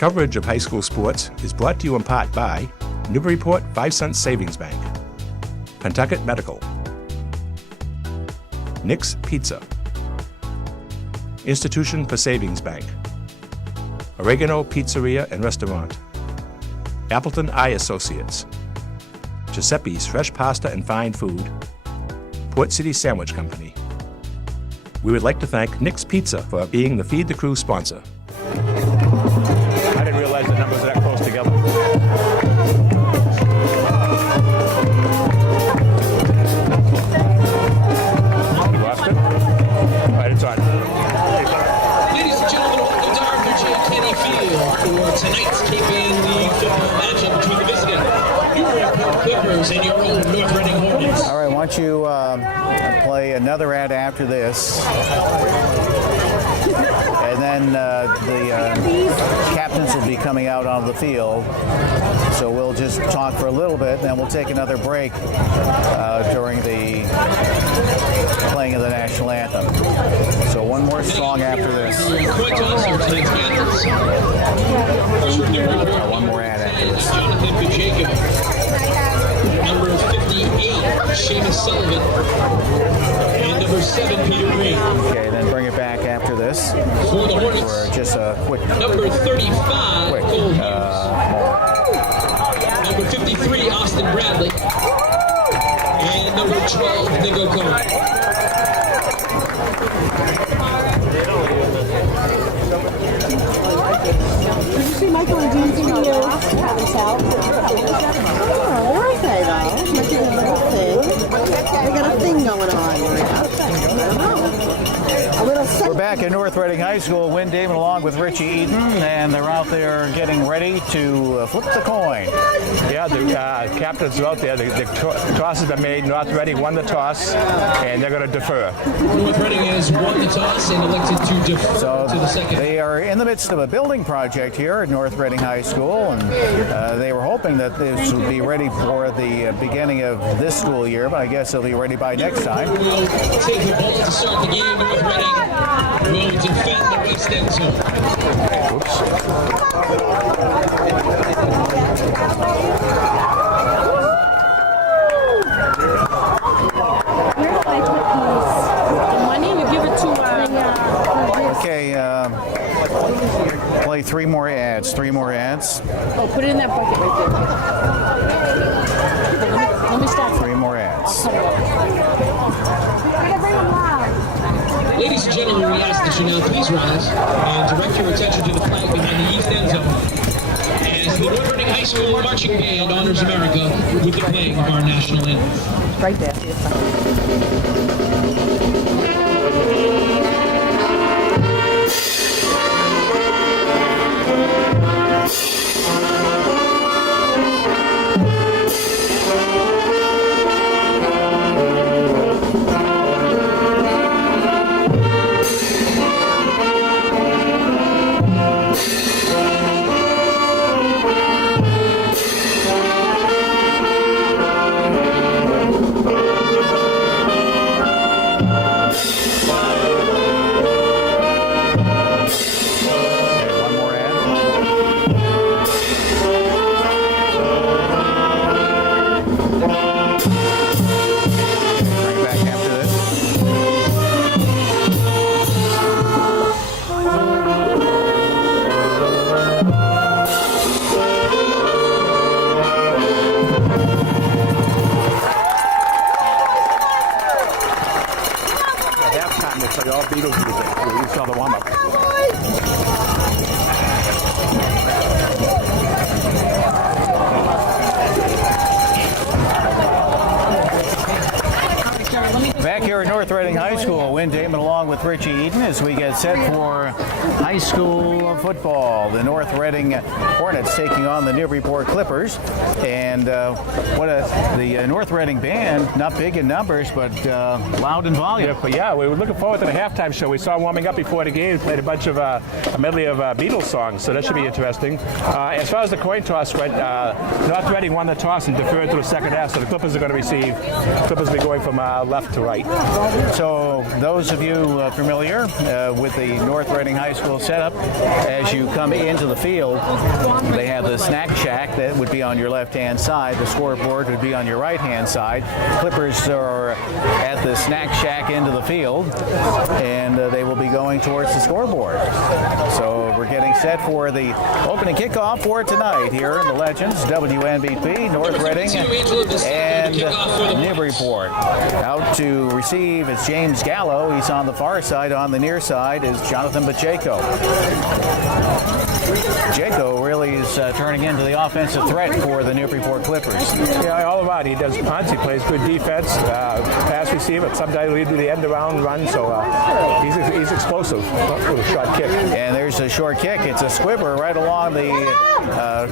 Coverage of high school sports is brought to you in part by Newburyport 5 Cent Savings Bank, Pentucket Medical, Nick's Pizza, Institution for Savings Bank, Oregano Pizzeria and Restaurant, Appleton Eye Associates, Giuseppe's Fresh Pasta and Fine Food, Port City Sandwich Company. We would like to thank Nick's Pizza for being the Feed the Crew sponsor. I didn't realize the numbers are that close together. You lost it? All right, it's on. Ladies and gentlemen, welcome to Arthur J. Kenny Field for tonight's Cape League football matchup between the visiting Newburyport Clippers and your own North Reading Hornets. All right, why don't you play another ad after this. And then the captains will be coming out onto the field. So we'll just talk for a little bit, and then we'll take another break during the playing of the national anthem. So one more song after this. One more ad after this. Jonathan Pacheco. Number 58, Seamus Sullivan. And number 7, Peter Green. Okay, then bring it back after this. For the Hornets. For just a quick. Number 35, Quick. Cole Hughes. Number 53, Austin Bradley. And number 12, Nico Cohen. Did you see Michael and Dean's video? Heaven's Help. Oh, where are they though? Making a little thing. They got a thing going on. I don't know. A little We're back at North Reading High School. Wynn Damon along with Richie Eaton, and they're out there getting ready to flip the coin. Yeah, the captains are out there. The toss has been made. North Reading won the toss, and they're going to defer. North Reading has won the toss and elected to defer to the second. They are in the midst of a building project here at North Reading High School, and they were hoping that this would be ready for the beginning of this school year, but I guess they'll be ready by next time. We'll take the ball to start the game. North Reading will defend the west end zone. Okay, play three more ads. Oh, put it in that bucket right there. Let me start. Three more ads. Ladies and gentlemen, we ask that you now please rise and direct your attention to the flag behind the east end zone as the North Reading High School Marching Band honors America with the playing of our national anthem. Right there. Back here at North Reading High School, Wynn Damon along with Richie Eaton as we get set for high school football. The North Reading Hornets taking on the Newburyport Clippers. And the North Reading band, not big in numbers, but loud in volume. Yeah, we were looking forward to the halftime show. We saw warming up before the game, played a bunch of a medley of Beatles songs, so that should be interesting. As far as the coin toss went, North Reading won the toss and deferred to the second half, so the Clippers are going to receive. Clippers will be going from left to right. So those those of you familiar with the North Reading High School setup, as you come into the field, they have the snack shack that would be on your left-hand side. The scoreboard would be on your right-hand side. Clippers are at the snack shack into the field, and they will be going towards the scoreboard. So we're getting set for the opening kickoff for tonight here in the Legends, WNBP, North Reading, and Newburyport. Out to receive is James Gallo. He's on the far side. On the near side is Jonathan Pacheco. Pacheco really is turning into the offensive threat for the Newburyport Clippers. Yeah, all about. He does punts. He plays good defense, pass receiver. Sometimes he'll do the end around run. So he's explosive with a short kick. And there's a short kick. It's a squibber right along the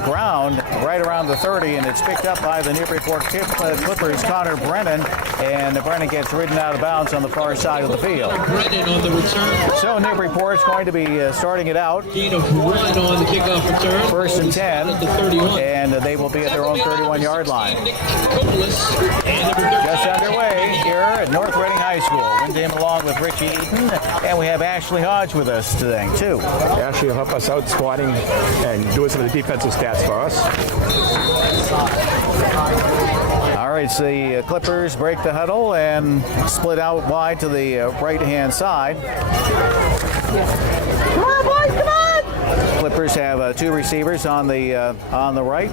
ground, right around the 30, and it's picked up by the Newburyport Clippers' Connor Brennan, and Brennan gets ridden out of bounds on the far side of the field. Brennan on the return. So Newburyport's going to be starting it out. Gain of 1 on the kickoff return. First and 10, At the 31. and they will be at their own 31-yard line. Just underway here at North Reading High School. Wyndham along with Richie Eaton, and we have Ashley Hodge with us today, too. Ashley will help us out squatting and doing some of the defensive stats for us. All right, so the Clippers break the huddle and split out wide to the right-hand side. Come on, boys, come on! Clippers have 2 receivers on the right.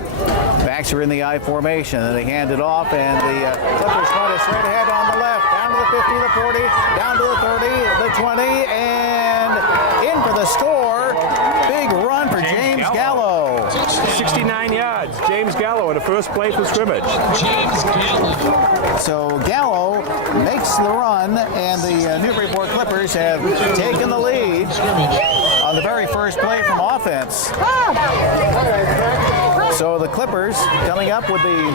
Backs are in the I formation, and they hand it off, and the Clippers run it straight ahead on the left, down to the 50, the 40, down to the 30, the 20, and in for the score. Big run for James Gallo. 69 yards. James Gallo in the first play for scrimmage. James Gallo. So Gallo makes the run, and the Newburyport Clippers have taken the lead on the very first play from offense. So the Clippers coming up with the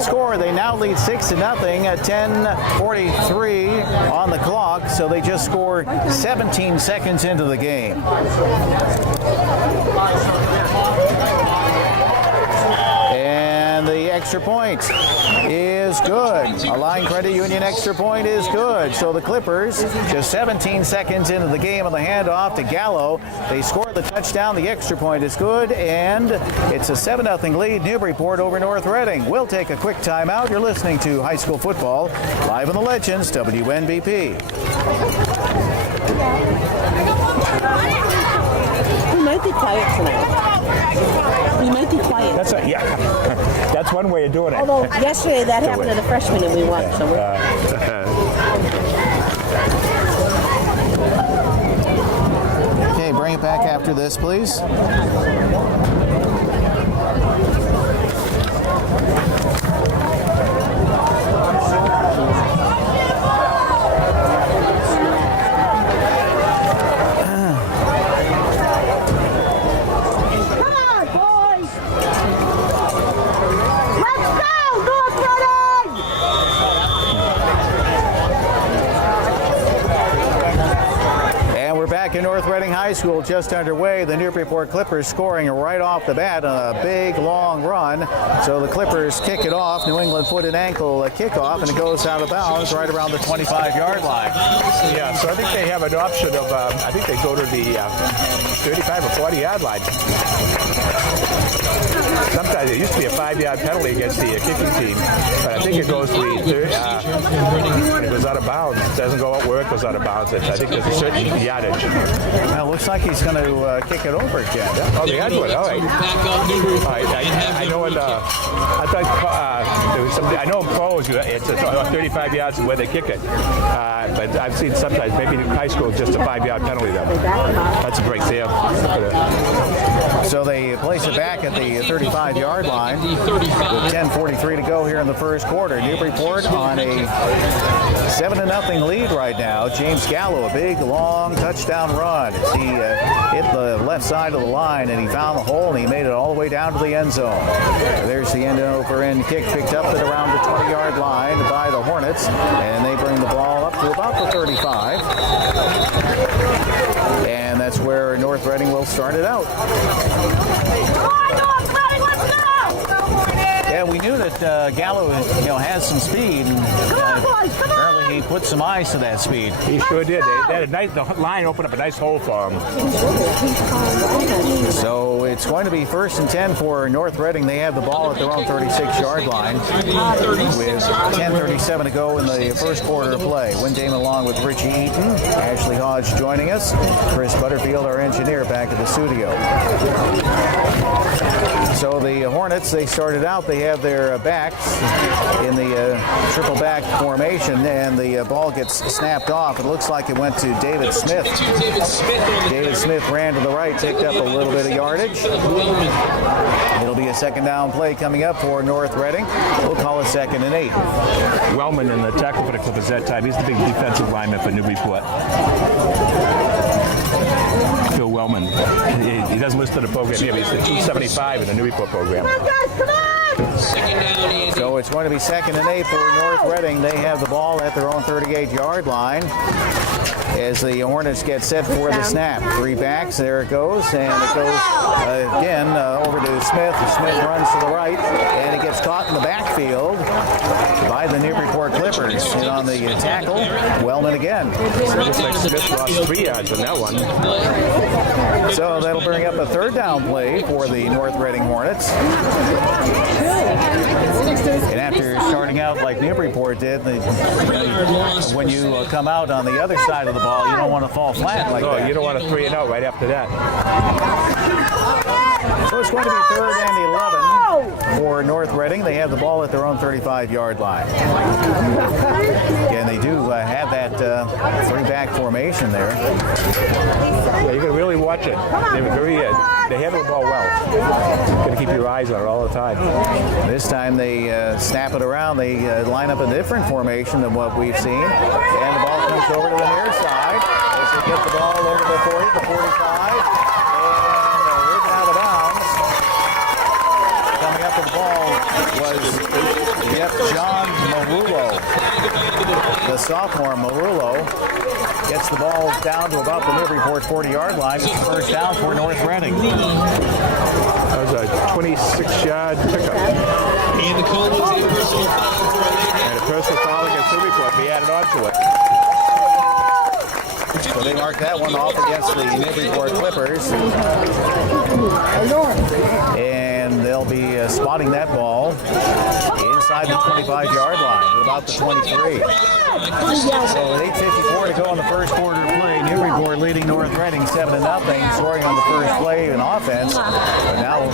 score. They now lead 6-0 at 10:43 on the clock. So they just scored 17 seconds into the game. And the extra point is good. A line credit union extra point is good. So the Clippers, just 17 seconds into the game on the handoff to Gallo, they score the touchdown. The extra point is good, and it's a 7-0 lead. Newburyport over North Reading. We'll take a quick timeout. You're listening to High School Football live on the Legends, WNBP. We might be quiet tonight. We might be quiet. That's one way of doing it. Although yesterday that happened to the freshmen and we won, so we're... Okay, bring it back after this, please. In North Reading High School, just underway. The Newburyport Clippers scoring right off the bat on a big, long run. So the Clippers kick it off. New England foot and ankle kickoff, and it goes out of bounds right around the 25-yard line. Yeah, so I think they have an option of, I think they go to the 35 or 40-yard line. Sometimes it used to be a 5-yard penalty against the kicking team, but I think it goes to the third, when it goes out of bounds. It doesn't go out where it goes out of bounds. I think there's a certain yardage. Well, looks like he's going to kick it over again. Oh, the Edgewood. All right. I know what. I thought there was something. I know in pros it's 35 yards where they kick it, but I've seen sometimes maybe in high school just a 5-yard penalty though. That's a break there. So they place it back at the 35-yard line with 10:43 to go here in the first quarter. Newburyport on a 7-0 lead right now. James Gallo, a big, long touchdown run. He hit the left side of the line, and he found the hole, and he made it all the way down to the end zone. There's the end-over-end kick picked up at around the 20-yard line by the Hornets, and they bring the ball up to about the 35. And that's where North Reading will start it out. Yeah, we knew that Gallo, has some speed. And, apparently, he put some eyes to that speed. He sure did. They had the line opened up a nice hole for him. So it's going to be 1st and 10 for North Reading. They have the ball at their own 36-yard line with 10:37 to go in the first quarter of play. Win Damon along with Richie Eaton, Ashley Hodge joining us, Chris Butterfield, our engineer, back at the studio. So the Hornets, they started out, they have their backs in the triple back formation, and the ball gets snapped off. It looks like it went to David Smith. David Smith ran to the right, picked up a little bit of yardage. It'll be a second down play coming up for North Reading. We'll call it 2nd and 8. Wellman in the tackle for the Clippers that time. He's the big defensive lineman for Newburyport. Phil Wellman. He doesn't list to the program here, but he's the 275 in the Newburyport program. So it's going to be 2nd and 8 for North Reading. They have the ball at their own 38-yard line as the Hornets get set for the snap. 3 backs, there it goes, and it goes again over to Smith. Smith runs to the right, and it gets caught in the backfield by the Newburyport Clippers. And on the tackle, Wellman again. So it looks like Smith lost 3 yards on that one. So that'll bring up a 3rd down play for the North Reading Hornets. And after starting out like Newburyport did, when you come out on the other side of the ball, you don't want to fall flat like that. You don't want to 3 and out right after that. So it's going to be 3rd and 11 for North Reading. They have the ball at their own 35-yard line. And they do have that 3-back formation there. Yeah, you can really watch it. They handle the ball well. You got to keep your eyes on it all the time. This time they snap it around. They line up a different formation than what we've seen. And the ball comes over to the near side as they get the ball over the 40, the 45, and ripped out of bounds. Coming up with the ball was John Marullo. The sophomore Marullo gets the ball down to about the Newburyport 40-yard line. It's first down for North Reading. That was a 26-yard pickup. And the call was a personal foul for a And a personal foul against Newburyport. Be added on to it. So they mark that one off against the Newburyport Clippers. And they'll be spotting that ball inside the 25-yard line at about the 23. So at 8:54 to go in the first quarter of play, Newburyport leading North Reading 7-0, scoring on the first play in offense. But now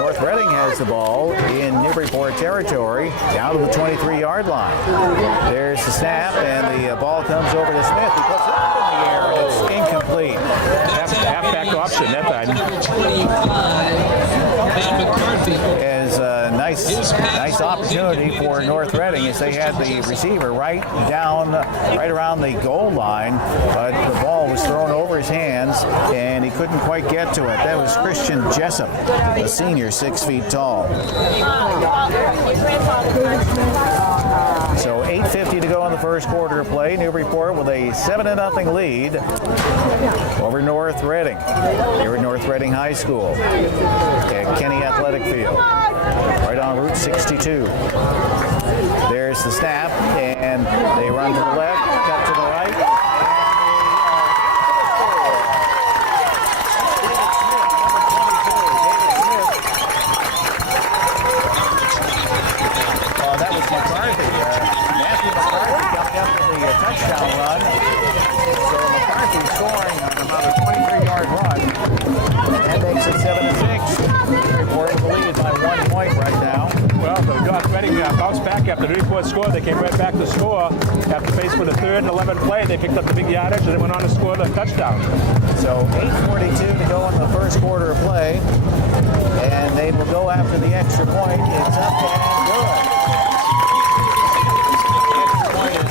North Reading has the ball in Newburyport territory down to the 23-yard line. There's the snap, and the ball comes over to Smith. He puts it up in the air, and it's incomplete. Halfback option that time. As a nice opportunity for North Reading as they had the receiver right around the goal line, but the ball was thrown over his hands and he couldn't quite get to it. That was Christian Jessup, a senior, 6 feet tall. So 8:50 to go in the first quarter of play. Newburyport with a 7-0 lead over North Reading here at North Reading High School at Kenny Athletic Field, right on Route 62. There's the snap, and they run to the left, cut to the right. That was McCarthy. Matthew McCarthy coming up with the touchdown run. So McCarthy scoring on about a 23-yard run. That makes it 7-6. Newburyport with the lead by 1 point right now. Well, the North Reading bounced back after the Newburyport score. They came right back to score. After facing with a 3rd and 11 play, they picked up the big yardage and they went on to score the touchdown. So 8:42 to go in the first quarter of play. And they will go after the extra point. It's up and good.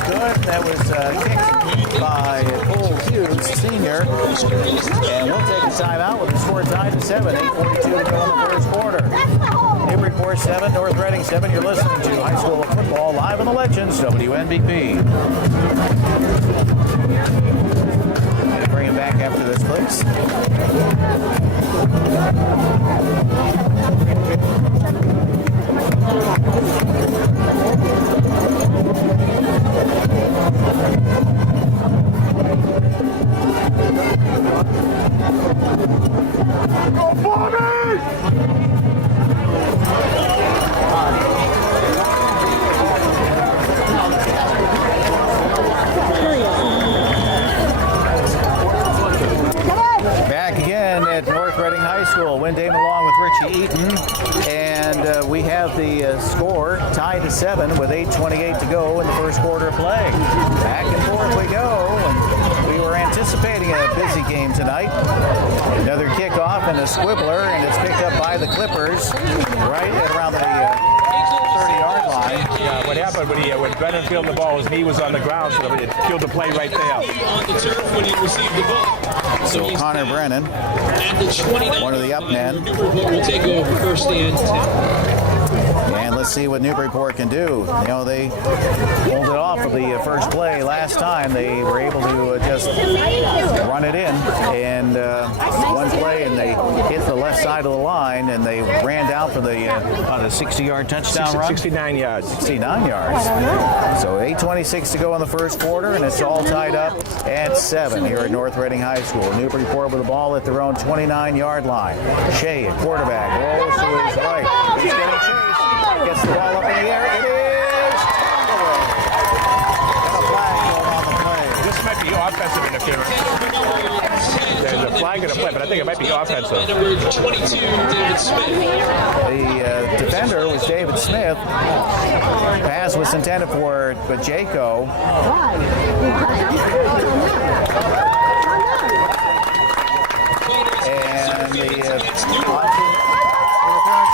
Good. That was kicked by Cole Hughes, senior. And we'll take a timeout with the score tied to 7. 8:42 to go in the first quarter. Newburyport 7, North Reading 7. You're listening to High School of Football live on the Legends, WNBP. Bring it back after this, please. Back again at North Reading High School. Windham along with Richie Eaton. And we have the score tied to 7 with 8:28 to go in the first quarter of play. Back and forth we go. And we were anticipating a busy game tonight. Another kickoff and a squibbler, and it's picked up by the Clippers right at around the 30-yard line. Yeah, what happened when Brennan fielded the ball, his knee was on the ground, so it killed the play right there. On the turf when he received the ball. So Connor Brennan, At the 29, one of the up men. Newburyport will take over first and 10. And let's see what Newburyport can do. You know, they pulled it off of the first play last time. They were able to just run it in. And one play, and they hit the left side of the line, and they ran down for the 60-yard touchdown run. 69 yards. 69 yards. So 8:26 to go in the first quarter, and it's all tied up at 7 here at North Reading High School. Newburyport with the ball at their own 29-yard line. Shea at quarterback, rolls to his right. He's getting chased. Gets the ball up in the air. It is tackled. A flag going on the play. This might be offensive interference. There's a flag in the play, but I think it might be offensive. Number 22, David Smith. The defender was David Smith. Pass was intended for Jaco. And the interference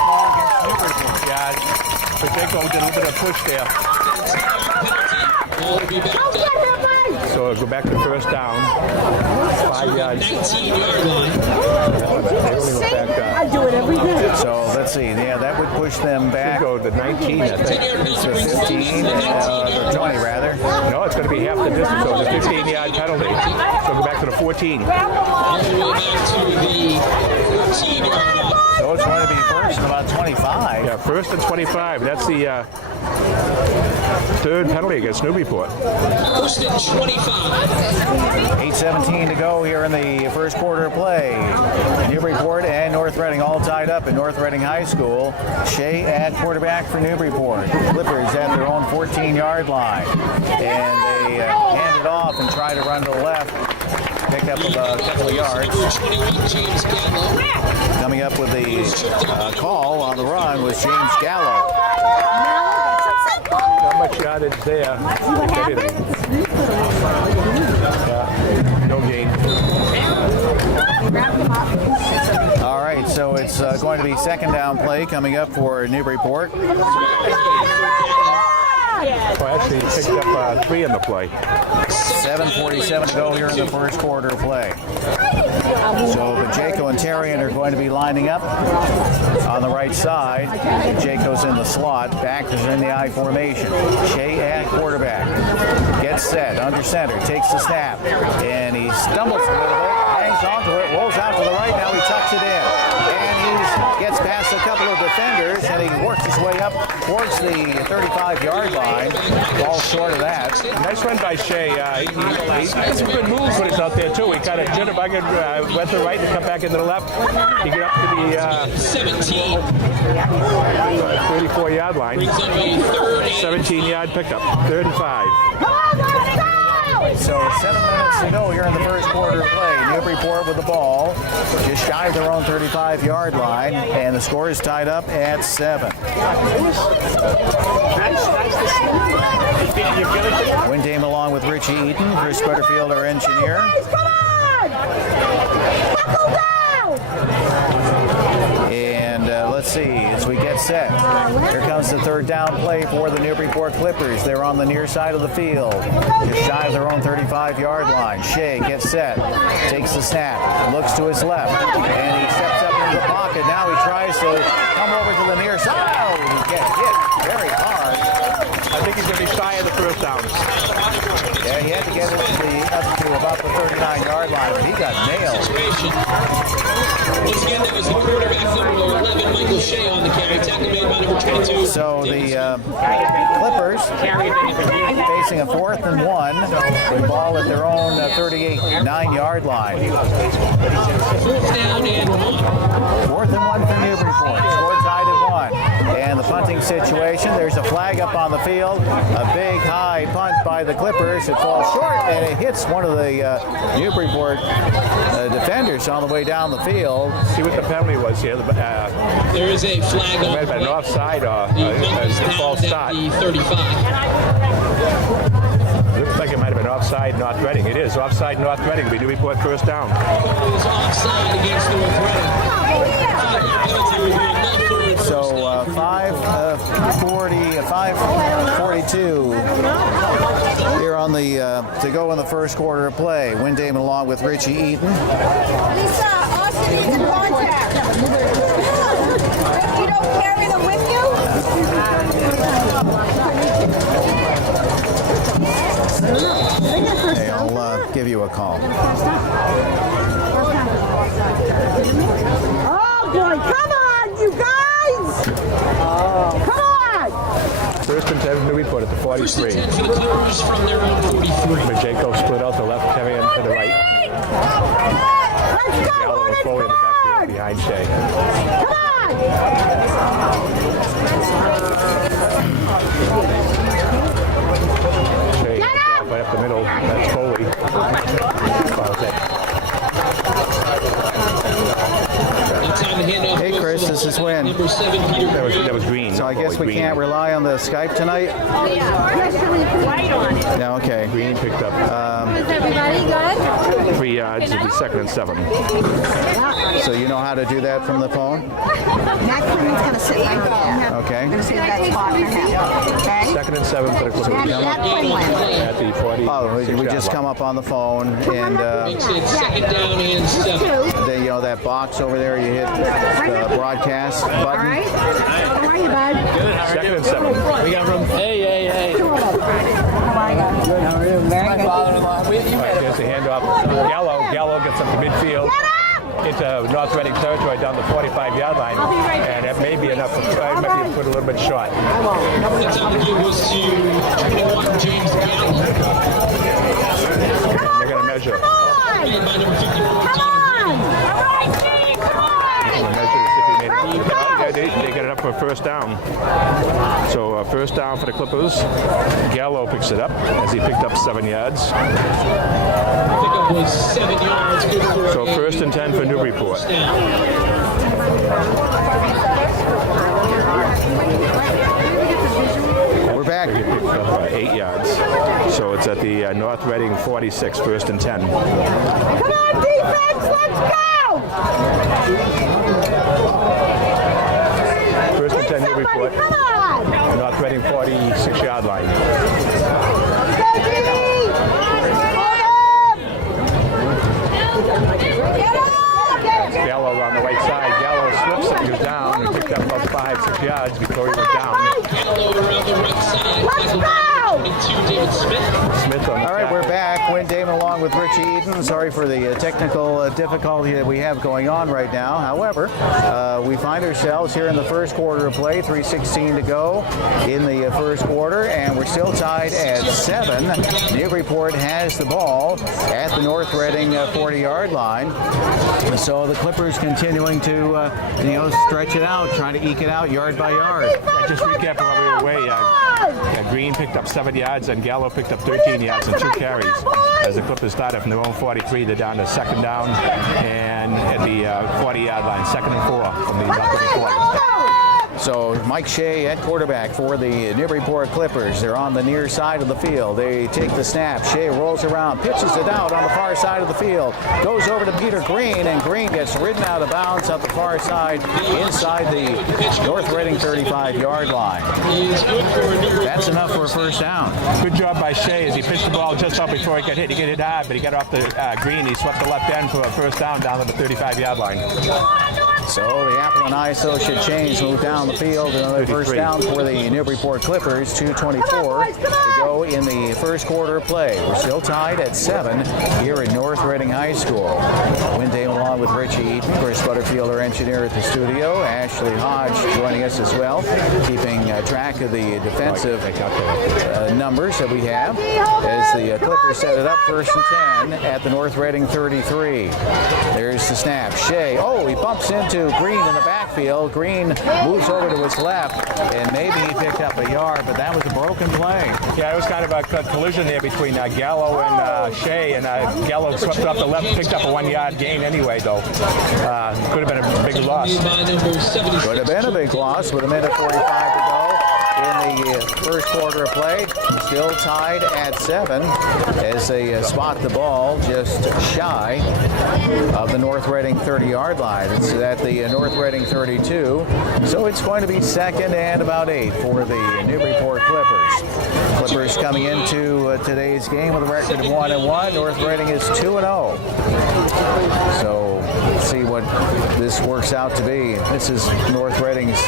ball against Newburyport. Yeah, Pacheco did a little bit of push there. Ball will be backed up. So it'll go back to first down. 5 yards. 19-yard line. I do it every day. So let's see. Yeah, that would push them back Go to 19, I think. 10-yard to 15, or 20 rather. No, it's going to be half the distance, so it's a 15-yard penalty. So go back to the 14. All the way back to the 14-yard line. So it's going to be first and about 25. Yeah, first and 25. That's the third penalty against Newburyport. First and 25. 8:17 to go here in the first quarter of play. Newburyport and North Reading all tied up in North Reading High School. Shea at quarterback for Newburyport. Clippers at their own 14-yard line. And they hand it off and try to run to the left. Pick up a couple of yards. Number 21, James Gallo. Coming up with the call on the run was James Gallo. Not much yardage there. Yeah, no gain. All right, so it's going to be second down play coming up for Newburyport. Oh, actually, he picked up 3 in the play. 7:47 to go here in the first quarter of play. So Jaco and Tarian are going to be lining up on the right side. Jaco's in the slot. Back is in the I formation. Shea at quarterback. Gets set. Under center. Takes the snap. And he stumbles a little bit. Hangs onto it. Rolls out to the right. Now he tucks it in. And he gets past a couple of defenders. And he works his way up towards the 35-yard line. Ball short of that. Nice run by Shea. He has some good moves when he's out there, too. He kind of jitterbugged, went to the right and come back into the left. He got up to the 17. 34-yard line. Brings up a third and 17-yard pickup. 3rd and 5. So 7 minutes to go here in the first quarter of play. Newburyport with the ball, just shy of their own 35-yard line, and the score is tied up at 7. Windham along with Richie Eaton, Chris Butterfield, our engineer. And let's see, as we get set, here comes the third down play for the Newburyport Clippers. They're on the near side of the field, just shy of their own 35-yard line. Shea gets set, takes the snap, looks to his left, and he steps up into the pocket. Now he tries to come over to the near side. Oh, he gets hit very hard. I think he's going to be shy of the first downs. Yeah, he had to get it up to about the 39-yard line, but he got nailed. Once again, that was the quarterback number 11, Michael Shea, on the carry. Tackle made by number 22. So the Clippers facing a 4th and 1 with ball at their own 38-9-yard line. 4th down and 1. situation. There's a flag up on the field. A big high punt by the Clippers. It falls short and it hits one of the Newburyport defenders on the way down the field. See what the penalty was here. There is a flag Might on have been an offside or the a false at start. the 35. Looks like it might have been offside North Reading. It is offside North Reading. We do report first down. It is offside against North Reading. So 5:42 here on the to go in the first quarter of play. Windham along with Richie Eaton. Lisa, Austin needs a contact. You don't carry them with you? Hey, I'll give you a call. Oh boy, come on, you guys! Come on! First and 10 Newburyport at the 43. First and 10 for the Clippers from their own 43. Majenko split out the left, Terry to the right. Let's go, Gallo Hornets, and Foley in the come backfield on! behind Shea. Come on! Shea right up the middle. That's Foley. Fouls it. It's time to hand off. Hey, Chris, this is Wynn. Number 7, Peter. That was Green. So I guess we Green. can't rely on the Skype tonight? No, okay. Green picked up Is everybody good? 3 yards. It'll be 2nd and 7. So you know how to do that from the phone? Matt Clement's gonna sit right there. Okay. I'm gonna save that spot for him. Okay? 2nd and 7 for the Clippers. Matt Quinlan. At the 40. Oh, we just come up on the phone and Makes it 2nd down and 7. then, you know, that box over there, you hit the broadcast button. How are you, bud? 2nd and 7. We got room. Hey. How are you? There's the handoff. Gallo gets up to midfield into North Reading territory down the 45-yard line, and that may be enough. Might be put a little bit short. The time to give was to 21, James Gallo. They're going to measure. Come on! By number 54, Come on! They get it up for a first down. So first down for the Clippers. Gallo picks it up as he picked up 7 yards. Pickup was 7 yards. Good for So first and 10 for Newburyport. We're back. He picked up 8 yards. So it's at the North Reading 46, first and 10. Come on, defense, let's go! First and 10 Somebody, Newburyport. come on! North Reading 46-yard line. Go, Jimmy! Gallo on the right side. Gallo slips and goes down and picked up about 5-6 yards before he went down. Gallo around the right side. Let's go! 22, David Smith. Smith on the All right, we're back. Wynn Damon along with Richie Eaton. Sorry for the technical difficulty that we have going on right now. However, we find ourselves here in the first quarter of play, 3:16 to go in the first quarter, and we're still tied at 7. Newburyport has the ball at the North Reading 40-yard line. So the Clippers continuing to, stretch it out, trying to eke it out yard by yard. Just recap while we were away. Green picked up 7 yards and Gallo picked up 13 yards and 2 carries. As the Clippers start from their own 43, they're down to 2nd down and at the 40-yard line, 2nd and 4 from the North Reading 40. So Mike Shea at quarterback for the Newburyport Clippers. They're on the near side of the field. They take the snap. Shea rolls around, pitches it out on the far side of the field. Goes over to Peter Green, and Green gets ridden out of bounds at the far side inside the North Reading 35-yard line. That's enough for a first down. Good job by Shea as he pitched the ball just up before he got hit. He got hit hard, but he got off the green. He swept the left end for a first down down to the 35-yard line. So the Apple and I Associate chains move down the field. Another first down for the Newburyport Clippers. 2:24 to go in the first quarter of play. We're still tied at 7 here at North Reading High School. Windham along with Richie Eaton, Chris Butterfield, our engineer at the studio. Ashley Hodge joining us as well, keeping track of the defensive numbers that we have as the Clippers set it up first and 10 at the North Reading 33. There's the snap. Shea, he bumps into to Green in the backfield. Green moves over to his left, and maybe he picked up a yard, but that was a broken play. Yeah, it was kind of a collision there between Gallo and Shea, and Gallo swept off the left, picked up a 1 yard gain anyway, though. Could have been a big loss. Could have been a big loss with a minute 45 to go in the first quarter of play. Still tied at 7 as they spot the ball just shy of the North Reading 30-yard line. It's at the North Reading 32. So it's going to be second and about 8 for the Newburyport Clippers. Clippers coming into today's game with a record of 1-1. North Reading is 2-0. So let's see what this works out to be. This is North Reading's,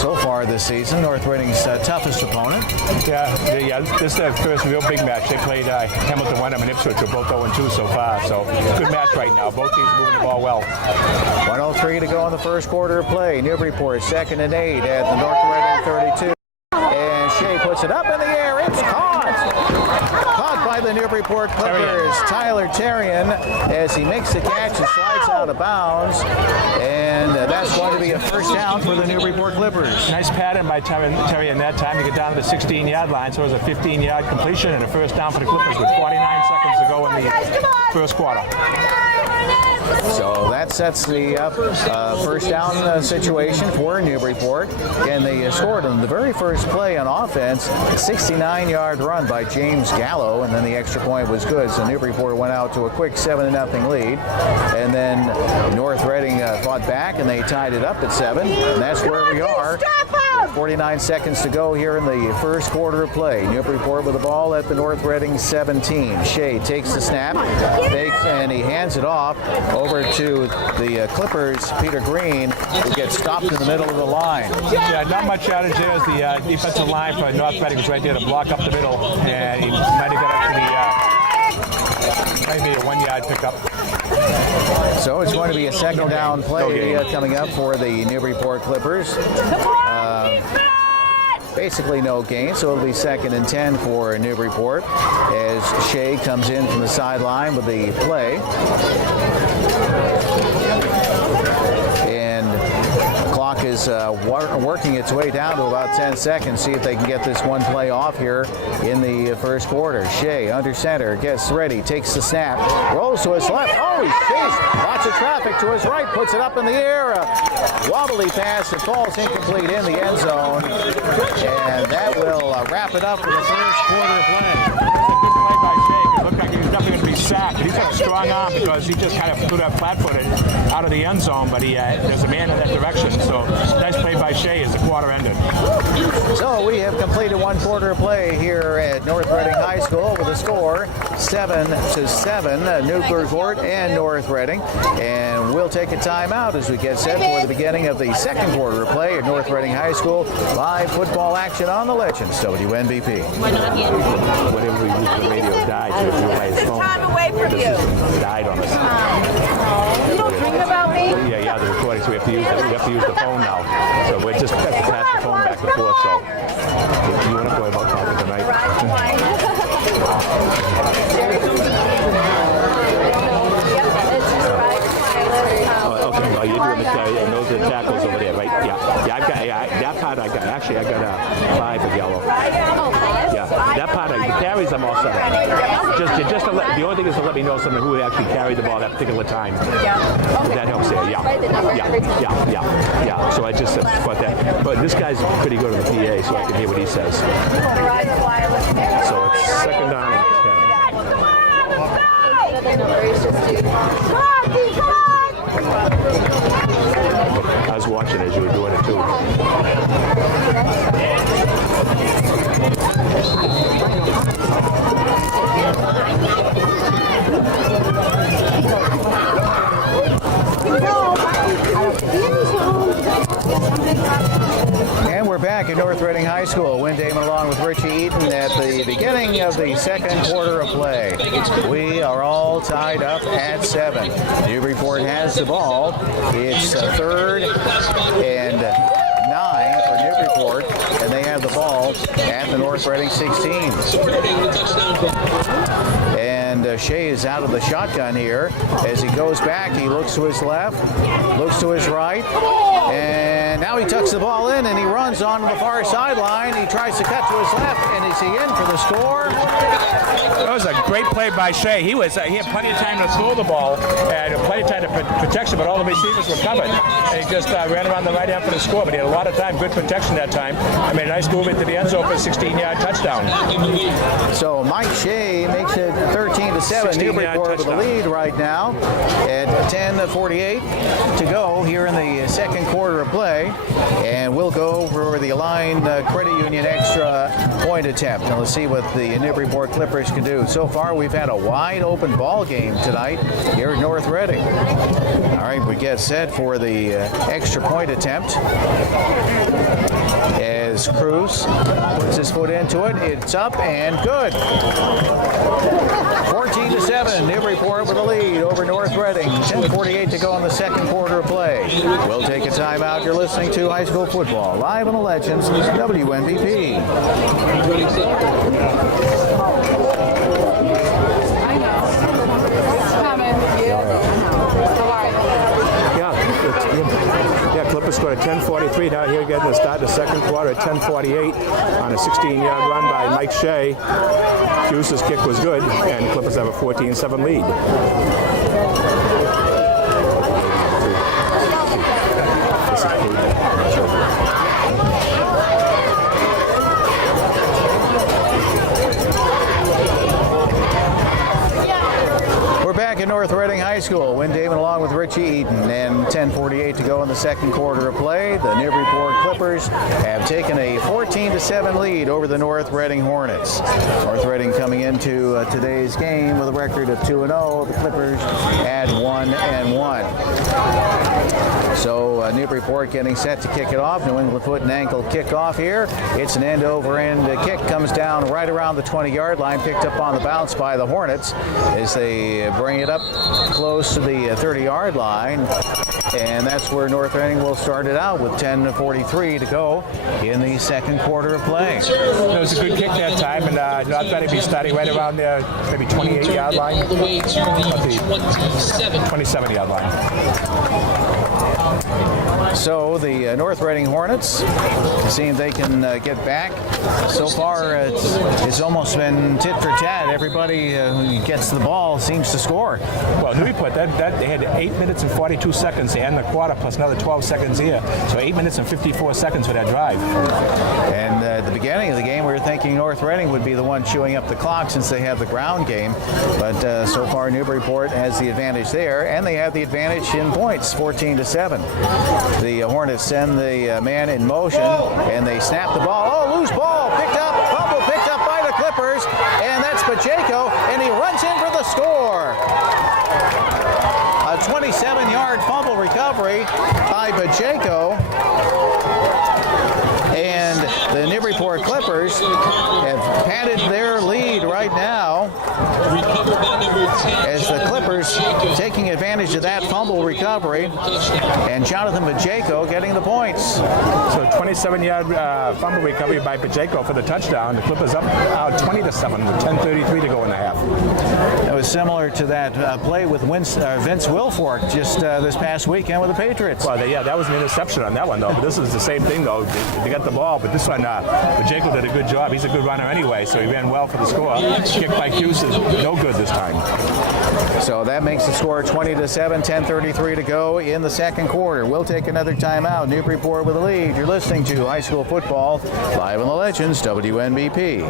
so far this season, North Reading's toughest opponent. Yeah. This is their first real big match. They played Hamilton, Wenham, and Ipswich. We're both 0-2 so far. So good match right now. Both teams moving the ball well. 1:03 to go in the first quarter of play. Newburyport second and 8 at the North Reading 32. And Shea puts it up in the air. It's caught by the Newburyport Clippers. Tyler Terrian, as he makes the catch and slides out of bounds. And that's going to be a first down for the Newburyport Clippers. Nice pattern by Terrian that time to get down to the 16-yard line. So it was a 15-yard completion and a first down for the Clippers with 49 seconds to go in the first quarter. So that sets the first down situation for Newburyport. And they scored on the very first play on offense, a 69-yard run by James Gallo, and then the extra point was good. So Newburyport went out to a quick 7-0 lead. And then North Reading fought back, and they tied it up at 7. And that's where we are. 49 seconds to go here in the first quarter of play. Newburyport with the ball at the North Reading 17. Shea takes the snap, and he hands it off over to the Clippers, Peter Green, who gets stopped in the middle of the line. Yeah, not much outage there as the defensive line for North Reading was right there to block up the middle, and he might have got up to the maybe a 1 yard pickup. So it's going to be a second down play coming up for the Newburyport Clippers. Basically no gain, so it'll be second and 10 for Newburyport as Shea comes in from the sideline with the play. And the clock is working its way down to about 10 seconds. See if they can get this one play off here in the first quarter. Shea under center, gets ready, takes the snap, rolls to his left. Oh, he's chased. Lots of traffic to his right, puts it up in the air. A wobbly pass that falls incomplete in the end zone. And that will wrap it up for the first quarter of play. It looked like he was definitely going to be sacked. He's got a strong arm because he just kind of put up flat-footed out of the end zone, but there's a man in that direction. So nice play by Shea as the quarter ended. So we have completed one quarter of play here at North Reading High School with a score 7-7, Newburyport and North Reading. And we'll take a timeout as we get set for the beginning of the second quarter of play at North Reading High School. Live football action on the Legends, WNBP. Whatever we used the radio died, so if you by his phone. Time away from you. Died on us. You don't dream about me? Yeah, the recording, so we have to use the phone now. So we're just have to pass the phone back and forth. So if you want to play about talking tonight. Okay, well, you're doing the and those are the tackles over there, right? Yeah, I've got that part. I got a 5 for yellow. Yeah, that part. The carries I'm all set up. Just to the only thing is to let me know something who actually carried the ball that particular time. That helps there. Yeah. So I just got that. But this guy's pretty good on the PA, so I can hear what he says. So it's second down and 10. I was watching as you were doing it too. And we're back at North Reading High School. Wynn Damon along with Richie Eaton at the beginning of the second quarter of play. We are all tied up at 7. Newburyport has the ball. It's third and 9 for Newburyport, and they have the ball at the North Reading 16. And Shea is out of the shotgun here. As he goes back, he looks to his left, looks to his right, and now he tucks the ball in and he runs on the far sideline. He tries to cut to his left, and is he in for the score? That was a great play by Shea. He had plenty of time to throw the ball and plenty of time to protection, but all the receivers were covered. And he just ran around the right end for the score, but he had a lot of time, good protection that time. I mean, a nice move into the end zone for a 16-yard touchdown. So Mike Shea makes it 13-7. Newburyport with the lead right now at 10:48 to go here in the second quarter of play. And we'll go for the Align Credit Union extra point attempt. And let's see what the Newburyport Clippers can do. So far, we've had a wide open ball game tonight here at North Reading. All right, we get set for the extra point attempt. As Cruz puts his foot into it, it's up and good. 14-7, Newburyport with a lead over North Reading. 10:48 to go in the second quarter of play. We'll take a timeout. You're listening to High School Football live on the Legends, WNBP. Yeah, Clippers scored at 10:43. Now here again to start the second quarter at 10:48 on a 16-yard run by Mike Shea. Hughes' kick was good, and Clippers have a 14-7 lead. We're back at North Reading High School. Win Damon along with Richie Eaton, and 10:48 to go in the second quarter of play. The Newburyport Clippers have taken a 14-7 lead over the North Reading Hornets. North Reading coming into today's game with a record of 2-0. The Clippers at 1-1. So Newburyport getting set to kick it off. New England foot and ankle kickoff here. It's an end-over-end kick. Comes down right around the 20-yard line. Picked up on the bounce by the Hornets as they bring it up close to the 30-yard line. And that's where North Reading will start it out with 10:43 to go in the second quarter of play. It was a good kick that time, and I thought he'd be starting right around there, maybe 28-yard line. All the way to the 27-yard line. So the North Reading Hornets, seeing if they can get back. So far, it's almost been tit for tat. Everybody who gets the ball seems to score. Well, Newburyport, they had 8 minutes and 42 seconds to end the quarter, plus another 12 seconds here. So 8 minutes and 54 seconds for that drive. And at the beginning of the game, we were thinking North Reading would be the one chewing up the clock since they have the ground game. But so far, Newburyport has the advantage there, and they have the advantage in points, 14-7. The Hornets send the man in motion, and they snap the ball. Oh, loose ball, picked up, fumble picked up by the Clippers, and that's Pacheco, and he runs in for the score. A 27-yard fumble recovery by Pacheco. And the Newburyport Clippers have padded their lead right now as the Clippers taking advantage of that fumble recovery, and Jonathan Pacheco getting the points. So 27-yard fumble recovery by Pacheco for the touchdown. The Clippers up 20-7 with 10:33 to go in the half. It was similar to that play with Vince Wilfork just this past weekend with the Patriots. Well, that was an interception on that one, though. But this is the same thing, though. They got the ball, but this one, Pacheco did a good job. He's a good runner anyway, so he ran well for the score. Kick by Hughes is no good this time. So that makes the score 20-7, 10:33 to go in the second quarter. We'll take another timeout. Newburyport with the lead. You're listening to High School Football live on the Legends, WNBP. You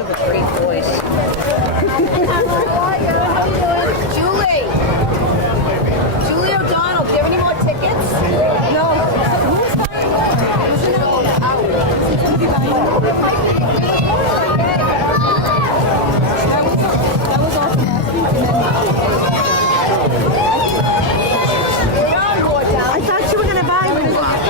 have a great voice. Julie O'Donnell, do you have any more tickets? No. I thought you were going to buy me one.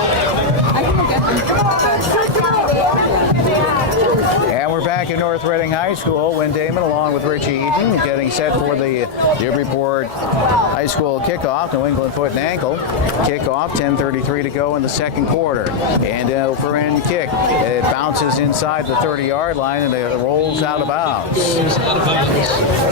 And we're back in North Reading Reading High School. Win Damon along with Richie Eaton getting set for the Newburyport High School kickoff. New England foot and ankle. Kickoff, 10:33 to go in the second quarter. And over end kick. It bounces inside the 30-yard line and it rolls out of bounds.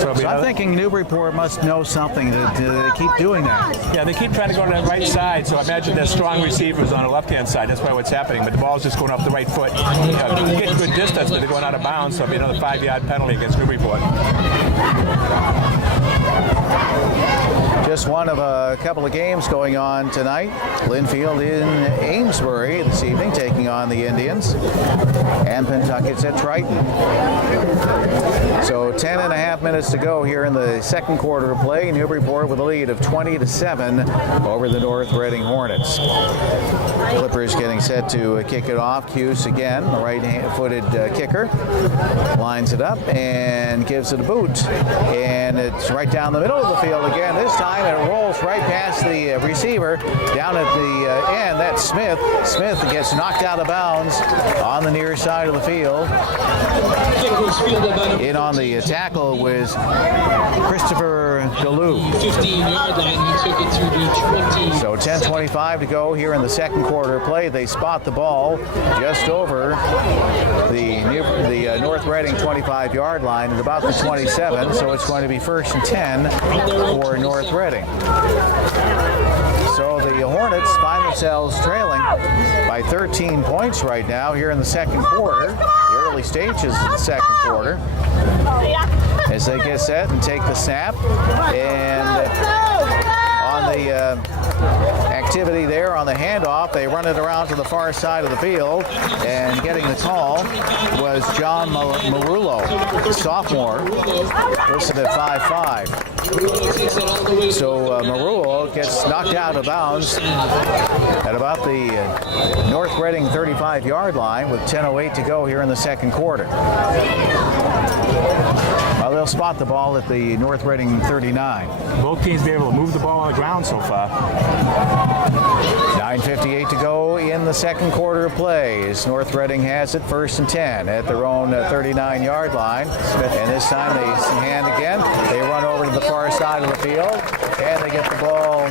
So I'm thinking Newburyport must know something to keep doing that. Yeah, they keep trying to go to the right side, so I imagine there's strong receivers on the left-hand side. That's probably what's happening, but the ball's just going off the right foot. You get good distance, but they're going out of bounds, so it'll be another 5-yard penalty against Newburyport. Just one of a couple of games going on tonight. Linfield in Amesbury this evening, taking on the Indians. And Pentucket's at Triton. So 10 and a half minutes to go here in the second quarter of play. Newburyport with a lead of 20-7 over the North Reading Hornets. Clippers getting set to kick it off. Cuse again, the right-footed kicker. Lines it up and gives it a boot. And it's right down the middle of the field again. This time it rolls right past the receiver. Down at the end, that's Smith. Smith gets knocked out of bounds on the near side of the field. In on the tackle was Christopher DeLue. 15-yard line, he took it to the 20. So 10:25 to go here in the second quarter of play. They spot the ball just over the North Reading 25-yard line at about the 27, so it's going to be 1st and 10 for North Reading. So the Hornets find themselves trailing by 13 points right now here in the second quarter, the early stages of the second quarter, as they get set and take the snap. And on the activity there on the handoff, they run it around to the far side of the field, and getting the call was John Marullo, sophomore, listed at 5'5". So Marullo gets knocked out of bounds at about the North Reading 35-yard line with 10:08 to go here in the second quarter. Well, they'll spot the ball at the North Reading 39. Both teams be able to move the ball on the ground so far. 9:58 to go in the second quarter of play as North Reading has it 1st and 10 at their own 39-yard line. And this time they hand again. They run over to the far side of the field and they get the ball,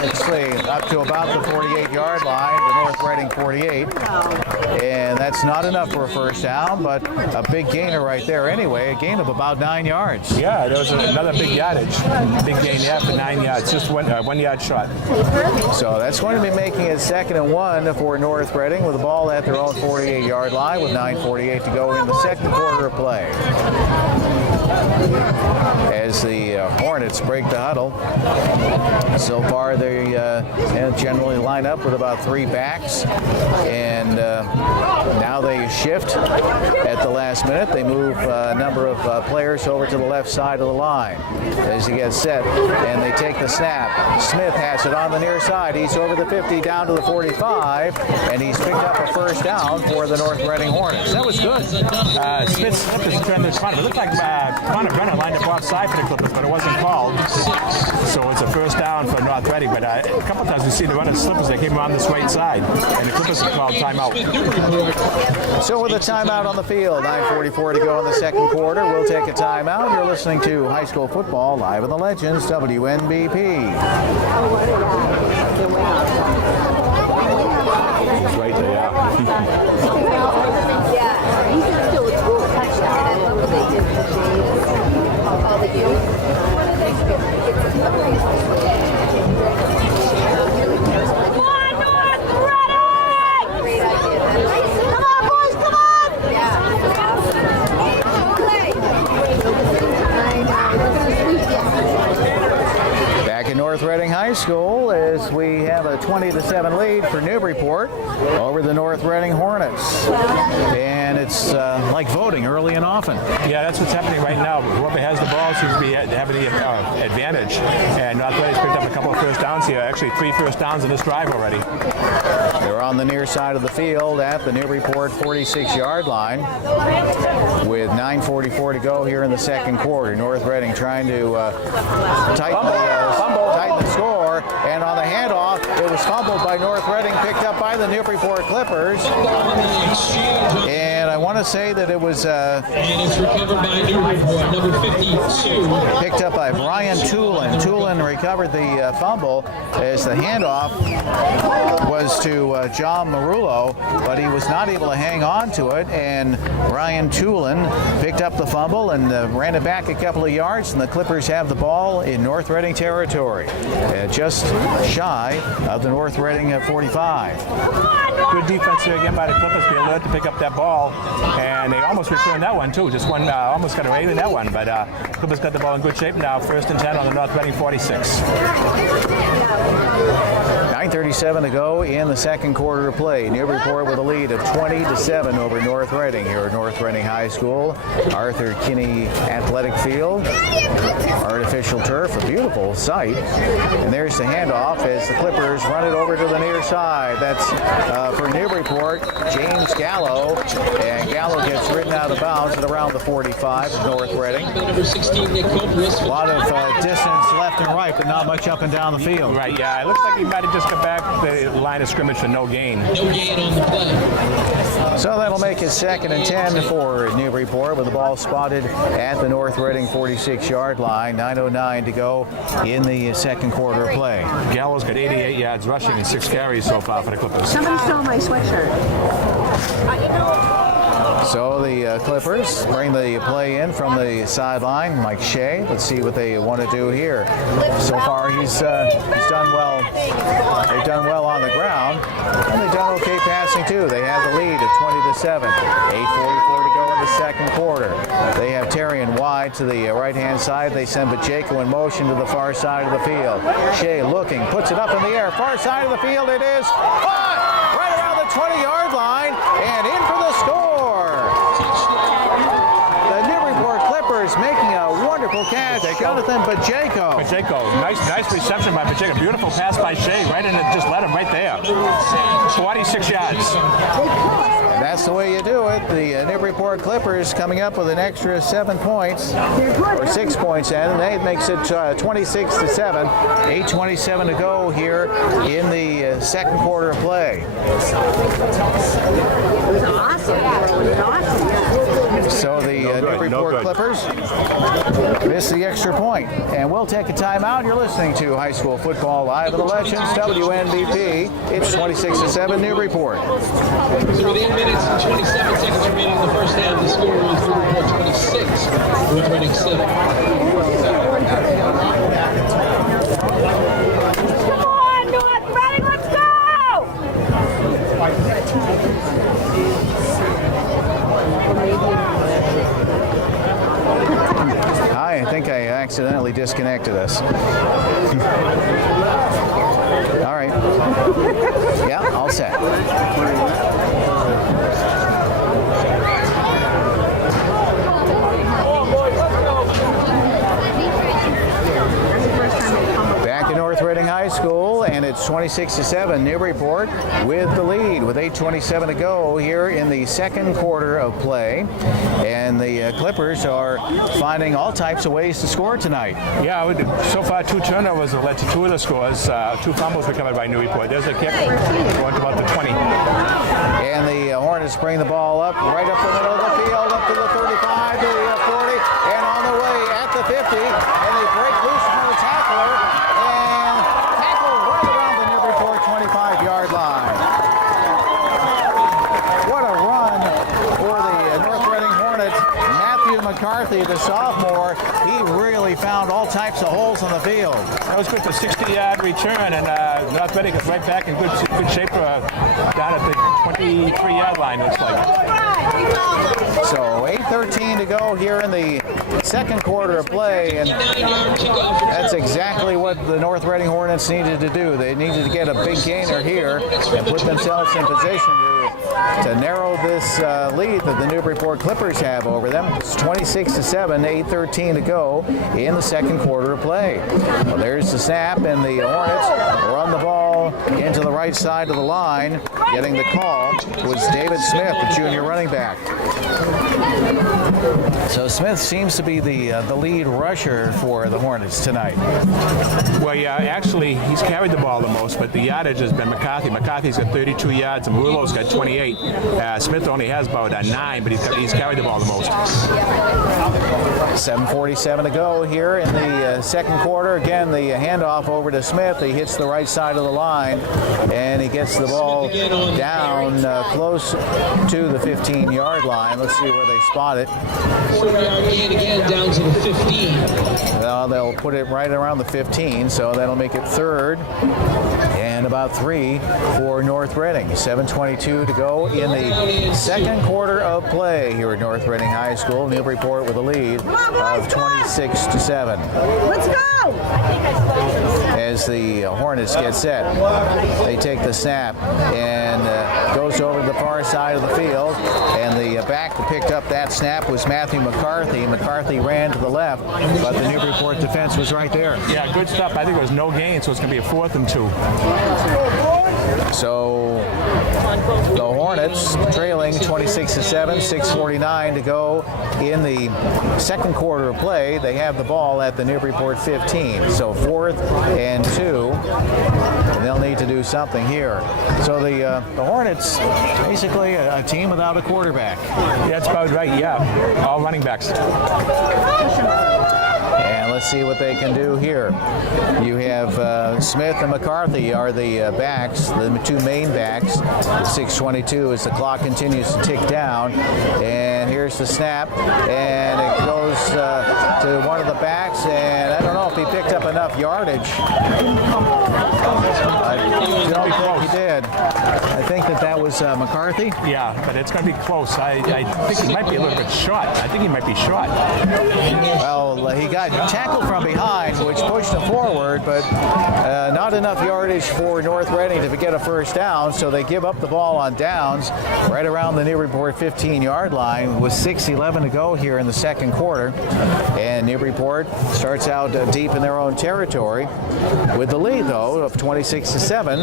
let's see, up to about the 48-yard line, the North Reading 48. And that's not enough for a first down, but a big gainer right there anyway, a gain of about 9 yards. Yeah, there was another big yardage. Big gain there for 9 yards, just one yard shot. So that's going to be making it 2nd and 1 for North Reading with the ball at their own 48-yard line with 9:48 to go in the second quarter of play. As the Hornets break the huddle. So far they generally line up with about 3 backs, and now they shift at the last minute. They move a number of players over to the left side of the line as he gets set, and they take the snap. Smith has it on the near side. He's over the 50 down to the 45, and he's picked up a first down for the North Reading Hornets. That was good. Smith just turned this corner. It looked like Connor Brenner lined up offside for the Clippers, but it wasn't called. So it's a first down for North Reading. But a couple of times we see the running slippers. They came around this right side, and the Clippers have called timeout. So with a timeout on the field, 9:44 to go in the second quarter. We'll take a timeout. You're listening to High School Football live on the Legends, WNBP. It's right there, Back in North Reading High School as we have a 20-7 lead for Newburyport over the North Reading Hornets. And it's like voting early and often. Yeah, that's what's happening right now. Whoever has the ball seems to be having the advantage. And North Reading's picked up a couple of first downs here. Actually, 3 first downs in this drive already. They're on the near side of the field at the Newburyport 46-yard line with 9:44 to go here in the second quarter. North Reading trying to tighten the score, and on the handoff, it was fumbled by North Reading picked up by the Newburyport Clippers. And I want to say that it was And it's recovered by Newburyport, number 52. picked up by Brian Toolin. Toolin recovered the fumble as the handoff was to John Marullo, but he was not able to hang on to it. And Brian Toolin picked up the fumble and ran it back a couple of yards, and the Clippers have the ball in North Reading territory, just shy of the North Reading 45. Good defense here again by the Clippers. Be alert to pick up that ball, and they almost returned that one too. Just one, almost got away in that one, but Clippers got the ball in good shape now. 1st and 10 on the North Reading 46. 9:37 to go in the second quarter of play. Newburyport with a lead of 20-7 over North Reading here at North Reading High School. Arthur Kinney Athletic Field, artificial turf, a beautiful sight. And there's the handoff as the Clippers run it over to the near side. That's for Newburyport, James Gallo, and Gallo gets ridden out of bounds at around the 45 of North Reading. Number 16, Nick Copeland. A lot of distance left and right, but not much up and down the field. Right, yeah. It looks like he might have just come back the line of scrimmage for no gain. No gain on the play. So that'll make it 2nd and 10 for Newburyport with the ball spotted at the North Reading 46-yard line. 9:09 to go in the second quarter of play. Gallo's got 88 yards rushing and 6 carries so far for the Clippers. Somebody stole my sweatshirt. So the Clippers bring the play in from the sideline. Mike Shea. Let's see what they want to do here. So far, he's done well. They've done well on the ground, and they've done okay passing too. They have the lead at 20-7. 8:44 to go in the second quarter. They have Terrian wide to the right-hand side. They send Bajeko in motion to the far side of the field. Shea looking, puts it up in the air. Far side of the field it is. Caught right around the 20-yard line, and in for the score. The Newburyport Clippers making a wonderful catch. Jonathan Bajeko. Nice reception by Bajeko. Beautiful pass by Shea, right in it, just let him right there. 46 yards. And that's the way you do it. The Newburyport Clippers coming up with an extra 7 points, or 6 points, and that makes it 26-7. 8:27 to go here in the second quarter of play. It was awesome. It was awesome. So the Newburyport Clippers miss the extra point. And we'll take a timeout. You're listening to High School Football Live at the Legends, WNBP. It's 26-7 Newburyport. With 8 minutes and 27 seconds remaining in the first half, the score is Newburyport 26, North Reading 7. Come on, North Reading, let's go! Hi, I think I accidentally disconnected us. All right. Yeah, all set. Back to North Reading High School, and it's 26-7. Newburyport with the lead with 8:27 to go here in the second quarter of play. And the Clippers are finding all types of ways to score tonight. Yeah, so far 2 turnovers have led to 2 of the scores. 2 fumbles recovered by Newburyport. There's a kick going to about the 20. And the Hornets bring the ball up right up the middle of the field, up to the 35, to the 40, and on the way at the 50. And they break loose from the tackler and tackle right around the Newburyport 25-yard line. What a run for the North Reading Hornets. Matthew McCarthy, the sophomore, he really found all types of holes in the field. That was good for 60-yard return, and North Reading is right back in good shape down at the 23-yard line, looks like. So 8:13 to go here in the second quarter of play, and that's exactly what the North Reading Hornets needed to do. They needed to get a big gainer here and put themselves in position to narrow this lead that the Newburyport Clippers have over them. It's 26-7, 8:13 to go in the second quarter of play. Well, there's the snap, and the Hornets run the ball into the right side of the line. Getting the call was David Smith, the junior running back. So Smith seems to be the lead rusher for the Hornets tonight. Well, yeah, actually, he's carried the ball the most, but the yardage has been McCarthy. McCarthy's got 32 yards, and Murillo's got 28. Smith only has about 9, but he's carried the ball the most. 7:47 to go here in the second quarter. Again, the handoff over to Smith. He hits the right side of the line, and he gets the ball down close to the 15-yard line. Let's see where they spot it. 4-yard gain again down to the 15. Well, they'll put it right around the 15, so that'll make it third and about 3 for North Reading. 7:22 to go in the second quarter of play here at North Reading High School. Newburyport with a lead of 26-7. Let's go! As the Hornets get set, they take the snap and goes over to the far side of the field, and the back that picked up that snap was Matthew McCarthy. McCarthy ran to the left, but the Newburyport defense was right there. Yeah, good stuff. I think it was no gain, so it's going to be a 4th and 2. So the Hornets trailing 26-7, 6:49 to go in the second quarter of play. They have the ball at the Newburyport 15, so 4th and 2, and they'll need to do something here. So the Hornets, basically a team without a quarterback. Yeah, that's about right, yeah. All running backs. And let's see what they can do here. You have Smith and McCarthy are the backs, the two main backs. 6:22 as the clock continues to tick down. And here's the snap, and it goes to one of the backs, and I don't know if he picked up enough yardage. I don't think he did. I think that was McCarthy. Yeah, but it's going to be close. I think he might be a little bit short. I think he might be short. Well, he got tackled from behind, which pushed him forward, but not enough yardage for North Reading to get a first down, so they give up the ball on downs right around the Newburyport 15-yard line with 6:11 to go here in the second quarter. And Newburyport starts out deep in their own territory with the lead, though, of 26-7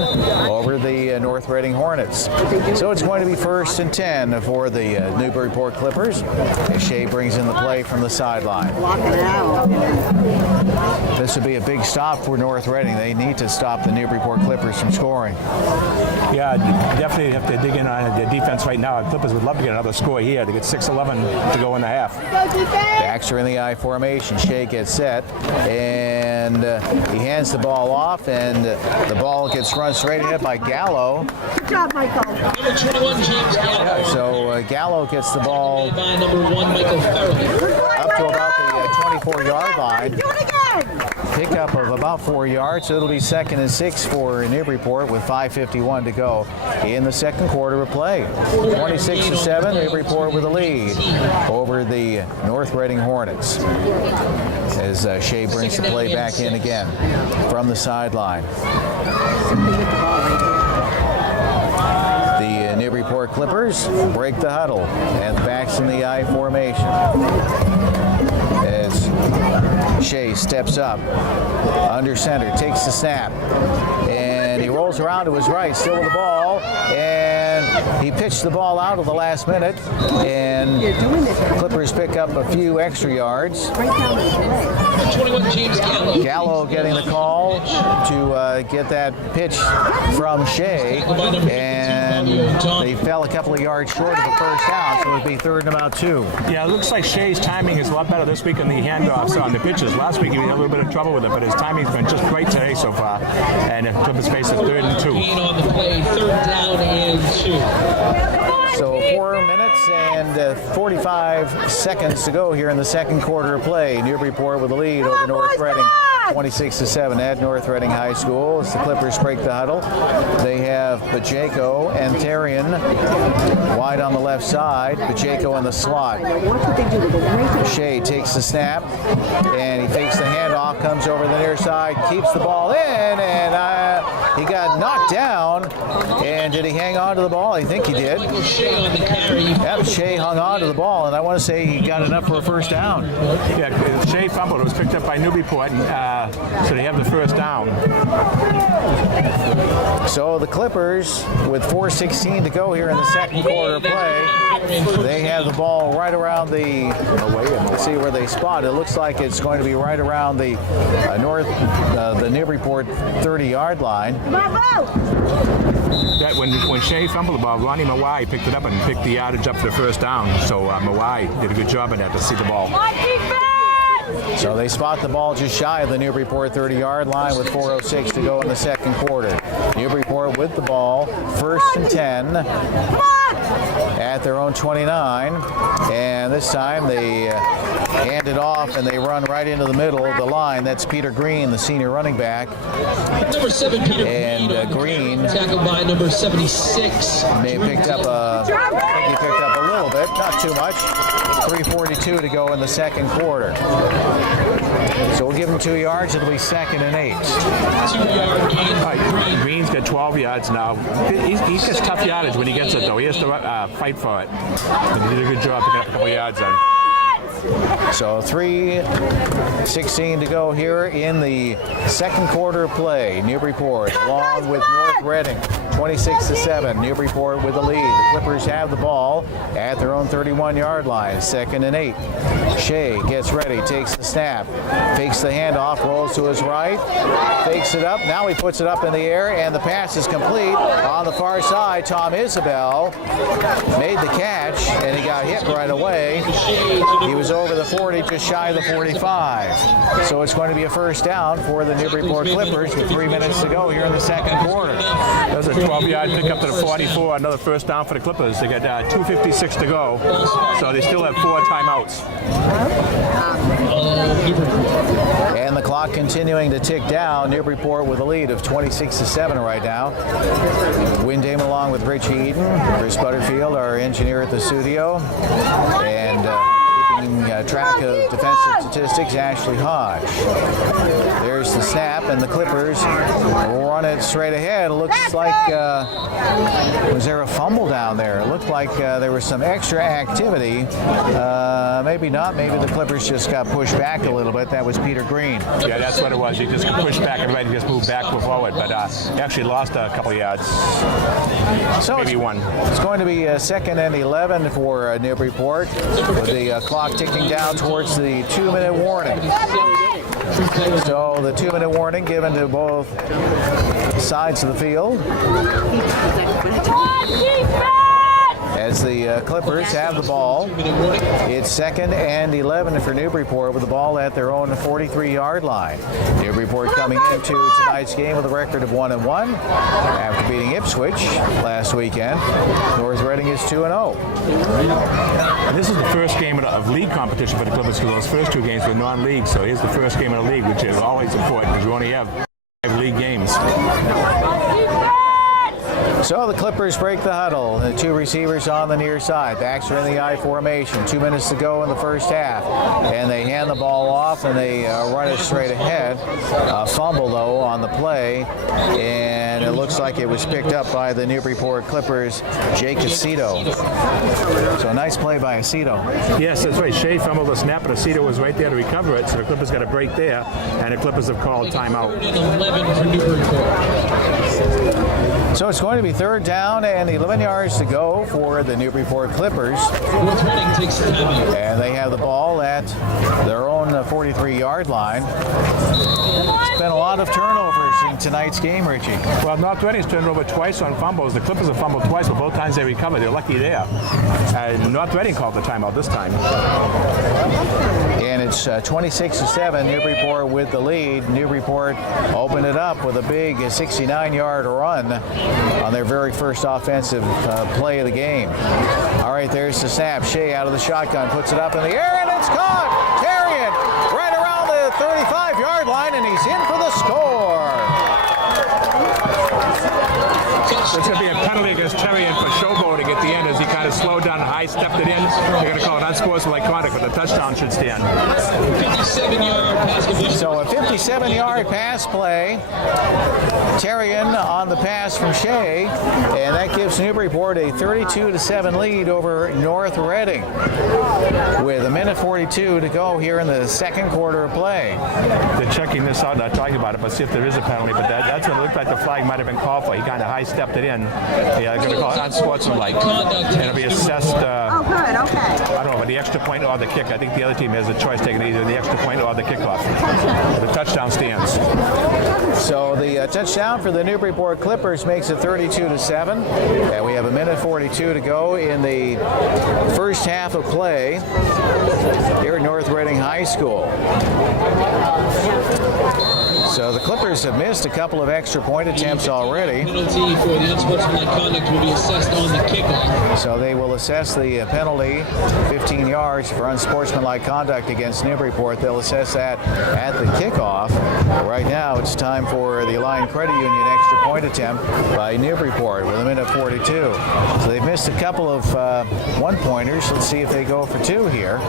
over the North Reading Hornets. So it's going to be 1st and 10 for the Newburyport Clippers as Shea brings in the play from the sideline. This would be a big stop for North Reading. They need to stop the Newburyport Clippers from scoring. Yeah, definitely have to dig in on the defense right now. The Clippers would love to get another score here to get 6:11 to go in the half. Backs are in the I formation. Shea gets set, and he hands the ball off, and the ball gets run straight in by Gallo. Good job, Michael. Number 21, James Gallo. So Gallo gets the ball By number 1, Michael Farrell. up to about the 24-yard line. Do it again. Pickup of about 4 yards, so it'll be 2nd and 6 for Newburyport with 5:51 to go in the second quarter of play. 26-7, Newburyport with a lead over the North Reading Hornets. As Shea brings the play back in again from the sideline. The Newburyport Clippers break the huddle and backs in the I formation. As Shea steps up under center, takes the snap, and he rolls around to his right, still with the ball, and he pitched the ball out at the last minute, and Clippers pick up a few extra yards. 21, James Gallo. Gallo getting the call to get that pitch from Shea, and they fell a couple of yards short of the first down, so it would be 3rd and about 2. Yeah, it looks like Shea's timing is a lot better this week on the handoffs on the pitches. Last week he had a little bit of trouble with it, but his timing's been just great today so far. And Clippers face a 3rd and 2. Gain on the play, 3rd down and 2. So 4 minutes and 45 seconds to go here in the second quarter of play. Newburyport with the lead over North Reading, 26-7 at North Reading High School. As the Clippers break the huddle, they have Pacheco and Therian wide on the left side. Pacheco in the slot. Shea takes the snap, and he fakes the handoff, comes over the near side, keeps the ball in, and He got knocked down, and did he hang on to the ball? I think he did. Shea on the carry. Yep, Shea hung on to the ball, and I want to say he got enough for a first down. Yeah, Shea fumbled. It was picked up by Newburyport, so they have the first down. So the Clippers, with 4:16 to go here in the second quarter of play, they have the ball right around the, let's see where they spot. It looks like it's going to be right around the the Newburyport 30-yard line. That when Shea fumbled the ball, Ronnie Mawai picked it up and picked the yardage up for the first down. So Mawai did a good job in that to see the ball. So they spot the ball just shy of the Newburyport 30-yard line with 4:06 to go in the second quarter. Newburyport with the ball, 1st and 10 at their own 29. And this time they hand it off and they run right into the middle of the line. That's Peter Green, the senior running back. Number 7, Peter Green tackled by number 76. May have picked up I think he picked up a little bit, not too much. 3:42 to go in the second quarter. So we'll give him 2 yards. It'll be 2nd and 8. 2-yard gain. All right, Green's got 12 yards now. He gets tough yardage when he gets it, though. He has to fight for it. And he did a good job picking up a couple yards on it. So 3:16 to go here in the second quarter of play. Newburyport along with North Reading, 26-7. Newburyport with the lead. The Clippers have the ball at their own 31-yard line. 2nd and 8. Shea gets ready, takes the snap, fakes the handoff, rolls to his right, fakes it up. Now he puts it up in the air, and the pass is complete. On the far side, Tom Isabel made the catch, and he got hit right away. He was over the 40, just shy of the 45. So it's going to be a first down for the Newburyport Clippers with 3 minutes to go here in the second quarter. That was a 12-yard pickup to the 44. Another first down for the Clippers. They got 2:56 to go, so they still have 4 timeouts. And the clock continuing to tick down. Newburyport with a lead of 26-7 right now. Win Damon along with Richie Eden, Chris Butterfield, our engineer at the studio, and keeping track of defensive statistics, Ashley Hodge. There's the snap, and the Clippers will run it straight ahead. It looks like, was there a fumble down there? It looked like there was some extra activity. Maybe not. Maybe the Clippers just got pushed back a little bit. That was Peter Green. Yeah, that's what it was. He just pushed back and right and just moved back forward, but he actually lost a couple of yards. So maybe one. It's going to be 2nd and 11 for Newburyport, with the clock ticking down towards the 2-minute warning. So the 2-minute warning given to both sides of the field. As the Clippers have the ball, it's 2nd and 11 for Newburyport with the ball at their own 43-yard line. Newburyport coming into tonight's game with a record of 1-1 after beating Ipswich last weekend. North Reading is 2-0. And this is the first game of league competition for the Clippers, because those first 2 games were non-league. So here's the first game of the league, which is always important because we only have 5 league games. So the Clippers break the huddle. The 2 receivers on the near side. Backs are in the I formation. 2 minutes to go in the first half. And they hand the ball off and they run it straight ahead. Fumble, though, on the play. And it looks like it was picked up by the Newburyport Clippers, Jake Aceto. So a nice play by Aceto. Yes, that's right. Shea fumbled the snap, but Aceto was right there to recover it. So the Clippers got a break there, and the Clippers have called timeout. 11 for Newburyport. So it's going to be 3rd down and 11 yards to go for the Newburyport Clippers. North Reading takes the timeout. And they have the ball at their own 43-yard line. It's been a lot of turnovers in tonight's game, Richie. Well, North Reading's turned over twice on fumbles. The Clippers have fumbled twice, but both times they recovered. They're lucky there. North Reading called the timeout this time. And it's 26-7. Newburyport with the lead. Newburyport opened it up with a big 69-yard run on their very first offensive play of the game. All right, there's the snap. Shea out of the shotgun, puts it up in the air, and it's caught. Terrian right around the 35-yard line, and he's in for the score. It's going to be a penalty against Terrian for showboating at the end as he kind of slowed down and high-stepped it in. They're going to call it unsportsmanlike conduct, but the touchdown should stand. 57-yard pass completion. So a 57-yard pass play. Terrian on the pass from Shea, and that gives Newburyport a 32-7 lead over North Reading with 1:42 to go here in the second quarter of play. They're checking this out, not talking about it, but see if there is a penalty. But that's what it looked like the flag might have been called for. He kind of high-stepped it in. Yeah, they're going to call it unsportsmanlike. And it'll be assessed, Oh, good. Okay. I don't know, but the extra point or the kick. I think the other team has a choice taking either the extra point or the kickoff. The touchdown stands. So the touchdown for the Newburyport Clippers makes it 32-7, and we have 1:42 to go in the first half of play here at North Reading High School. So the Clippers have missed a couple of extra point attempts already. Penalty for the unsportsmanlike conduct will be assessed on the kickoff. So they will assess the penalty, 15 yards for unsportsmanlike conduct against Newburyport. They'll assess that at the kickoff. Right now it's time for the Alliant Credit Union extra point attempt by Newburyport with 1:42. So they've missed a couple of one-pointers. Let's see if they go for two here.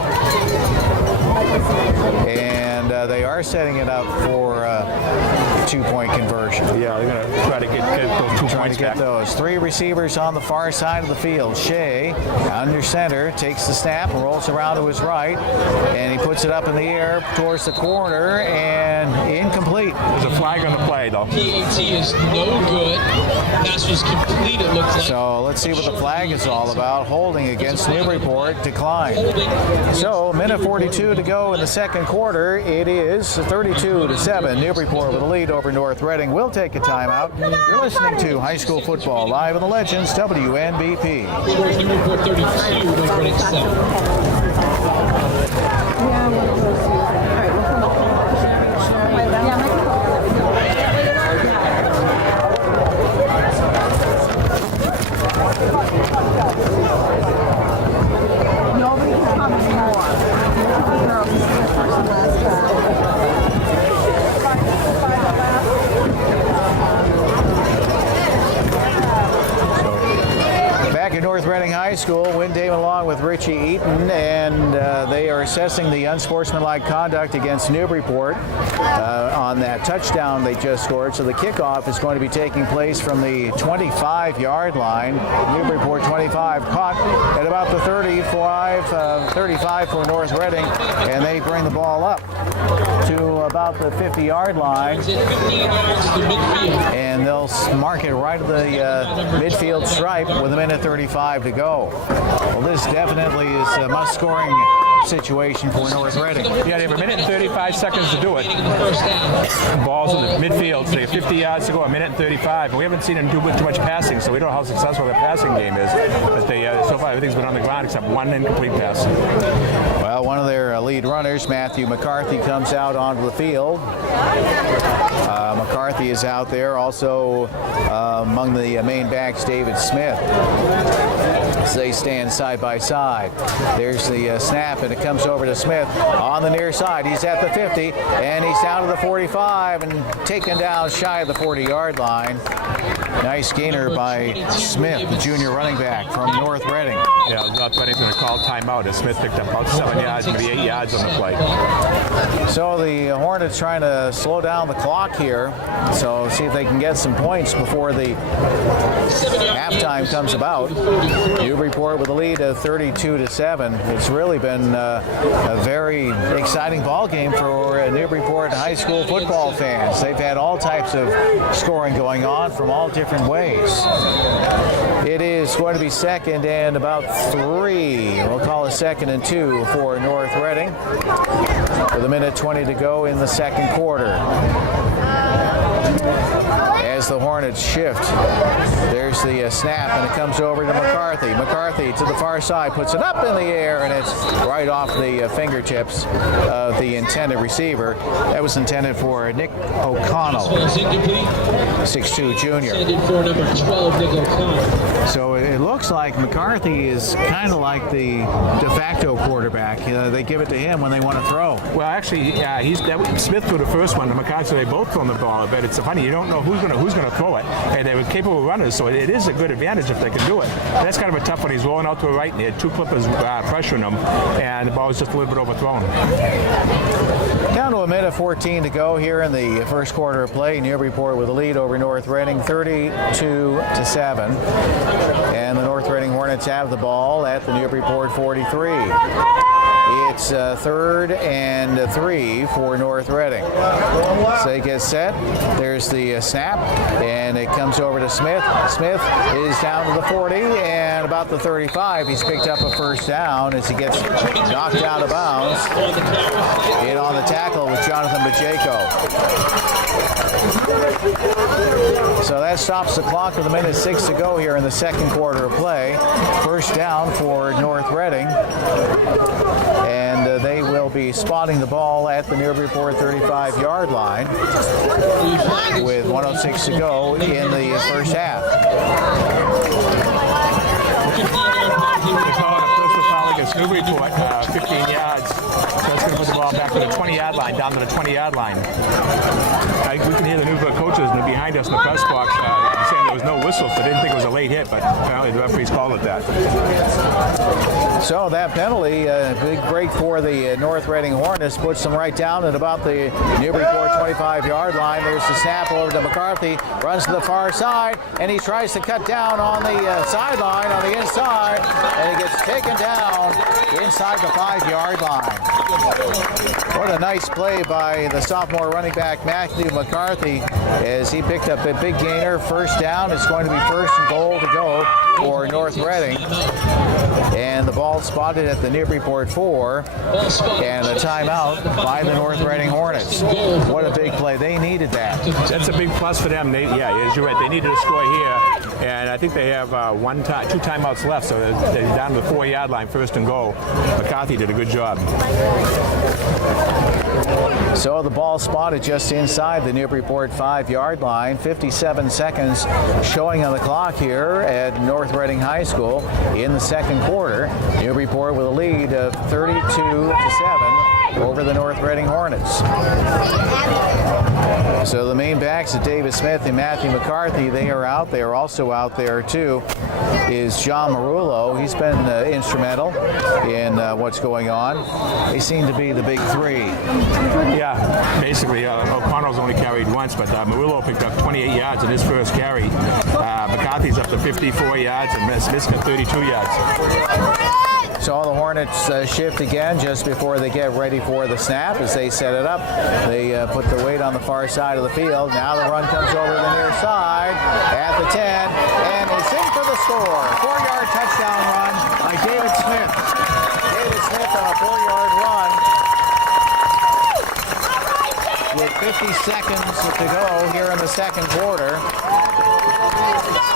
And they are setting it up for two-point conversion. Yeah, they're going to try to get those 2 points back. Those three receivers on the far side of the field. Shea, under center, takes the snap and rolls around to his right, and he puts it up in the air towards the corner, and incomplete. There's a flag on the play, though. PAT is no good. Pass was complete, it looks like. So let's see what the flag is all about. Holding against Newburyport declined. So 1:42 to go in the second quarter. It is 32-7. Newburyport with a lead over North Reading. We'll take a timeout. You're listening to High School Football live on the Legends WNBP. Newburyport 32, North Reading 7. Back at North Reading High School, Wynn Damon along with Richie Eaton, and they are assessing the unsportsmanlike conduct against Newburyport on that touchdown they just scored. So the kickoff is going to be taking place from the 25-yard line. Newburyport 25, caught at about the 35 for North Reading, and they bring the ball up to about the 50-yard line, 15 yards to midfield. and they'll mark it right at the midfield stripe with 1:35 to go. Well, this definitely is a must-scoring situation for North Reading. Yeah, they have 1:35 seconds to do it. First down. Balls in the midfield, so they have 50 yards to go, 1:35. And we haven't seen them do too much passing, so we don't know how successful their passing game is. But they, so far, everything's been on the ground except one incomplete pass. Well, one of their lead runners, Matthew McCarthy, comes out onto the field. McCarthy is out there. Also among the main backs, David Smith. So they stand side by side. There's the snap, and it comes over to Smith on the near side. He's at the 50, and he's down to the 45 and taken down shy of the 40-yard line. Nice gainer by Smith, the junior running back from North Reading. Yeah, North Reading's going to call timeout as Smith picked up about 7 yards, maybe 8 yards on the play. So the Hornets trying to slow down the clock here. So see if they can get some points before the halftime comes about. Newburyport with a lead of 32-7. It's really been a very exciting ball game for Newburyport high school football fans. They've had all types of scoring going on from all different ways. It is going to be second and about 3. We'll call it 2nd and 2 for North Reading with 1:20 to go in the second quarter. As the Hornets shift, there's the snap, and it comes over to McCarthy. McCarthy to the far side, puts it up in the air, and it's right off the fingertips of the intended receiver. That was intended for Nick O'Connell, 6'2" junior. Intended for number 12, Nick O'Connell. So it looks like McCarthy is kind of like the de facto quarterback. They give it to him when they want to throw. Well, actually, Smith threw the first one, and McCarthy, they both thrown the ball. But it's funny, you don't know who's going going to throw it, and they were capable runners, so it is a good advantage if they can do it. That's kind of a tough one. He's rolling out to the right, and he had two Clippers pressuring him, and the ball was just a little bit overthrown. Down to a minute 14 to go here in the first quarter of play. Newburyport with a lead over North Reading, 32-7. And the North Reading Hornets have the ball at the Newburyport 43. It's 3rd and 3 for North Reading. So they get set. There's the snap, and it comes over to Smith. Smith is down to the 40 and about the 35. He's picked up a first down as he gets knocked out of bounds. In on the tackle with Jonathan Pacheco. So that stops the clock with a minute 6 to go here in the second quarter of play. First down for North Reading. And they will be spotting the ball at the Newburyport 35-yard line with 1:06 to go in the first half. They're calling a personal foul against Newburyport, 15 yards. So that's going to put the ball back to the 20-yard line, down to the 20-yard line. We can hear the Newburyport coaches behind us in the press box saying there was no whistle, so they didn't think it was a late hit, but apparently the referees called it that. So that penalty, a big break for the North Reading Hornets, puts them right down at about the Newburyport 25-yard line. There's the snap over to McCarthy, runs to the far side, and he tries to cut down on the sideline on the inside, and he gets taken down inside the 5-yard line. What a nice play by the sophomore running back Matthew McCarthy as he picked up a big gainer. First down. It's going to be 1st and goal to go for North Reading. And the ball spotted at the Newburyport 4, and a timeout by the North Reading Hornets. What a big play. They needed that. That's a big plus for them. As you're right, they needed a score here, and I think they have 2 timeouts left, so they're down to the 4-yard line, 1st and goal. McCarthy did a good job. So the ball spotted just inside the Newburyport 5-yard line. 57 seconds showing on the clock here at North Reading High School in the second quarter. Newburyport with a lead of 32-7 over the North Reading Hornets. So the main backs of David Smith and Matthew McCarthy, they are out. They are also out there too is John Marullo. He's been instrumental in what's going on. They seem to be the big three. Yeah, basically O'Connell's only carried once, but Marullo picked up 28 yards in his first carry. McCarthy's up to 54 yards, and Smith's got 32 yards. So the Hornets shift again just before they get ready for the snap. As they set it up, they put the weight on the far side of the field. Now the run comes over to the near side at the 10, and it's in for the score. 4-yard touchdown run by David Smith. David Smith on a 4-yard run with 50 seconds to go here in the second quarter.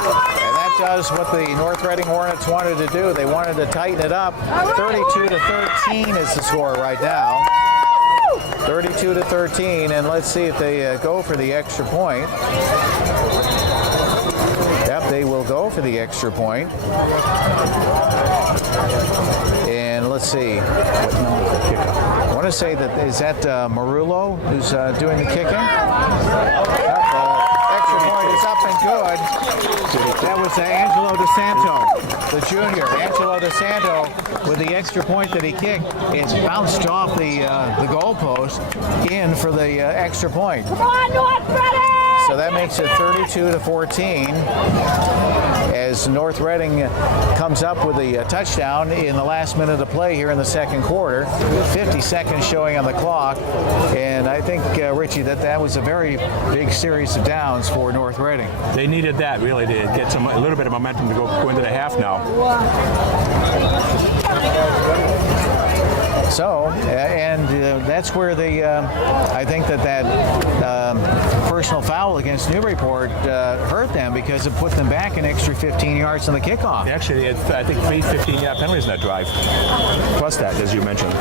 And that does what the North Reading Hornets wanted to do. They wanted to tighten it up. 32-13 is the score right now. 32-13, and let's see if they go for the extra point. Yep, they will go for the extra point. And let's see. I want to say that is that Marullo who's doing the kicking. Extra point is up and good. That was Angelo DeSanto, the junior. Angelo DeSanto with the extra point that he kicked. It's bounced off the goalpost in for the extra point. Come on, North Reading! So that makes it 32-14 as North Reading comes up with a touchdown in the last minute of play here in the second quarter. 50 seconds showing on the clock. And I think, Richie, that was a very big series of downs for North Reading. They needed that, really, to get a little bit of momentum to go into the half now. So, and that's where I think that personal foul against Newburyport hurt them because it put them back an extra 15 yards on the kickoff. Actually, I think 3 15-yard penalties in that drive, plus that, as you mentioned.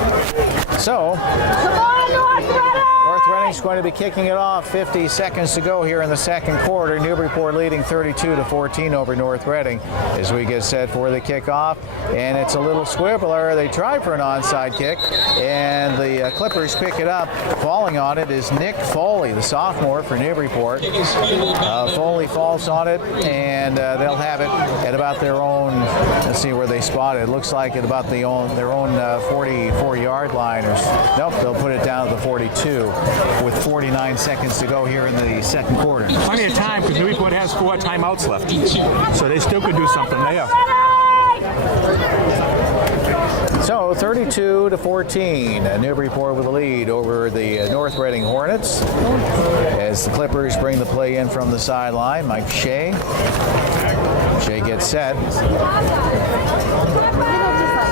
So, Come on, North Reading! North Reading Frank's going to be kicking it off. 50 seconds to go here in the second quarter. Newburyport leading 32-14 over North Reading as we get set for the kickoff. And it's a little swiveler. They tried for an onside kick, and the Clippers pick it up. Falling on it is Nick Foley, the sophomore for Newburyport. Foley falls on it, and they'll have it at about their own, let's see where they spot it. It looks like at about their own 44-yard line. Nope, they'll put it down to the 42 with 49 seconds to go here in the second quarter. Plenty of time because Newburyport has 4 timeouts left, so they still could do something there. So 32-14, Newburyport with a lead over the North Reading Hornets as the Clippers bring the play in from the sideline. Mike Shea. Shea gets set.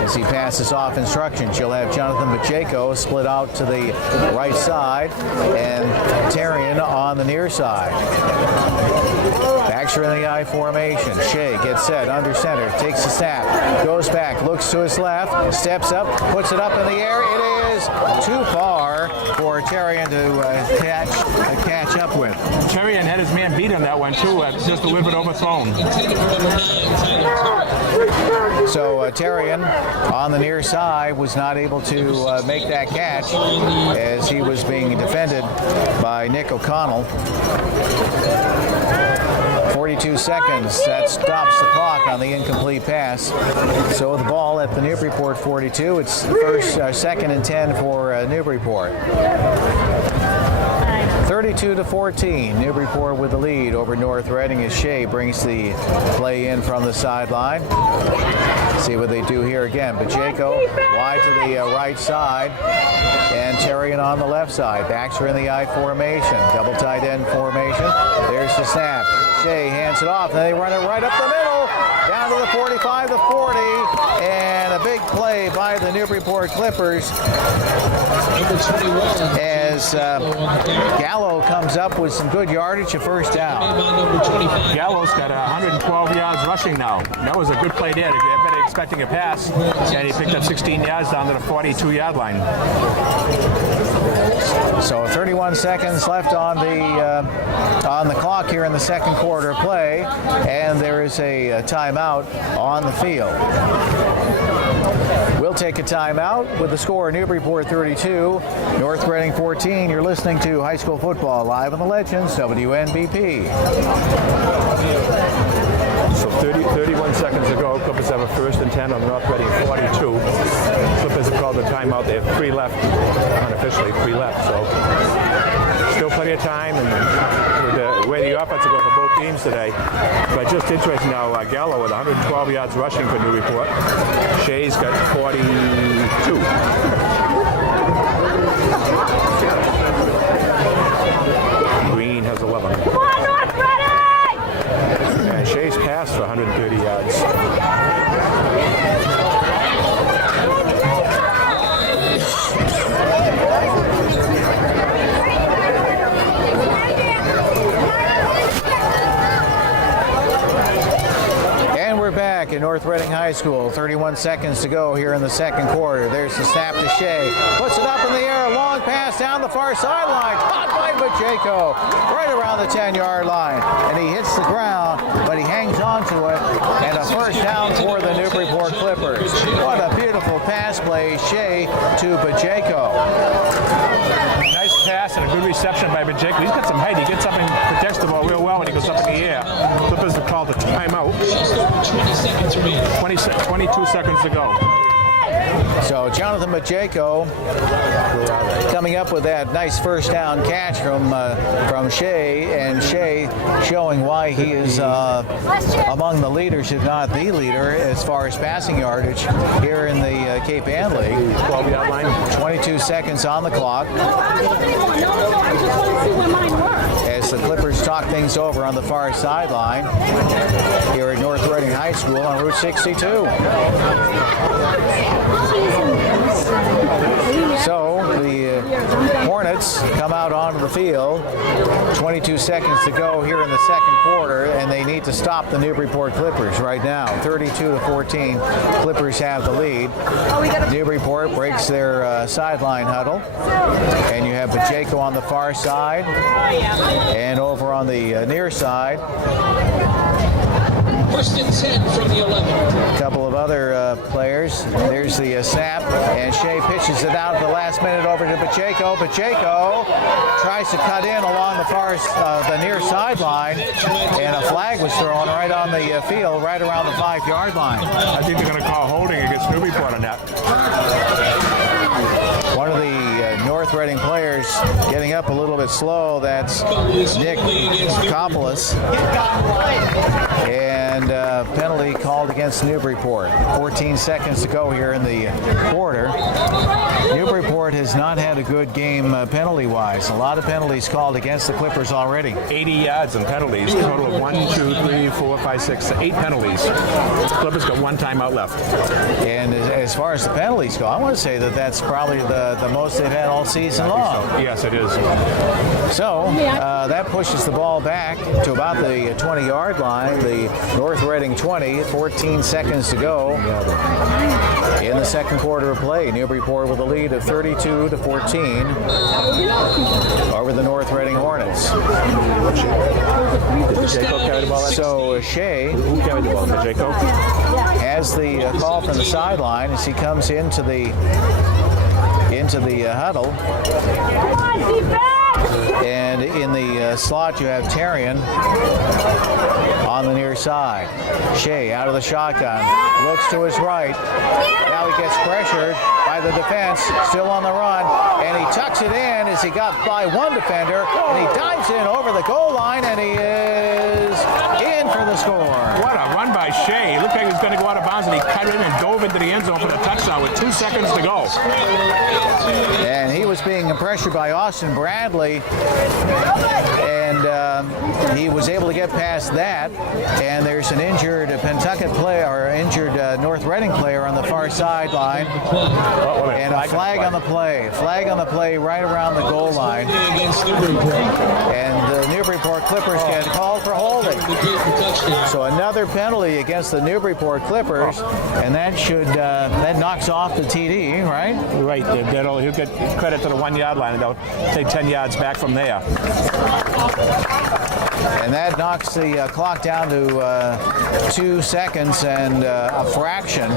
As he passes off instructions, you'll have Jonathan Pacheco split out to the right side and Tarian on the near side. Backs are in the I formation. Shea gets set under center, takes a snap, goes back, looks to his left, steps up, puts it up in the air. It is too far for Tarian to catch up with. Tarian had his man beat on that one too, just a little bit overthrown. So Tarian on the near side was not able to make that catch as he was being defended by Nick O'Connell. 42 seconds, that stops the clock on the incomplete pass. So the ball at the Newburyport 42, it's second and 10 for Newburyport. 32-14, Newburyport with the lead over North Reading as Shea brings the play in from the sideline. See what they do here again. Pacheco wide to the right side, and Tarian on the left side. Backs are in the I formation, double tight end formation. There's the snap. Shea hands it off, and they run it right up the middle, down to the 45, the 40, and a big play by the Newburyport Clippers as Gallo comes up with some good yardage, a first down. Gallo's got 112 yards rushing now. That was a good play there. Everybody expecting a pass, and he picked up 16 yards down to the 42-yard line. So 31 seconds left on the clock here in the second quarter play, and there is a timeout on the field. We'll take a timeout with the score Newburyport 32, North Reading 14. You're listening to High School Football live on the Legends, WNBP. So 31 seconds ago, Clippers have a first and 10 on the North Reading 42. Clippers have called the timeout. They have 3 left, unofficially 3 left. So still plenty of time, and with the way the offense will go for both teams today. But just interesting now, Gallo with 112 yards rushing for Newburyport. Shea's got 42. Green has 11. Come on, North Reading! And Shea's passed for 130 yards. Back at North Reading High School, 31 seconds to go here in the second quarter. There's the snap to Shea, puts it up in the air, a long pass down the far sideline, caught by Pacheco, right around the 10-yard line, and he hits the ground, but he hangs on to it, and a first down for the Newburyport Clippers. What a beautiful pass play, Shea to Pacheco. Nice pass and a good reception by Pacheco. He's got some height. He gets something, protects the ball real well when he goes up in the air. Clippers have called the timeout. 22 seconds to go. So Jonathan Pacheco coming up with that nice first down catch from Shea, and Shea showing why he is among the leaders, if not the leader, as far as passing yardage here in the Cape Ann League. 12-yard line. 22 seconds on the clock. I just want to see where mine were. As the Clippers talk things over on the far sideline here at North Reading High School on Route 62. So the Hornets come out onto the field. 22 seconds to go here in the second quarter, and they need to stop the Newburyport Clippers right now. 32-14, Clippers have the lead. Newburyport breaks their sideline huddle, and you have Pacheco on the far side, and over on the near side, First and 10 from the 11. a couple of other players. There's the snap, and Shea pitches it out at the last minute over to Pacheco. Pacheco tries to cut in along the near sideline, and a flag was thrown right on the field, right around the 5-yard line. I think they're going to call holding against Newburyport on that. One of the North Reading players getting up a little bit slow. That's Nick Coppolis. And penalty called against Newburyport. 14 seconds to go here in the quarter. Newburyport has not had a good game penalty-wise. A lot of penalties called against the Clippers already. 80 yards in penalties, a total of 1, 2, 3, 4, 5, 6, 8 penalties. Clippers got 1 timeout left. And as far as the penalties go, I want to say that that's probably the most they've had all season long. Yes, it is. So that pushes the ball back to about the 20-yard line. The North Reading 20, 14 seconds to go in the second quarter of play. Newburyport with a lead of 32-14 over the North Reading Hornets. Did Pacheco carry the ball? So Shea, Who carried the ball? Pacheco? has the call from the sideline as he comes into the huddle. And in the slot you have Tarian on the near side. Shea out of the shotgun, looks to his right. Now he gets pressured by the defense, still on the run, and he tucks it in as he got by one defender, and he dives in over the goal line, and he is in for the score. What a run by Shea. He looked like he was going to go out of bounds, and he cut in and dove into the end zone for the touchdown with 2 seconds to go. And he was being pressured by Austin Bradley, and he was able to get past that. And there's an injured Pentucket player, or injured North Reading player on the far sideline, and a flag on the play. Flag on the play right around the goal line. And the Newburyport Clippers get called for holding. So another penalty against the Newburyport Clippers, and that knocks off the TD, right? Right. He'll get credit to the 1-yard line, and they'll take 10 yards back from there. And that knocks the clock down to 2 seconds and a fraction.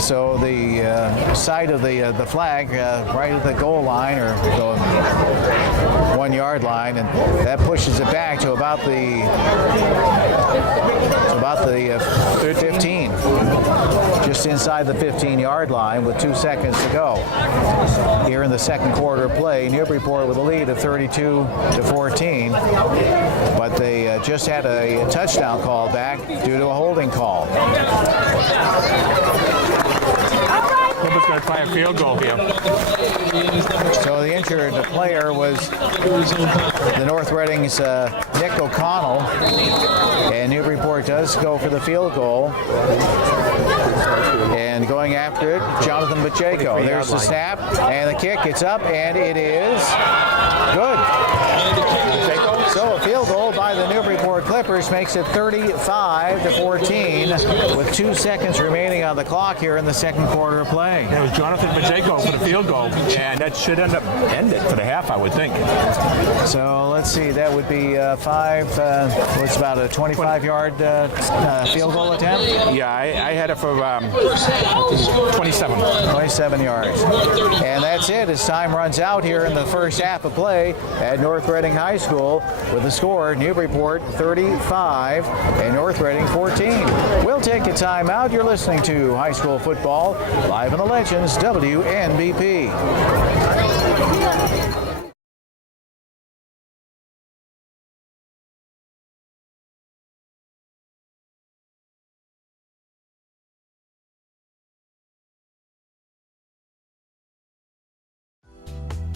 So the side of the flag right at the goal line, or the 1-yard line, and that pushes it back to about the 15, just inside the 15-yard line with 2 seconds to go. Here in the second quarter of play, Newburyport with a lead of 32-14, but they just had a touchdown call back due to a holding call. Clippers going to try a field goal here. So the injured player was the North Reading's Nick O'Connell, and Newburyport does go for the field goal. And going after it, Jonathan Pacheco. There's the snap, and the kick. It's up, and it is good. So a field goal by the Newburyport Clippers makes it 35-14 with 2 seconds remaining on the clock here in the second quarter of play. It was Jonathan Pacheco for the field goal, and that should end it for the half, I would think. So let's see, that would be what's about a 25-yard field goal attempt? Yeah, I had it for 27. 27 yards. And that's it as time runs out here in the first half of play at North Reading High School with the score Newburyport 35 and North Reading 14. We'll take a timeout. You're listening to High School Football live on the Legends WNBP.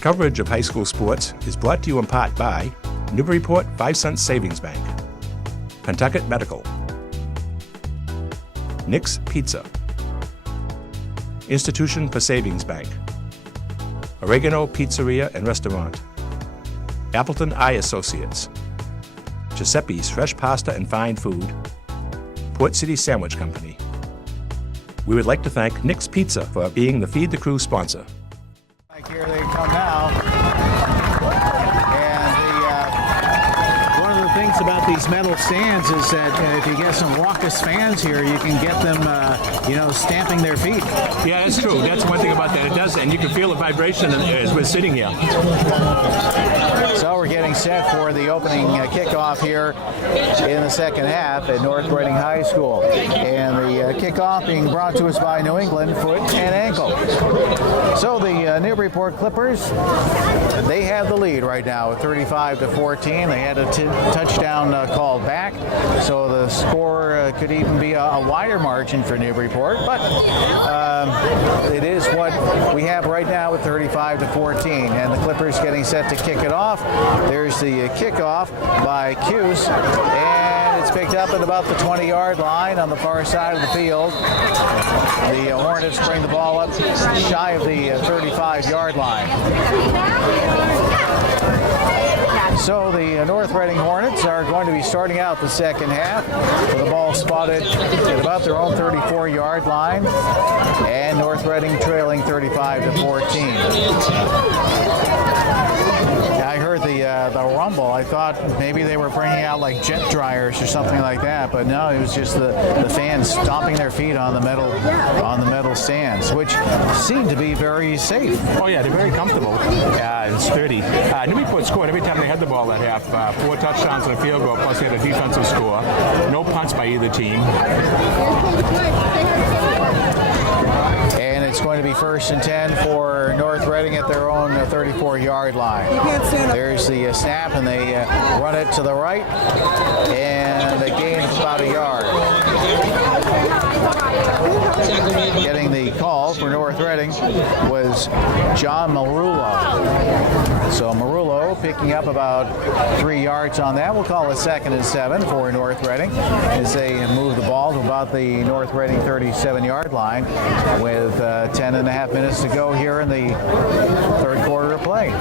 Coverage of high school sports is brought to you in part by Newburyport 5 Cent Savings Bank, Pentucket Medical, Nick's Pizza, Institution for Savings Bank, Oregano Pizzeria and Restaurant, Appleton Eye Associates, Giuseppe's Fresh Pasta and Fine Food, Port City Sandwich Company. We would like to thank Nick's Pizza for being the Feed the Crew sponsor. Like here they come now. And one of the things about these metal stands is that if you get some raucous fans here, you can get them, stamping their feet. Yeah, that's true. That's one thing about that. It does, and you can feel the vibration as we're sitting here. So we're getting set for the opening kickoff here in the second half at North Reading High School. And the kickoff being brought to us by New England Foot and Ankle. So the Newburyport Clippers, they have the lead right now at 35-14. They had a touchdown called back, so the score could even be a wider margin for Newburyport. But it is what we have right now at 35-14, and the Clippers getting set to kick it off. There's the kickoff by Cuse, and it's picked up at about the 20-yard line on the far side of the field. The Hornets bring the ball up shy of the 35-yard line. So the North Reading Hornets are going to be starting out the second half with the ball spotted at about their own 34-yard line, and North Reading trailing 35-14. I heard the rumble. I thought maybe they were bringing out like jet dryers or something like that, but no, it was just the fans stomping their feet on the metal stands, which seemed to be very safe. Oh yeah, they're very comfortable and sturdy. Newburyport scored every time they had the ball at half. 4 touchdowns and a field goal, plus they had a defensive score. No punts by either team. And it's going to be 1st and 10 for North Reading at their own 34-yard line. There's the snap, and they run it to the right, and they gain about a yard. Getting the call for North Reading was John Marullo. So Marullo picking up about 3 yards on that. We'll call it 2nd and 7 for North Reading as they move the ball to about the North Reading 37-yard line with 10 and a half minutes to go here in the third quarter of play.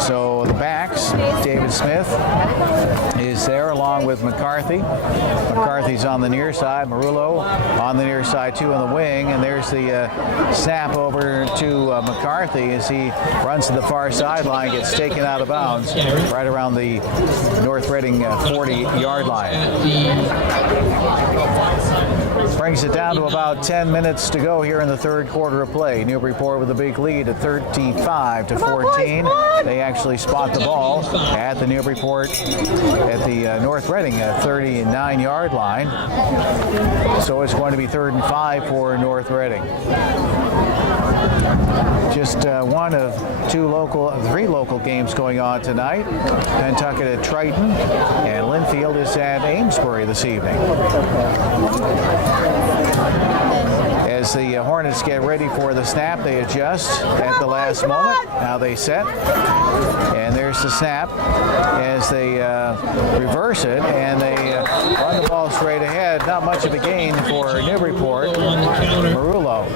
So the backs, David Smith is there along with McCarthy. McCarthy's on the near side, Marullo on the near side too on the wing, and there's the snap over to McCarthy as he runs to the far sideline, gets taken out of bounds right around the North Reading 40-yard line. Brings it down to about 10 minutes to go here in the third quarter of play. Newburyport with a big lead at 35-14. They actually spot the ball at the Newburyport, at the North Reading 39-yard line. So it's going to be 3rd and 5 for North Reading. Just one of 3 local games going on tonight. Pentucket at Triton, and Linfield is at Amesbury this evening. As the Hornets get ready for the snap, they adjust at the last moment. Now they set, and there's the snap as they reverse it, and they run the ball straight ahead. Not much of a gain for Newburyport. Marullo.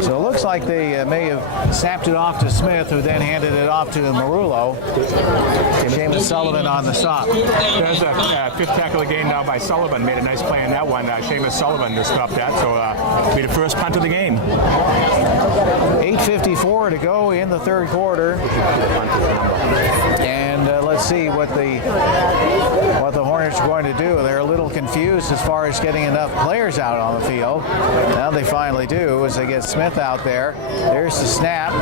So it looks like they may have snapped it off to Smith, who then handed it off to Marullo. Seamus Sullivan on the stop. There's a 5th tackle of the game now by Sullivan. Made a nice play on that one. Seamus Sullivan to stop that, so be the first punt of the game. 8:54 to go in the third quarter, and let's see what the Hornets are going to do. They're a little confused as far as getting enough players out on the field. Now they finally do as they get Smith out there. There's the snap,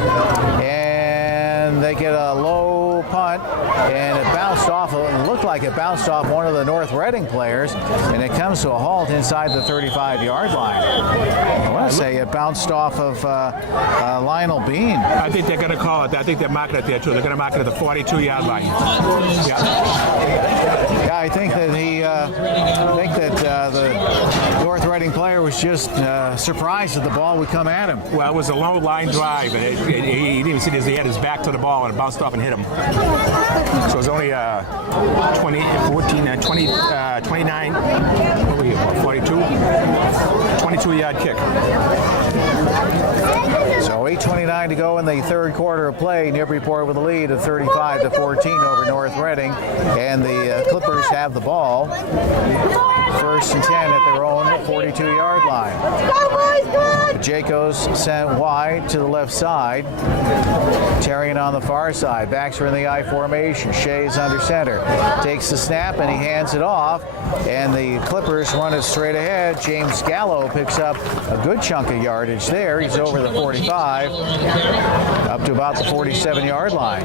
and they get a low punt, and it bounced off. It looked like it bounced off one of the North Reading players, and it comes to a halt inside the 35-yard line. I want to say it bounced off of Lionel Bean. I think they're going to call it. I think they're marking it there too. They're going to mark it at the 42-yard line. Yeah, I think that the North North Reading player was just surprised that the ball would come at him. Well, it was a low line drive, and he didn't even see this. He had his back to the ball, and it bounced off and hit him. So it was only 29, what were you, 42? 22-yard kick. So 8:29 to go in the third quarter of play. Newburyport with a lead of 35-14 over North Reading, and the Clippers have the ball. First and 10 at their own 42-yard line. Jacobs sent wide to the left side. Tarian on the far side. Backs are in the I formation. Shea's under center. Takes the snap and he hands it off. And the Clippers run it straight ahead. James Gallo picks up a good chunk of yardage there. He's over the 45, up to about the 47-yard line.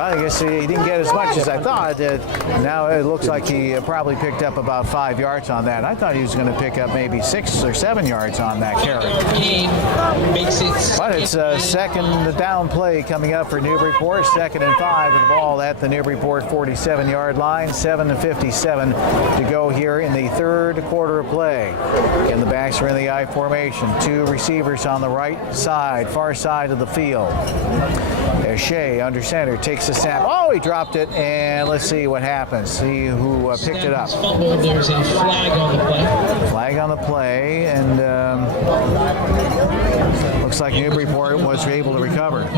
I guess he didn't get as much as I thought. Now it looks like he probably picked up about 5 yards on that. I thought he was going to pick up maybe 6 or 7 yards on that carry. But it's a second down play coming up for Newburyport. 2nd and 5 with the ball at the Newburyport 47-yard line. 7:57 to go here in the third quarter of play. And the backs are in the I formation. 2 receivers on the right side, far side of the field. Shea under center takes the snap. Oh, he dropped it, and let's see what happens. See who picked it up. There's a flag on the play. Flag on the play, and looks like Newburyport was able to recover.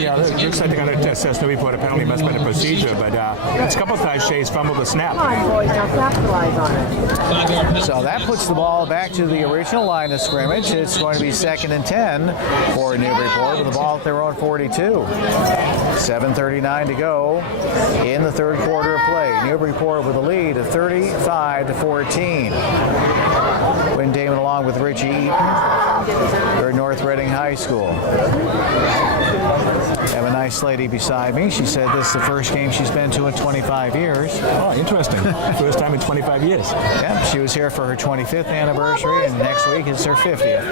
Yeah, it looks like they're going to assess Newburyport. Apparently, must have been a procedure, but it's a couple of times Shea's fumbled the snap. So that puts the ball back to the original line of scrimmage. It's going to be 2nd and 10 for Newburyport with the ball at their own 42. 7:39 to go in the third quarter of play. Newburyport with a lead of 35-14. Win Damon along with Richie Eaton for North Reading High School. I have a nice lady beside me. She said this is the first game she's been to in 25 years. Oh, interesting. First time in 25 years. Yeah, she was here for her 25th anniversary, and next week is her 50th.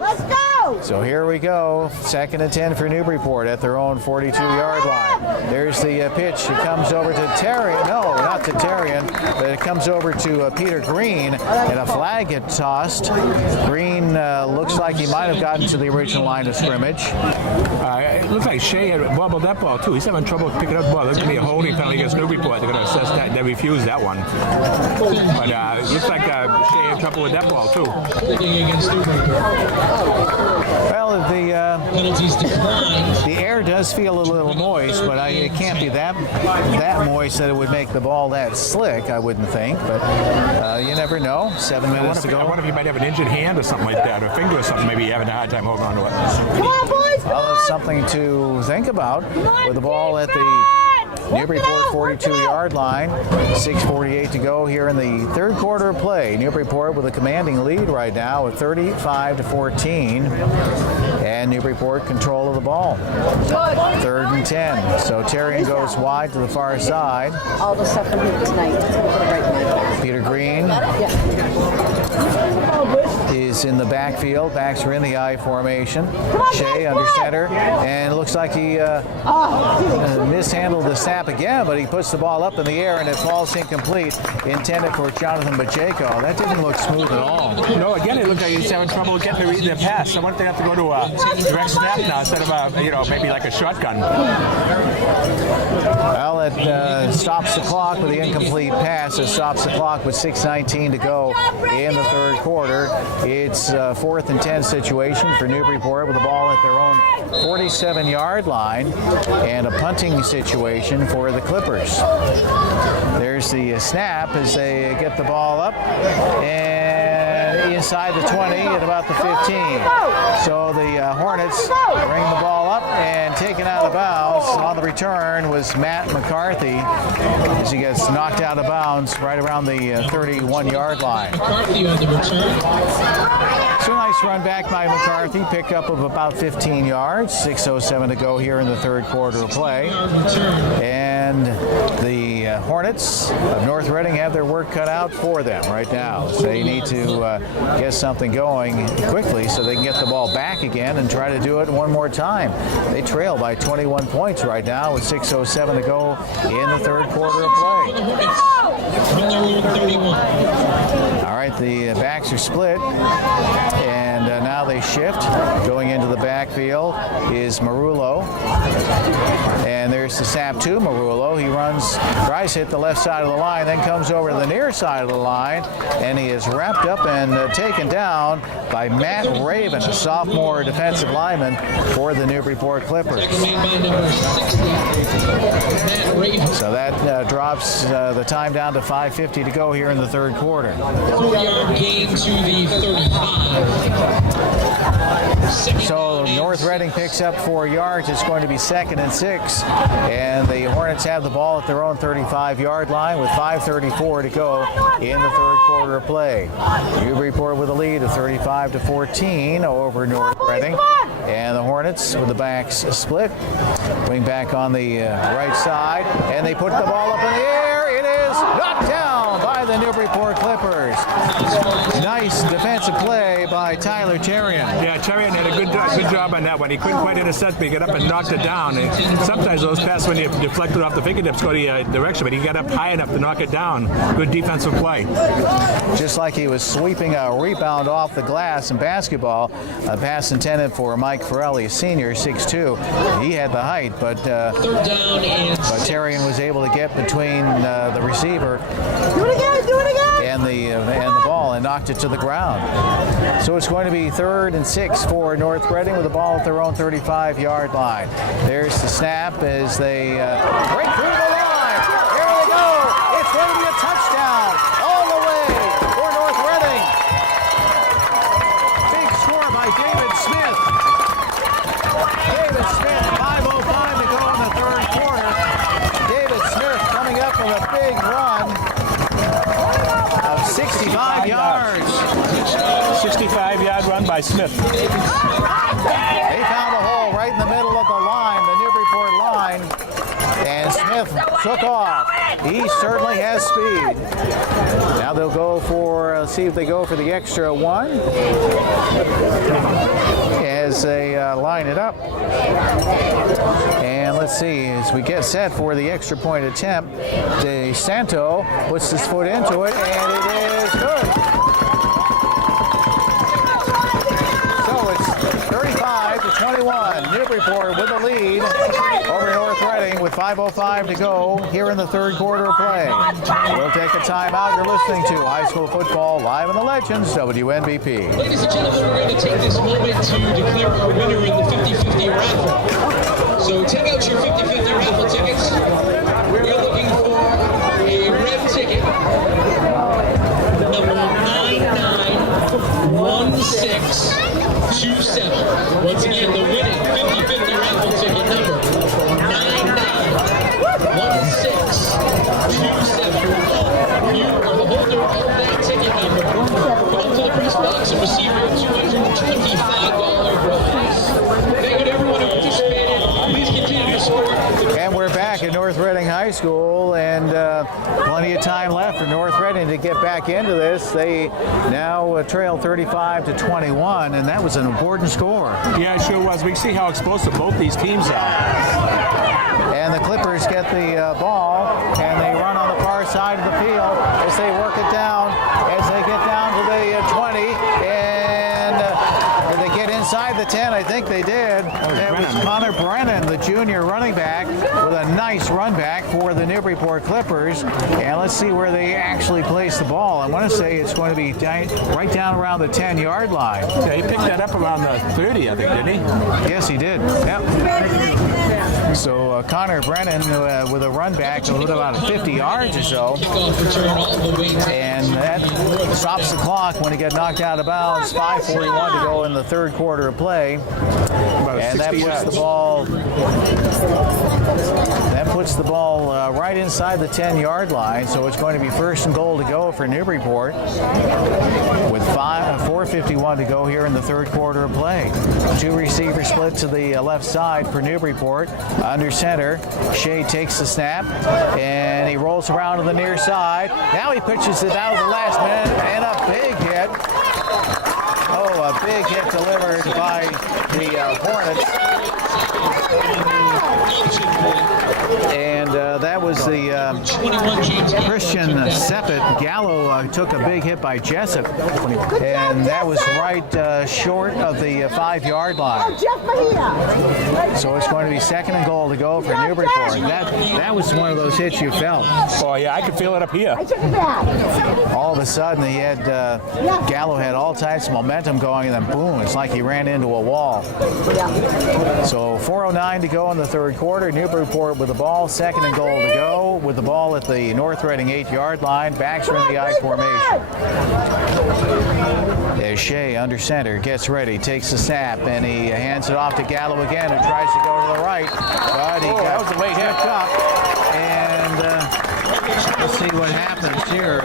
Let's go! So here we go. 2nd and 10 for Newburyport at their own 42-yard line. There's the pitch. It comes over to Tarian. No, not to Tarian, but it comes over to Peter Green, and a flag gets tossed. Green looks like he might have gotten to the original line of scrimmage. It looks like Shea had wobbled that ball, too. He's having trouble picking up the ball. There's going to be a holding penalty against Newburyport. They're going to assess that. They refused that one. But it looks like Shea had trouble with that ball, too. Well, Penalties declined. the air does feel a little moist, but it can't be that moist that it would make the ball that slick, I wouldn't think. But you never know. 7 minutes to go. I wonder if you might have an injured hand or something like that, or a finger or something. Maybe you're having a hard time holding on to it. Come on, boys! Well, it's something to think about with the ball at the Newburyport 42-yard line. 6:48 to go here in the third quarter of play. Newburyport with a commanding lead right now of 35-14. And Newburyport control of the ball. 3rd and 10. So Tarian goes wide to the far side. All the stuff I'm here tonight. Peter Green is in the backfield. Backs are in the I formation. Shea under center. And it looks like he mishandled the snap again, but he puts the ball up in the air and it falls incomplete. Intended for Jonathan Pacheco. That didn't look smooth at all. No, again, it looked like he's having trouble getting the pass. I wonder if they have to go to a direct snap now instead of maybe like a shotgun. Well, it stops the clock with the incomplete pass. It stops the clock with 6:19 to go in the third quarter. It's a 4th and 10 situation for Newburyport with the ball at their own 47-yard line and a punting situation for the Clippers. There's the snap as they get the ball up and inside the 20 at about the 15. So the Hornets bring the ball up and taken out of bounds. On the return was Matt McCarthy as he gets knocked out of bounds right around the 31-yard line. McCarthy on the return. So a nice run back by McCarthy, pickup of about 15 yards. 6:07 to go here in the third quarter of play. And the Hornets of North Reading have their work cut out for them right now. So they need to get something going quickly so they can get the ball back again and try to do it one more time. They trail by by 21 points right now with 6:07 to go in the third quarter of play. All right, the backs are split, and now they shift. Going into the backfield is Marullo, and there's the snap to Marullo. He runs, tries to hit the left side of the line, then comes over to the near side of the line, and he is wrapped up and taken down by Matt Raven, a sophomore defensive lineman for the Newburyport Clippers. So that drops the time down to 5:50 to go here in the third quarter. 4-yard gain to the 35. So North Reading picks up 4 yards. It's going to be 2nd and 6. And the Hornets have the ball at their own 35-yard line with 5:34 to go in the third quarter of play. Newburyport with a lead of 35-14 over North Reading. And the Hornets with the backs split. Wing back on the right side. And they put the ball up in the air. It is knocked down by the Newburyport Clippers. Nice defensive play by Tyler Terrian. Yeah, Terrian had a good job on that one. He couldn't quite intercept, but he got up and knocked it down. And sometimes those passes, when you deflect it off the fingertips, go the direction, but he got up high enough to knock it down. Good defensive play. Just like he was sweeping a rebound off the glass in basketball, a pass intended for Mike Farrelly, senior, 6'2". He had the height, but Terrian was able to get between the receiver and the ball and knocked it to the ground. So it's going to be 3rd and 6 for North Reading with the ball at their own 35-yard line. There's the snap as they break through the line. Here they go. It's going to be a touchdown all the way for North Reading. Big score by David Smith. David Smith, 5:05 to go in the third quarter. David Smith coming up with a big run of 65 yards. 65-yard run by Smith. They found a hole right in the middle of the line, the Newburyport line, and Smith took off. He certainly has speed. Now they'll go for, see if they go for the extra one as they line it up. And let's see, as we get set for the extra point attempt, De Santo puts his foot into it, and it is good. So it's 35-21. Newburyport with the lead over North Reading with 5:05 to go here in the third quarter of play. We'll take a timeout. You're listening to High School Football live on the Legends, WNBP. Ladies and gentlemen, we're going to take this moment to declare our winner in the 50-50 raffle. So take out your 50-50 raffle tickets. We're looking for a red ticket, number 991627. Once again, the winning 50-50 raffle ticket number 991627. You are the holder of that ticket number. Come up to the press box and receive your $225 prize. Thank you to everyone who participated. Please continue to support. And we're back at North Reading High School, and plenty of time left for North Reading to get back into this. They now trail 35-21, and that was an important score. Yeah, it sure was. We can see how explosive both these teams are. And the Clippers get the ball, and they run on the far side of the field as they work it down, as they get down to the 20, and did they get inside the 10? I think they did. It was Connor Brennan, the junior running back, with a nice run back for the Newburyport Clippers. And let's see where they actually place the ball. I want to say it's going to be right down around the 10-yard line. Yeah, he picked that up around the 30, I think, didn't he? Yes, he did. Yep. So Connor Brennan with a run back of about 50 yards or so. And that stops the clock when he got knocked out of bounds. 5:41 to go in the third quarter of play. And that puts the ball right inside the 10-yard line. So it's going to be 1st and goal to go for Newburyport with 4:51 to go here in the third quarter of play. 2 receivers split to the left side for Newburyport. Under center, Shea takes the snap, and he rolls around to the near side. Now he pitches it out at the last minute, and a big hit. Oh, a big hit delivered by the Hornets. And that was the Christian Seppet. Gallo took a big hit by Jessup, and that was right short of the 5-yard line. So it's going to be 2nd and goal to go for Newburyport. That was one of those hits you felt. Oh, yeah, I could feel it up here. All of a sudden, he had Gallo had all types of momentum going, and then boom, it's like he ran into a wall. So 4:09 to go in the 3rd quarter. Newburyport with the ball, 2nd and goal to go, with the ball at the North Reading 8-yard line. Backs are in the I formation. As Shea under center gets ready, takes the snap, and he hands it off to Gallo again, who tries to go to the right, but he got picked up. And let's see what happens here.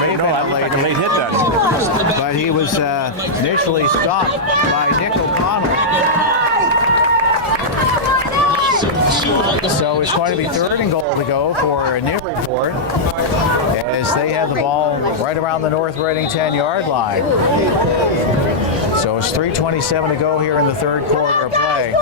Maybe not a late hit then. But he was initially stopped by Nick O'Connell. So it's going to be 3rd and goal to go for Newburyport as they have the ball right around the North Reading 10-yard line. So it's 3:27 to go here in the 3rd quarter of play.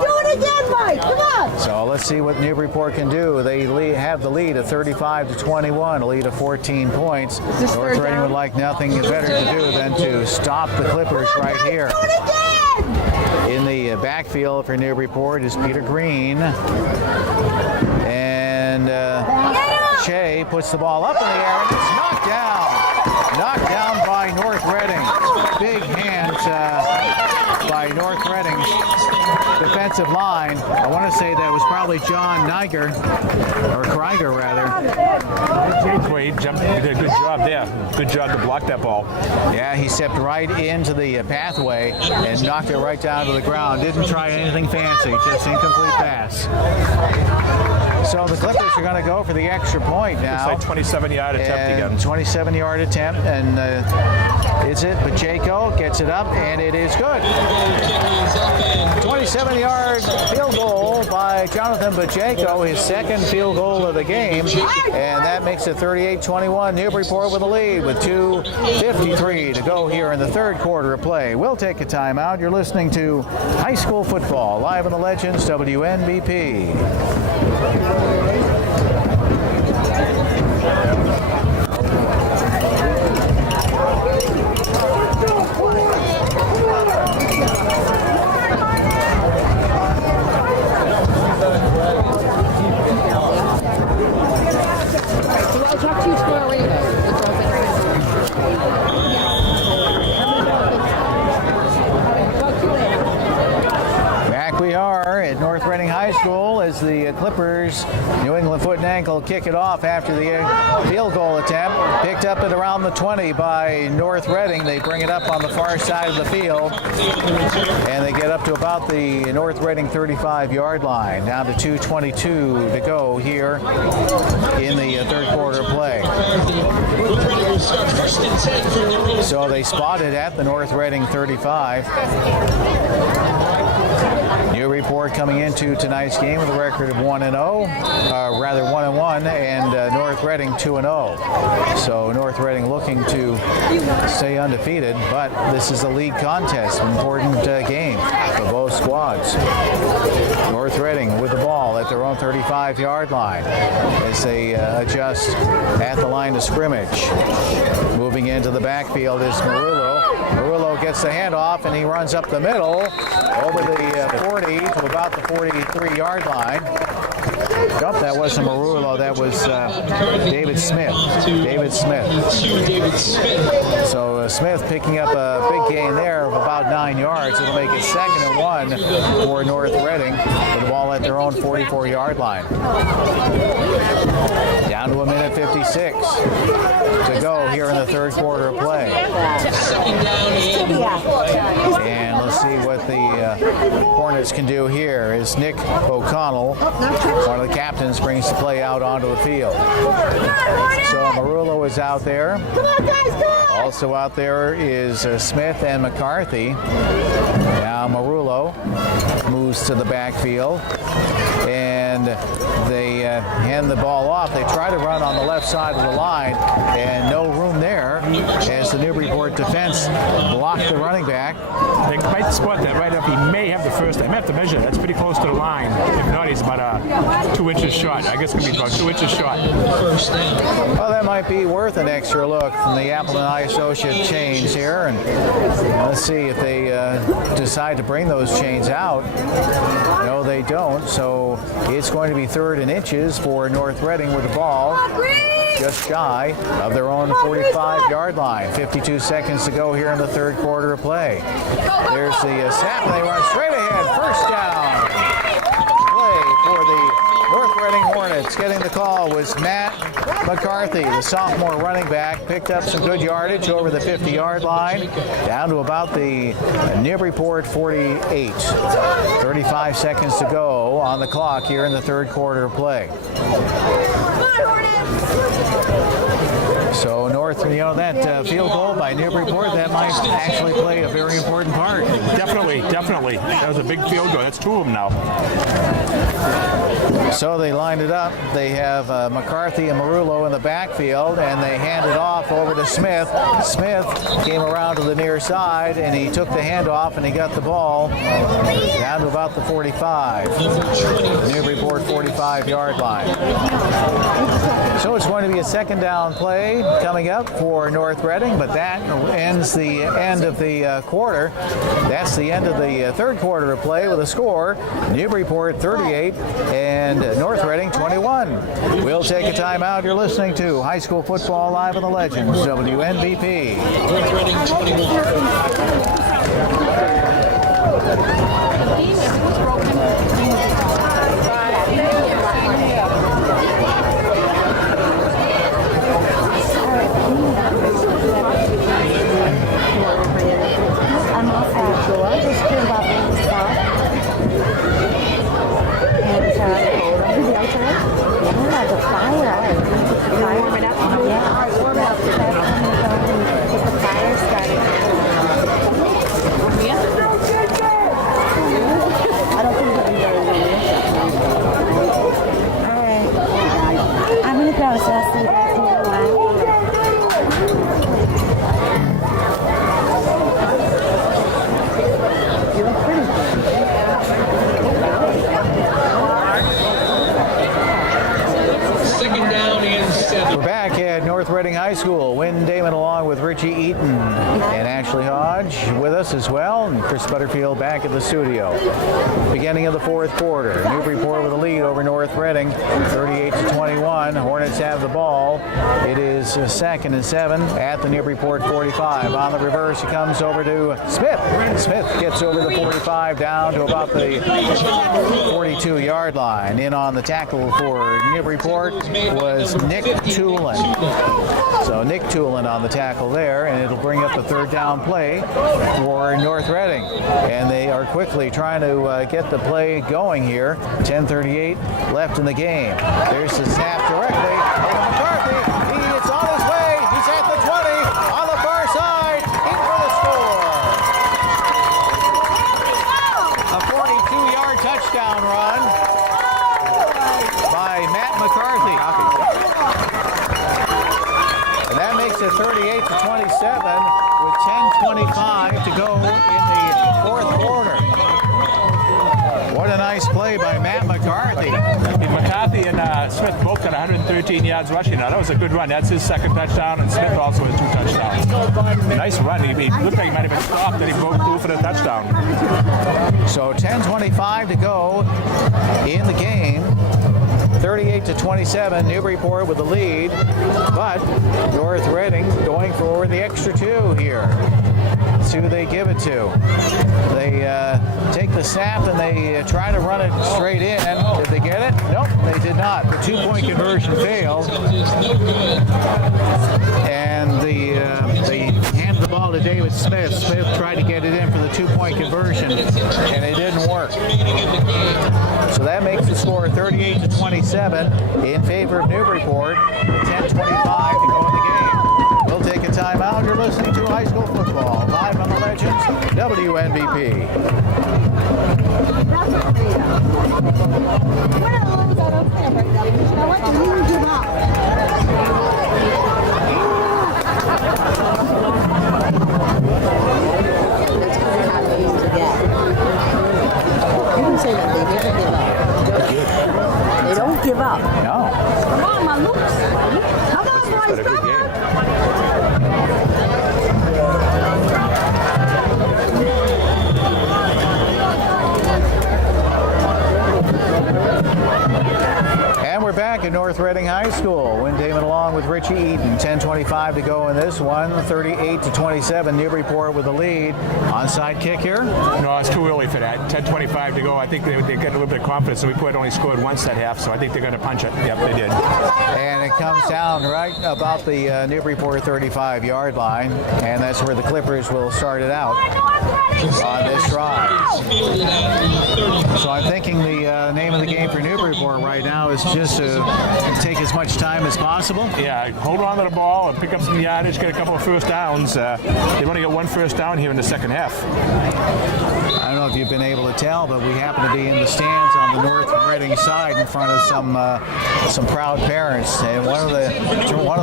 Do it again, Mike. Come on. So let's see what Newburyport can do. They have the lead of 35-21, a lead of 14 points. North Reading would like nothing better to do than to stop the Clippers right here. Do it again. In the backfield for Newburyport is Peter Green. And Shea puts the ball up in the air, and it's knocked down. Knocked down by North Reading. Big hands by North Reading's defensive line. I want to say that was probably John Niger, or Krieger rather. He jumped. He did a good job there. Good job to block that ball. Yeah, he stepped right into the pathway and knocked it right down to the ground. Didn't try anything fancy, just incomplete pass. So the Clippers are going to go for the extra point now. It's like 27-yard attempt again. 27-yard attempt, and is it? Pacheco gets it up, and it is good. 27-yard field goal by Jonathan Pacheco, his 2nd field goal of the game, and that makes it 38-21. Newburyport with the lead with 2:53 to go here in the 3rd quarter of play. We'll take a timeout. You're listening to High School Football, live on the Legends, WNBP. I'll talk to you tomorrow anyway. Back we are at North Reading High School as the Clippers, New England Foot and Ankle, kick it off after the field goal attempt. Picked up at around the 20 by North Reading. They bring it up on the far side of the field, and they get up to about the North Reading 35-yard line. Down to 2:22 to go here in the 3rd quarter play. So they spotted at the North Reading 35. Newburyport coming into tonight's game with a record of 1-0, rather 1-1, and North Reading 2-0. So North Reading looking to stay undefeated, but this is a league contest, important game for both squads. North Reading with the ball at their own 35-yard line as they adjust at the line of scrimmage. Moving into the backfield is Marullo. Marullo gets the handoff, and he runs up the middle over the 40 to about the 43-yard line. Nope, that wasn't Marullo. That was David Smith. David Smith. So Smith picking up a big gain there of about 9 yards. It'll make it 2nd and 1 for North Reading with the ball at their own 44-yard line. Down to 1:56 to go here in the 3rd quarter of play. And let's see what the Hornets can do here as Nick O'Connell, one of the captains, brings the play out onto the field. So Marullo is out there. Also out there is Smith and McCarthy. Now Marullo moves to the backfield, and and they hand the ball off. They try to run on the left side of the line, and no room there as the Newburyport defense blocked the running back. They might spot that right up. He may have the first. I may have to measure. That's pretty close to the line. If not, he's about 2 inches short. I guess it's going to be about 2 inches short. Well, that might be worth an extra look from the Appleton Eye Associate chains here. And let's see if they decide to bring those chains out. No, they don't. So it's going to be 3rd and inches for North Reading with the ball just shy of their own 45-yard line. 52 seconds to go here in the 3rd quarter of play. There's the snap, and they run straight ahead. First down play for the North Reading Hornets. Getting the call was Matt McCarthy, the sophomore running back. Picked up some good yardage over the 50-yard line, down to about the Newburyport 48. 35 seconds to go on the clock here in the 3rd quarter of play. So North, that field goal by Newburyport, that might actually play a very important part. Definitely. That was a big field goal. That's 2 of them now. So they lined it up. They have McCarthy and Marullo in the backfield, and they hand it off over to Smith. Smith came around to the near side, and he took the handoff, and he got the ball down to about the 45. Newburyport 45-yard line. So it's going to be a 2nd down play coming up for North Reading, but that ends the end of the quarter. That's the end of the 3rd quarter of play with a score: Newburyport 38 and North Reading 21. We'll take a timeout. You're listening to High School Football Live on the Legends, WNBP. North Reading I'm not sure. Just came up and stuff. And the outside? Yeah, the fire. Warm it up? Yeah, warm it up. So that's when we go and get the fire started. I don't think it'll be very good. Alright. I'm going to go, so I'll see you guys in a while. You look pretty good.2nd down and 7. We're back at North Reading High School. Wynn Damon along with Richie Eaton and Ashley Hodge with us as well, and Chris Butterfield back at the studio. Beginning of the 4th quarter. Newburyport with a lead over North Reading, 38-21. Hornets have the ball. It is 2nd and 7 at the Newburyport 45. On the reverse, it comes over to Smith. Smith gets over the 45 down to about the 42-yard line. In on the tackle for Newburyport was Nick Toulin. So Nick Toulin on the tackle there, and it'll bring up the 3rd down play for North Reading. And they are quickly trying to get the play going here. 10:38 left in the game. There's the snap directly over McCarthy. It's on his way. He's at the 20 on the far side. In for the score. A 42-yard touchdown run by Matt McCarthy. And that makes it 38-27 with 10:25 to go in the 4th quarter. What a nice play by Matt McCarthy. McCarthy and Smith both got 113 yards rushing. Now, that was a good run. That's his 2nd touchdown, and Smith also has 2 touchdowns. Nice run. He looked like he might have been stopped, then he broke through for the touchdown. So 10:25 to go in the game. 38-27, Newburyport with the lead, but North Reading going for the extra 2 here. That's who they give it to. They take the snap and they try to run it straight in. Did they get it? Nope, they did not. The 2-point conversion failed. And they handed the ball to David Smith. Smith tried to get it in for the 2-point conversion, and it didn't work. So that makes the score 38-27 in favor of Newburyport. 10:25 to go in the game. We'll take a timeout. You're listening to High School Football live on the Legends, WNBP. to North Reading High School. Win Damon along with Richie Eaton. 10:25 to go in this one. 38-27. Newburyport with the lead. Onside kick here. No, it's too early for that. 10:25 to go. I think they get a little bit of confidence. Newburyport only scored once that half, so I think they're going to punch it. Yep, they did. And it comes down right about the Newburyport 35-yard line, and that's where the Clippers will start it out on this drive. So I'm thinking the name of the game for Newburyport right now is just to take as much time as possible. Yeah, hold on to the ball and pick up some yardage, get a couple of first downs. They've only got one first down here in the second half. I don't know if you've been able to tell, but we happen to be in the stands on the North Reading side in front of some proud parents, and one of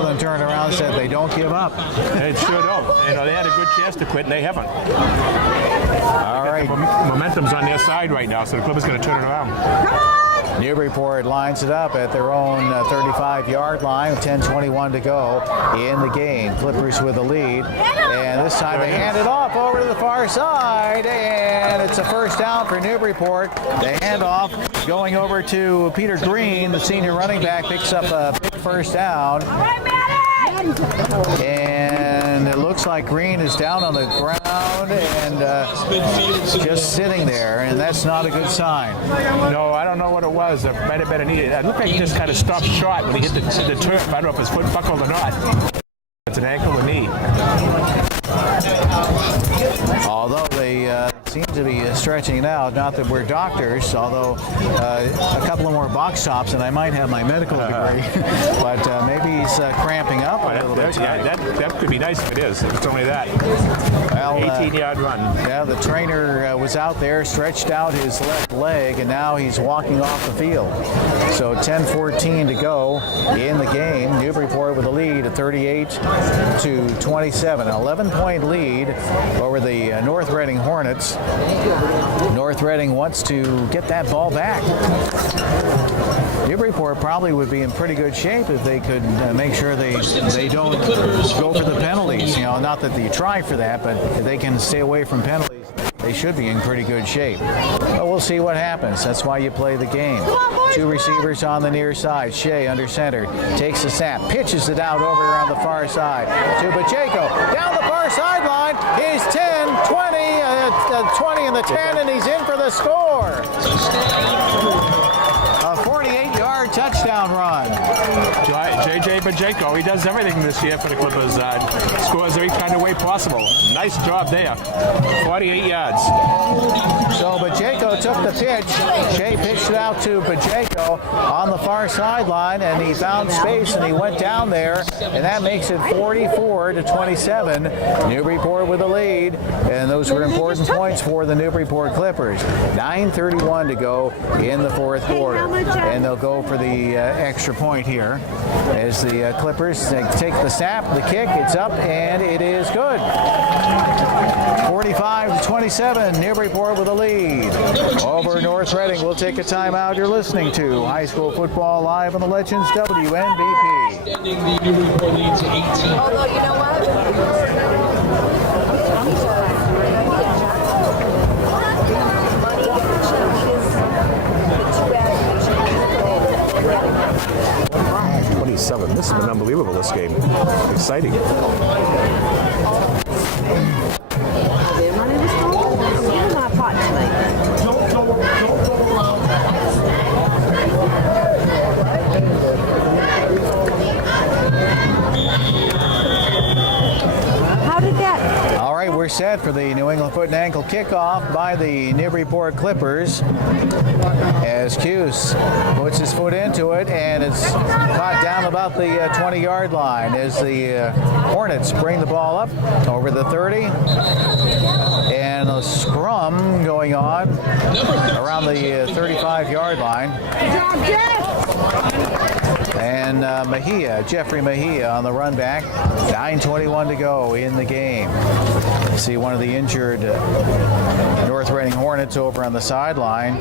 them turned around and said they don't give up. They sure don't. You know, they had a good chance to quit, and they haven't. All right. Momentum's on their side right now, so the club is going to turn it around. Newburyport lines it up at their own 35-yard line. 10:21 to go in the game. Clippers with the lead, and this time they hand it off over to the far side, and it's a first down for Newburyport. The handoff going over to Peter Green, the senior running back, picks up a big first down. And it looks like Green is down on the ground and just sitting there, and that's not a good sign. No, I don't know what it was. It might have been an idiot. It looked like he just kind of stopped short when he hit the turf. I don't know if his foot buckled or not. It's an ankle or knee. Although they seem to be stretching it out. Not that we're doctors, although a couple of more box tops and I might have my medical degree. But maybe he's cramping up a little bit. Yeah, that could be nice if it is. If it's only that. Well, 18-yard run. Yeah, the trainer was out there, stretched out his left leg, and now he's walking off the field. So 10:14 to go in the game. Newburyport with a lead at 38-27. An 11-point lead over the North Reading Hornets. North Reading wants to get that ball back. Newburyport probably would be in pretty good shape if they could make sure they don't go for the penalties. You know, not that they try for that, but if they can stay away from penalties, they should be in pretty good shape. But we'll see what happens. That's why you play the game. Two receivers on the near side. Shea under center. Takes the snap. Pitches it out over on the far side to Pacheco. Down the far sideline. He's 10, 20, 20 and the 10, and he's in for the score. A 48-yard touchdown run. J.J. Pacheco, he does everything this year for the Clippers. Scores every kind of way possible. Nice job there. 48 yards. So Pacheco took the pitch. Shea pitched it out to Pacheco on the far sideline, and he found space and he went down there, and that makes it 44-27. Newburyport with the lead, and those were important points for the Newburyport Clippers. 9:31 to go in the fourth quarter, and they'll go for the extra point here as the Clippers take the snap, the kick, it's up, and it is good. 45-27, Newburyport with a lead over North Reading. We'll take a timeout. You're listening to High School Football Live on the Legends WNBP. Extending the Newburyport lead to 18. Although, you know what? This has been unbelievable, this game. Exciting. How did that? All right, we're set for the New England Foot and Ankle kickoff by the Newburyport Clippers. As Cuse puts his foot into it, and it's caught down about the 20-yard line as the Hornets bring the ball up over the 30. And a scrum going on around the 35-yard line. And Jeffrey Mejia on the run back. 9:21 to go in the game. See one of the injured North Reading Hornets over on the sideline.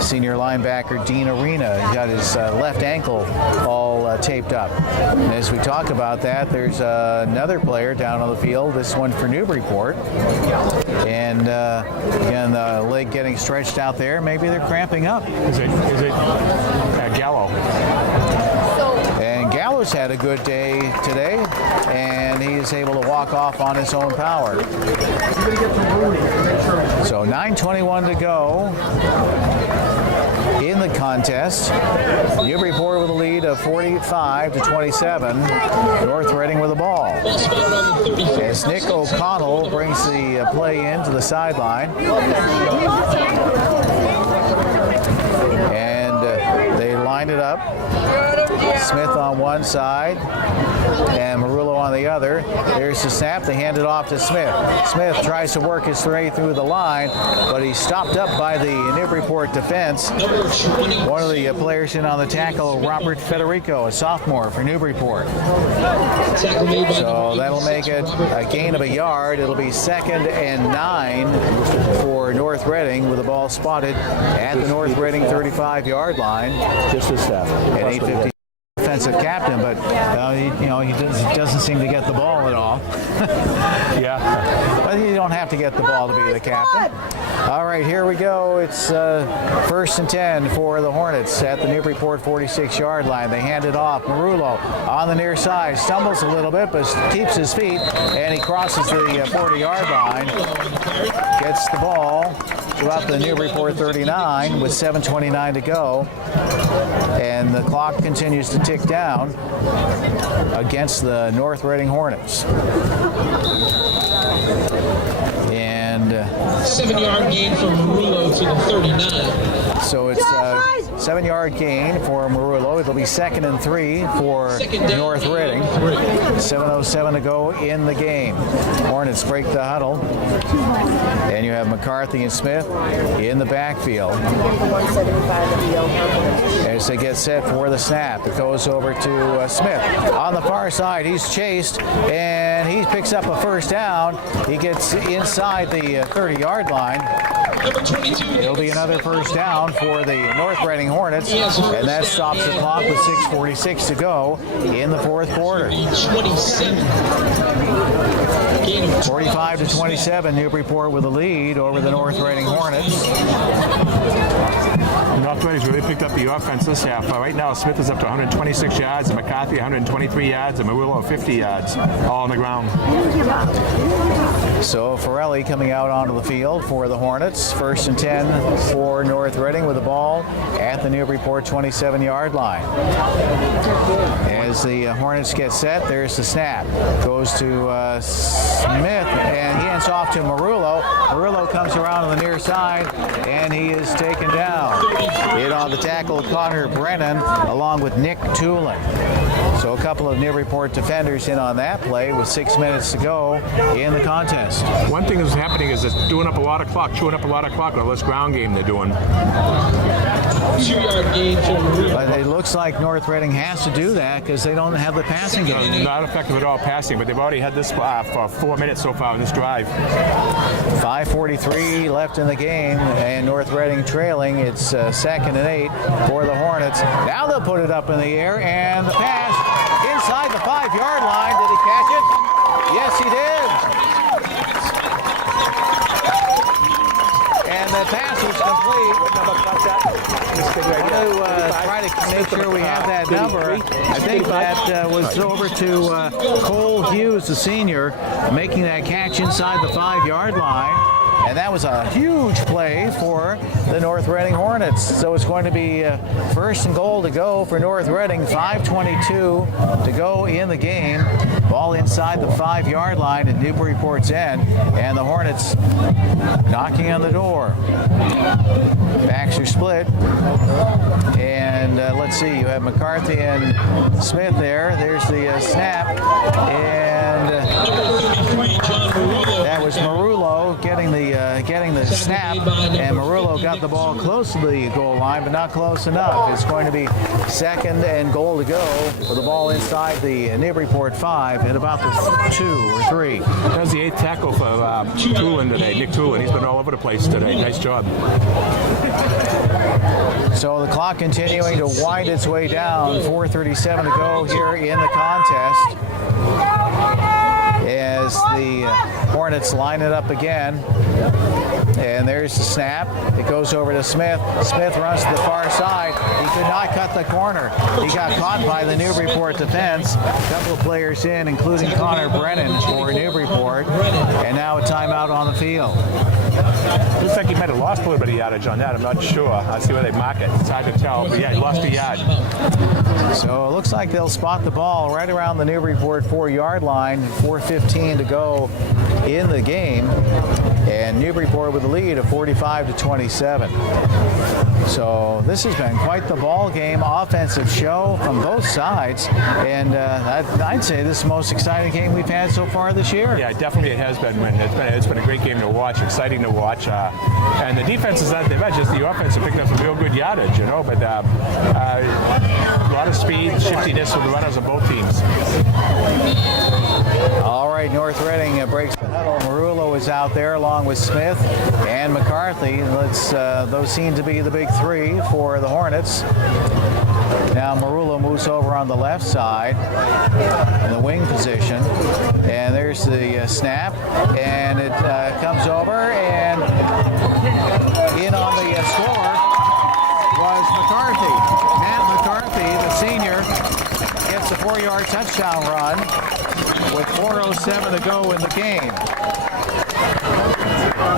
Senior linebacker Dean Arena. He got his left ankle all taped up. And as we talk about that, there's another player down on the field, this one for Newburyport. And again, the leg getting stretched out there. Maybe they're cramping up. Is it Gallo? And Gallo's had a good day today, and he's able to walk off on his own power. So 9:21 to go in the contest. Newburyport with a lead of 45-27. North Reading with the ball. As Nick O'Connell brings the play into the sideline. And they line it up. Smith on one side and Marullo on the other. There's the snap. They hand it off to Smith. Smith tries to work his way through the line, but he's stopped up by the Newburyport defense. One of the players in on the tackle, Robert Federico, a sophomore for Newburyport. So that'll make it a gain of a yard. It'll be 2nd and 9 for North Reading with the ball spotted at the North Reading 35-yard line. Just a step. At 8:50. Defensive captain, but he doesn't seem to get the ball at all. Yeah. But you don't have to get the ball to be the captain. All right, here we go. It's 1st and 10 for the Hornets at the Newburyport 46-yard line. They hand it off. Marullo on the near side, stumbles a little bit, but keeps his feet, and he crosses the 40-yard line. Gets the ball to about the Newburyport 39 with 7:29 to go. And the clock continues to tick down against the North Reading Hornets. And 7-yard gain from Marullo to the 39. so it's a 7-yard gain for Marullo. It'll be 2nd and 3 for North Reading. 7:07 to go in the game. Hornets break the huddle. And you have McCarthy and Smith in the backfield. As they get set for the snap, it goes over to Smith. On the far side, he's chased, and he picks up a first down. He gets inside the 30-yard line. It'll be another first down for the North Reading Hornets, and that stops the clock with 6:46 to go in the fourth quarter. 45-27, Newburyport with a lead over the North Reading Hornets. North Reading's really picked up the offense this half. Right now, Smith is up to 126 yards, and McCarthy 123 yards, and Marullo 50 yards, all on the ground. So Forelli coming out onto the field for the Hornets. 1st and 10 for North Reading with the ball at the Newburyport 27-yard line. As the Hornets get set, there's the snap. Goes to Smith, and he hands off to Marullo. Marullo comes around on the near side, and he is taken down. Hit on the tackle, Connor Brennan, along with Nick Toolin. So a couple of Newburyport defenders in on that play with 6 minutes to go in the contest. One thing that's happening is it's chewing up a lot of clock with all this ground game they're doing. 2-yard gain for Marullo. But it looks like North Reading has to do that because they don't have the passing game. Not effective at all passing, but they've already had this for 4 minutes so far in this drive. 5:43 left in the game, and North Reading trailing. It's 2nd and 8 for the Hornets. Now they'll put it up in the air, and the pass inside the 5-yard line. Did he catch it? Yes, he did. And the pass was complete. Try to make sure we have that number. I think that was over to Cole Hughes, the senior, making that catch inside the 5-yard line. And that was a huge play for the North Reading Hornets. So it's going to be 1st and goal to go for North Reading. 5:22 to go in the game. Ball inside the 5-yard line at Newburyport's end. And the Hornets knocking on the door. Backs are split. And let's see, you have McCarthy and Smith there. There's the snap. And that was Marullo getting the snap. And Marullo Marulo got the ball close to the goal line, but not close enough. It's going to be 2nd and goal to go with the ball inside the Newburyport 5 at about the 2 or 3. That was the 8th tackle for Tulin today, Nick Tulin. He's been all over the place today. Nice job. So the clock continuing to wind its way down. 4:37 to go here in the contest as the Hornets line it up again. And there's the snap. It goes over to Smith. Smith runs to the far side. He could not cut the corner. He got caught by the Newburyport defense. A couple of players in, including Connor Brennan for Newburyport. And now a timeout on the field. Looks like he might have lost a little bit of yardage on that. I'm not sure. I'll see where they mark it. It's hard to tell. But yeah, he lost a yard. So it looks like they'll spot the ball right around the Newburyport 4-yard line. 4:15 to go in the game. And Newburyport with the lead of 45-27. So this has been quite the ball game, offensive show from both sides. And I'd say this is the most exciting game we've had so far this year. Yeah, definitely it has been. It's been a great game to watch, exciting to watch. And the defense is not their best, just the offense is picking up some real good yardage, you know. But a lot of speed, shiftiness with the runners of both teams. All right, North Reading breaks the huddle. Marulo is out there along with Smith and McCarthy. Those seem to be the big three for the Hornets. Now Marulo moves over on the left side in the wing position. And there's the snap. And it comes over, and in on the score was McCarthy. Matt McCarthy, the senior, gets a 4-yard touchdown run with 4:07 to go in the game.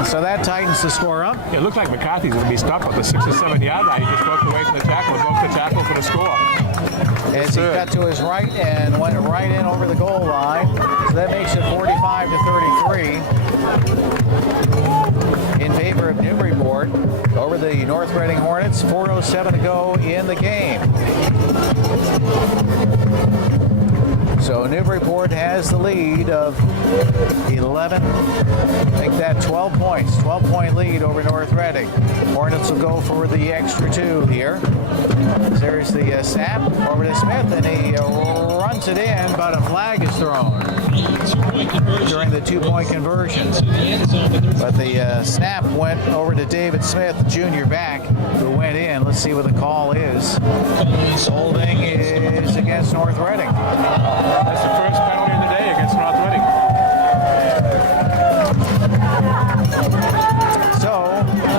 So that tightens the score up. It looked like McCarthy's going to be stuck at the 6 or 7 yard line. He just broke away from the tackle and broke the tackle for the score. As he got to his right and went right in over the goal line. So that makes it 45-33 in favor of Newburyport over the North Reading Hornets. 4:07 to go in the game. So Newburyport has the lead of 11. Make that 12 points. 12-point lead over North Reading. Hornets will go for the extra 2 here. There's the snap over to Smith, and he runs it in, but a flag is thrown during the 2-point conversion. But the snap went over to David Smith, the junior back, who went in. Let's see what the call is. Holding is against North Reading. That's the first penalty of the day against North Reading. So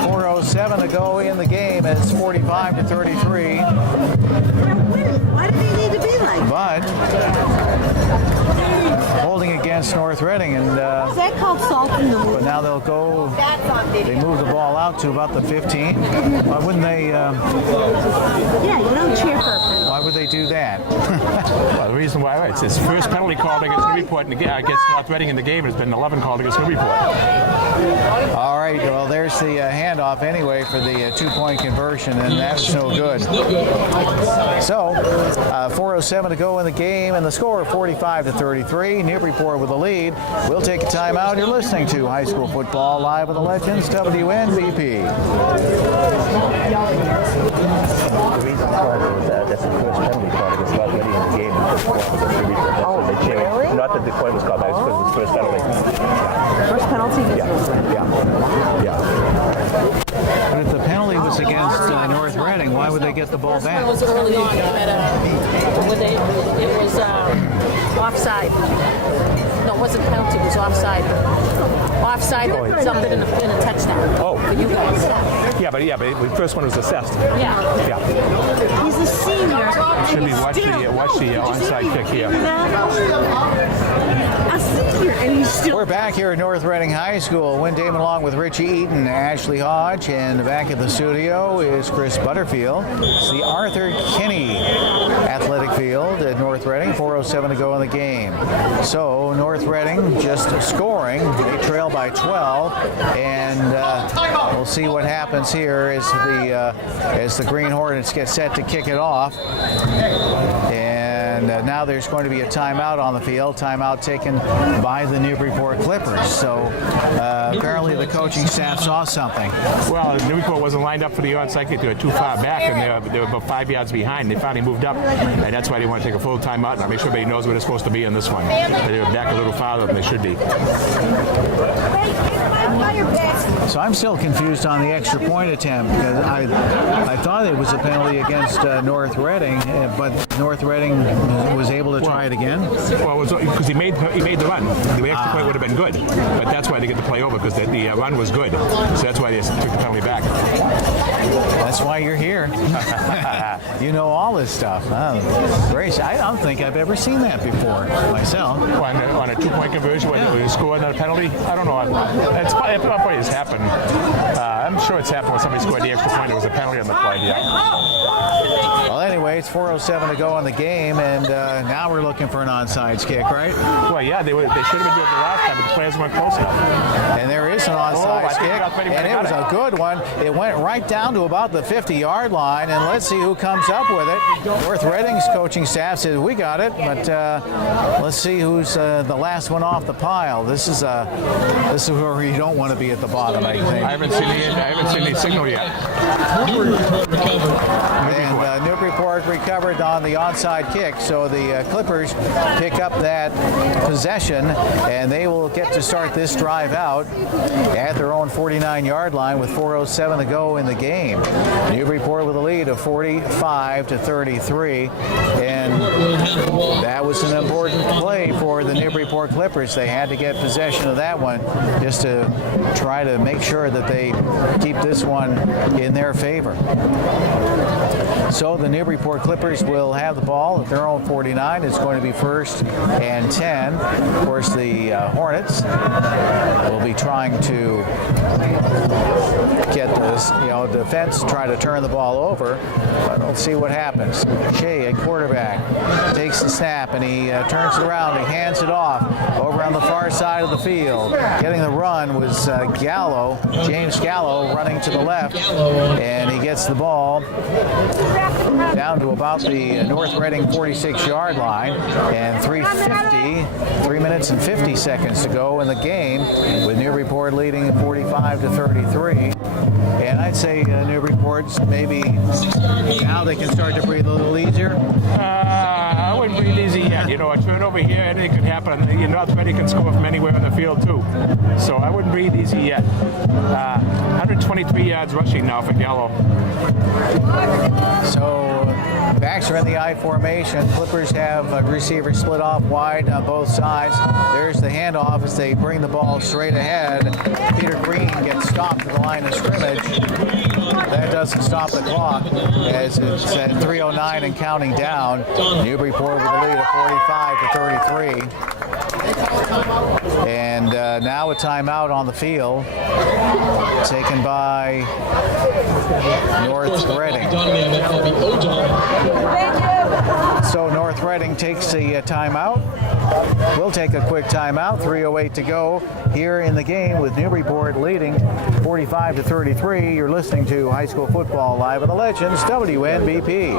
4:07 to go in the game. It's 45-33. Why do they need to be like that? But holding against North Reading, and Is that called salt in the but now they'll go. They move the ball out to about the 15. Why wouldn't they? Yeah, you don't cheer for Why would they do that? Well, the reason why it's his first penalty called against Newburyport and against North Reading in the game has been 11 called against Newburyport. All right, well, there's the handoff anyway for the 2-point conversion, and that's no good. So 4:07 to go in the game, and the score 45-33. Newburyport with the lead. We'll take a timeout. You're listening to High School Football live with the Legends, WNBP. The reason why was that's the first penalty called against North Reading in the game. Oh, really? Not that the point was called, but it was the first penalty. First penalty? Yeah. But if the penalty was against North Reading, why would they get the ball back? It was early on. It was offside. No, it wasn't penalty. It was offside. Offside resulted in a touchdown. Oh. For you guys. Yeah, but the first one was assessed. Yeah. Yeah. He's a senior. Should be watch the onside kick here. A senior, and he's still. We're back here at North Reading High School. Wynn Damon along with Richie Eaton, Ashley Hodge, and back at the studio is Chris Butterfield. It's the Arthur Kinney Athletic Field at North Reading. 4:07 to go in the game. So North Reading just scoring. They trail by 12, and we'll see what happens here as the Green Hornets get set to kick it off. And And now there's going to be a timeout on the field, timeout taken by the Newburyport Clippers. So apparently the coaching staff saw something. Well, Newburyport wasn't lined up for the onside kick. They were too far back, and they were about 5 yards behind. They finally moved up, and that's why they want to take a full timeout and make sure everybody knows where they're supposed to be on this one. They were back a little farther than they should be. So I'm still confused on the extra point attempt, because I thought it was a penalty against North Reading, but North Reading was able to try it again. Well, it was because he made the run. The extra point would have been good, but that's why they get the play over, because the run was good. So that's why they took the penalty back. That's why you're here. You know all this stuff. Grace, I don't think I've ever seen that before myself. On a 2-point conversion when you score on a penalty, I don't know. It's probably has happened. I'm sure it's happened when somebody scored the extra point. There was a penalty on the play. Yeah. Well, anyway, it's 4:07 to go in the game, and now we're looking for an onside kick, right? Well, yeah, they should have been doing it the last time, but the players weren't close enough. And there is an onside kick, and it was a good one. It went right down to about the 50-yard line, and let's see who comes up with it. North Reading's coaching staff says we got it, but let's see who's the last one off the pile. This is where you don't want to be at the bottom, I think. I haven't seen the signal yet. And Newburyport recovered on the onside kick, so the Clippers pick up that possession, and they will get to start this drive out at their own 49-yard line with 4:07 to go in the game. Newburyport with a lead of 45-33, and that was an important play for the Newburyport Clippers. They had to get possession of that one just to try to make sure that they keep this one in their favor. So the Newburyport Clippers will have the ball at their own 49. It's going to be 1st and 10. Of course, the Hornets will be trying to get this, defense, try to turn the ball over. But we'll see what happens. Shea, at quarterback, takes the snap, and he turns it around. He hands it off over on the far side of the field. Getting the run was James Gallo, running to the left, and he gets the ball down to about the North Reading 46-yard line, and 3 minutes and 50 seconds to go in the game, with Newburyport leading 45-33. And I'd say Newburyport's maybe now they can start to breathe a little easier. I wouldn't breathe easy yet. A turnover here, anything could happen. North Reading can score from anywhere on the field too. So I wouldn't breathe easy yet. 123 yards rushing now for Gallo. So backs are in the I formation. Clippers have receivers split off wide on both sides. There's the handoff as they bring the ball straight ahead. Peter Green gets stopped at the line of scrimmage. That doesn't stop the clock as it's at 3:09 and counting down. Newburyport with a lead of 45-33. And now a timeout on the field taken by North Reading. So North Reading takes a timeout. We'll take a quick timeout. 3:08 to go here in the game with Newburyport leading 45-33. You're listening to High School Football Live on the Legends, WNBP.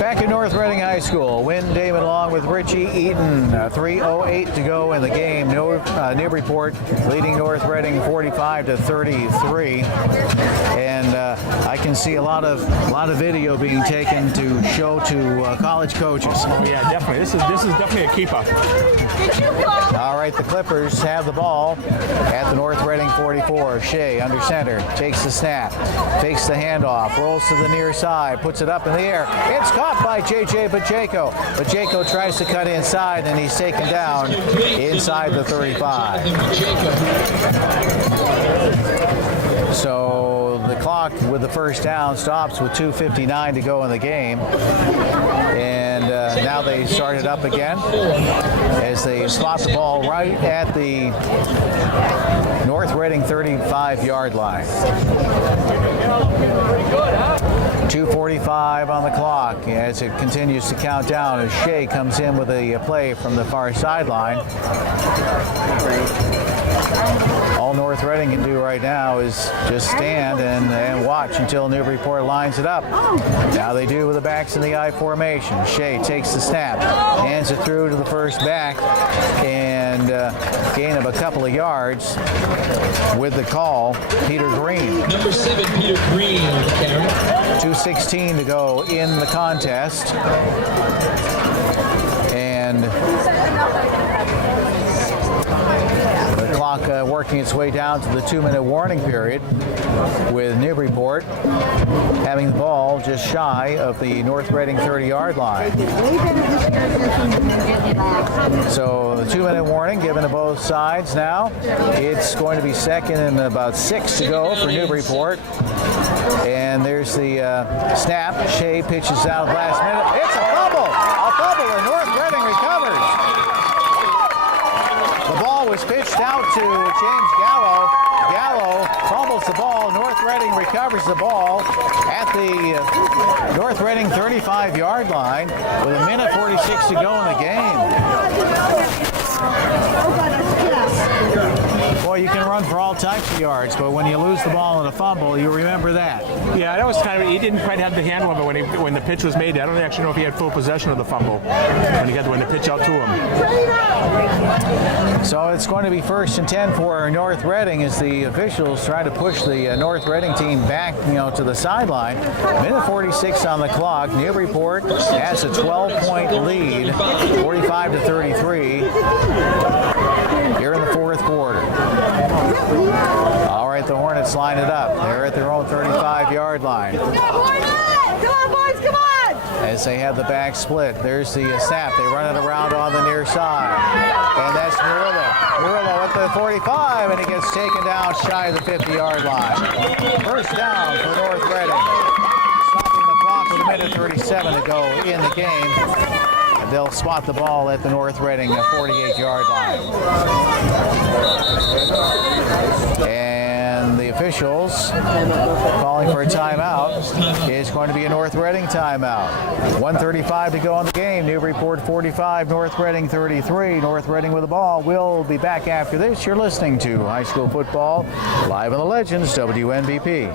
Back in North Reading High School, Wynn Damon along with Richie Eaton. 3:08 to go in the game. Newburyport leading North Reading 45-33. And I can see a lot of video being taken to show to college coaches. Oh yeah, definitely. This is definitely a keeper. All right, the Clippers have the ball at the North Reading 44. Shea under center, takes the snap, fakes the handoff, rolls to the near side, puts it up in the air. It's caught by J.J. Pacheco. Pacheco tries to cut inside, and he's taken down inside the 35. So the clock with the first down, stops with 2:59 to go in the game. And now they start it up again as they spot the ball right at the North Reading 35-yard line. 2:45 on the clock as it continues to count down as Shea comes in with a play from the far sideline. All North Reading can do right now is just stand and watch until Newburyport lines it up. Now they do with the backs in the I formation. Shea takes the snap, hands it through to the first back, and gain of a couple of yards with the call, Peter Green. Number 7, Peter Green on the carry. 2:16 to go in the contest. And the clock working its way down to the 2-minute warning period with Newburyport having the ball just shy of the North Reading 30-yard line. So the 2-minute warning given to both sides now. It's going to be second and about 6 to go for Newburyport. And there's the snap. Shea pitches out last minute. It's a fumble! A fumble, and North Reading recovers. The ball was pitched out to James Gallo. Gallo fumbles the ball. North Reading recovers the ball at the North Reading 35-yard line with 1:46 to go in the game. Boy, you can run for all types of yards, but when you lose the ball in a fumble, you remember that. Yeah, that was kind of, he didn't quite have the handle of it when the pitch was made. I don't actually know if he had full possession of the fumble when the pitch out to him. So it's going to be 1st and 10 for North Reading as the officials try to push the North Reading team back, to the sideline. 1:46 on the clock. Newburyport has a 12-point lead, 45-33. Here in the fourth quarter. All right, the Hornets line it up. They're at their own 35-yard line. Come on, boys, come on! As they have the back split. There's the snap. They run it around on the near side. And that's Murillo. Murillo at the 45, and he gets taken down shy of the 50-yard line. First down for North Reading. Stopping the clock with 1:37 to go in the game. They'll spot the ball at the North Reading 48-yard line. And the officials calling for a timeout. It's going to be a North Reading timeout. 1:35 to go in the game. Newburyport 45, North Reading 33. North Reading with the ball. We'll be back after this. You're listening to High School Football live on the Legends, WNBP.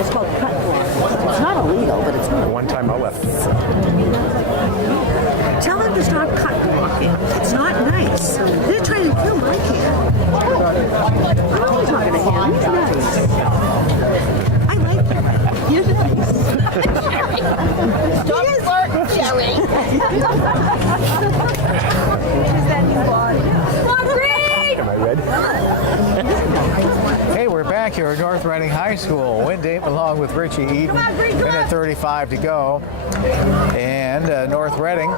It's called cut block. It's not illegal, but it's not. One timeout left. Tell them to stop cut blocking. It's not nice. They're trying to kill my kid. I'm only talking to him. He's nice. I like him. He's nice. Stop flirting, Jerry. Is that his body? Am I red? Hey, we're back here at North Reading High School. Win Dayton along with Richie Eaton. 1:35 to go. And North Reading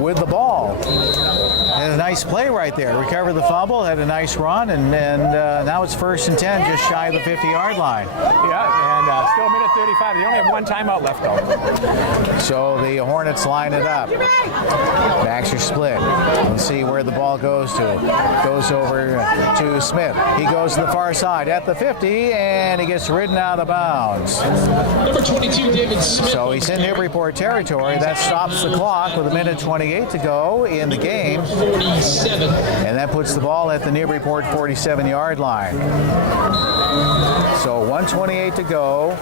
with the ball. Had a nice play right there. Recovered the fumble, had a nice run, and now it's 1st and 10, just shy of the 50-yard line. Yeah, and still 1:35. They only have one timeout left, though. So the Hornets line it up. Backs are split. Let's see where the ball goes to. Goes over to Smith. He goes to the far side at the 50, and he gets ridden out of bounds. Number 22, David Smith. So he's in Newburyport territory. That stops the clock with 1:28 to go in the game. 47. And that puts the ball at the Newburyport 47-yard line. So 1:28 to go.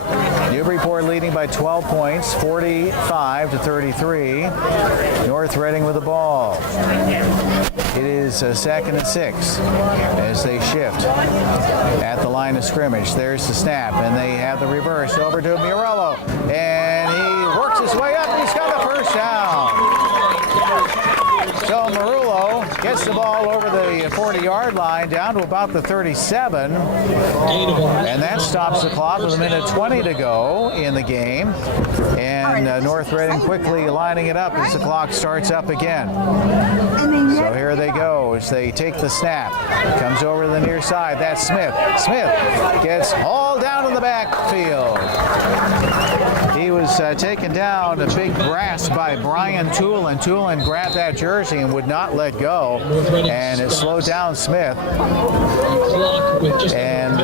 Newburyport leading by 12 points, 45-33. North Reading with the ball. It is 2nd and 6 as they shift at the line of scrimmage. There's the snap, and they have the reverse over to Murillo. And he works his way up, and he's got a first down. So Murillo gets gets the ball over the 40-yard line down to about the 37. And that stops the clock with 1:20 to go in the game. And North Reading quickly lining it up as the clock starts up again. So here they go as they take the snap. Comes over to the near side. That's Smith. Smith gets hauled down in the backfield. He was taken down, a big grasp by Brian Tulin. Tulin grabbed that jersey and would not let go, and it slowed down Smith. And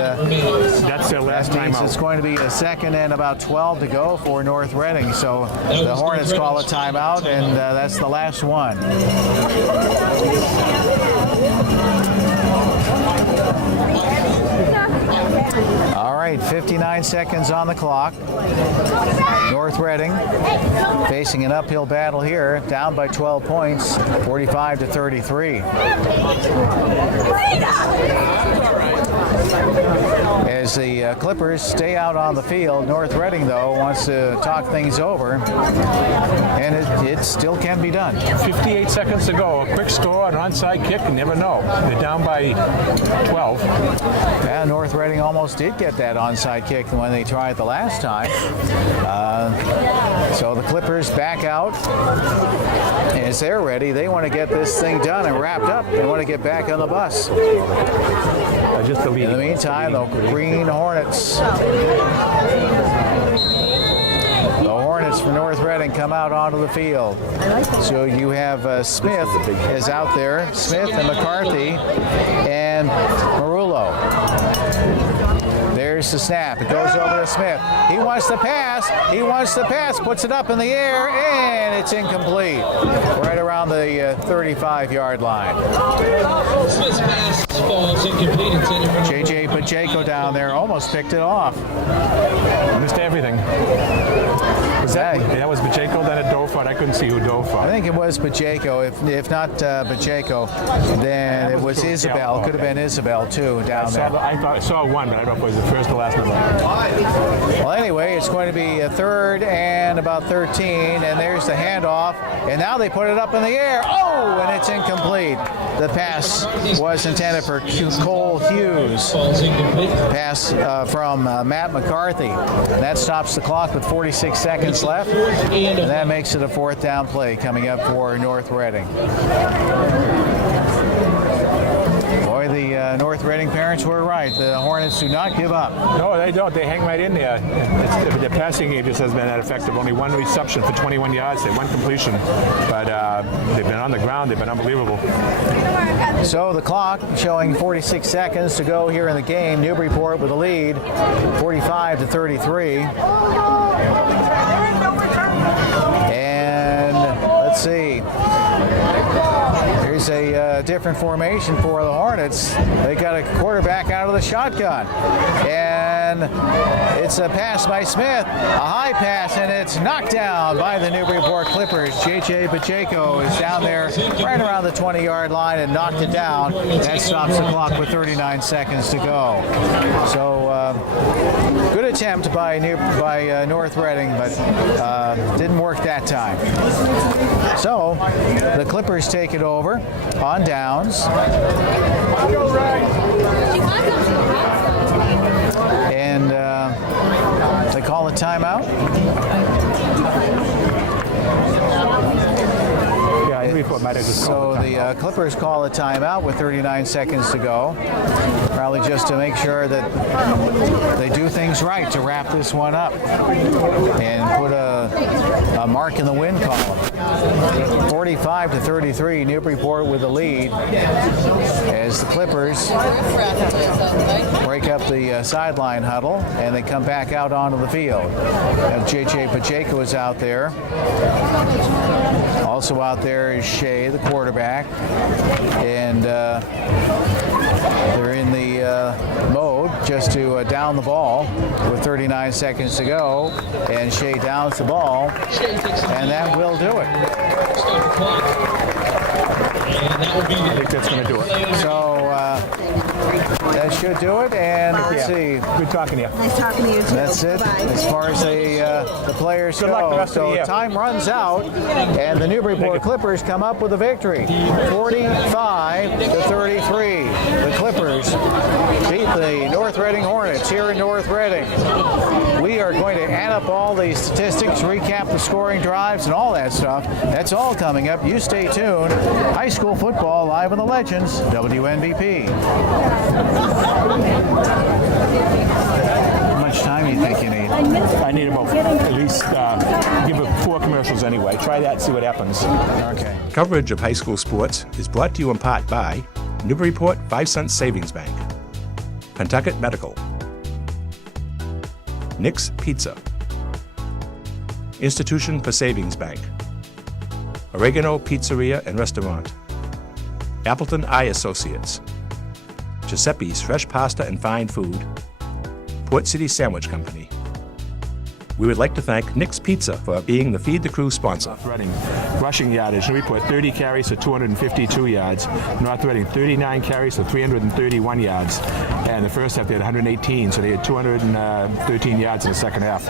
that's their last means timeout. it's going to be a second and about 12 to go for North Reading. So the Hornets call a timeout, and that's the last one. All right, 59 seconds on the clock. North Reading facing an uphill battle here, down by 12 points, 45-33. As the Clippers stay out on the field, North Reading, though, wants to talk things over, and it still can be done. 58 seconds to go. A quick score, an onside kick, you never know. They're down by 12. Yeah, North Reading almost did get that onside kick when they tried the last time. So the Clippers back out. As they're ready, they want to get this thing done and wrapped up. They want to get back on the bus. Just the lead. In the meantime, the Green Hornets. The Hornets for North Reading come out onto the field. So you have Smith is out there. Smith and McCarthy and Marullo. There's the snap. It goes over to Smith. He wants to pass. He wants to pass. Puts it up in the air, and it's incomplete. Right around the 35-yard line. Smith's pass falls incomplete. J.J. Pacheco down there almost picked it off. Missed everything. That was Pacheco, then it dove for it. I couldn't see who dove for it. I think it was Pacheco. If not Pacheco, then it was Isabel. Could have been Isabel, too, down there. I saw one, but I don't know if it was the first or last number. Well, anyway, it's going to be a third and about 13, and there's the handoff. And now they put it up in the air. Oh, and it's incomplete. The pass was intended for Cole Hughes. Pass from Matt McCarthy. And that stops the clock with 46 seconds left, and that makes it a fourth down play coming up for North Reading. Boy, the North Reading parents were right. The Hornets do not give up. No, they don't. They hang right in there. The passing game just has been that effective. Only one reception for 21 yards. They one completion, but they've been on the ground. They've been unbelievable. So the clock showing 46 seconds to go here in the game. Newburyport with the lead, 45-33. And let's see. Here's a different formation for the Hornets. They got a quarterback out of the shotgun. And it's a pass by Smith, a high pass, and it's knocked down by the Newburyport Clippers. J.J. Pacheco is down there right around the 20-yard line and knocked it down. That stops the clock with 39 seconds to go. So good attempt by North Reading, but didn't work that time. So the Clippers take it over on downs. And they call a timeout. So the Clippers call a timeout with 39 seconds to go. Probably just to make sure that they do things right to wrap this one up and put a mark in the win column. 45-33, Newburyport with the lead as the Clippers break up the sideline huddle and they come back out onto the field. J.J. Pacheco is out there. Also out there is Shea, the quarterback, and they're in the mode just to down the ball with 39 seconds to go, and Shea downs the ball, and that will do it. I think that's going to do it. So That should do it. And let's see. Good talking to you. Nice talking to you, too. That's it Bye. as far as the players Good go. luck the rest of the So year. time runs out, and the Newburyport Clippers come up with a victory, 45-33. The Clippers beat the North Reading Hornets here in North Reading. We are going to add up all the statistics, recap the scoring drives, and all that stuff. That's all coming up. You stay tuned. High school football live on the Legends, WNBP. How much time do you think you need? I need about at least give it 4 commercials anyway. Try that and see what happens. Okay. Coverage of high school sports is brought to you in part by Newburyport 5 Cent Savings Bank, Pentucket Medical, Nick's Pizza, Institution for Savings Bank, Oregano Pizzeria and Restaurant, Appleton Eye Associates, Giuseppe's Fresh Pasta and Fine Food, Port City Sandwich Company. We would like to thank Nick's Pizza for being the Feed the Crew sponsor. Reading, rushing yardage. Newburyport 30 carries for 252 yards. North Reading 39 carries for 331 yards. And the first half they had 118, so they had 213 yards in the second half.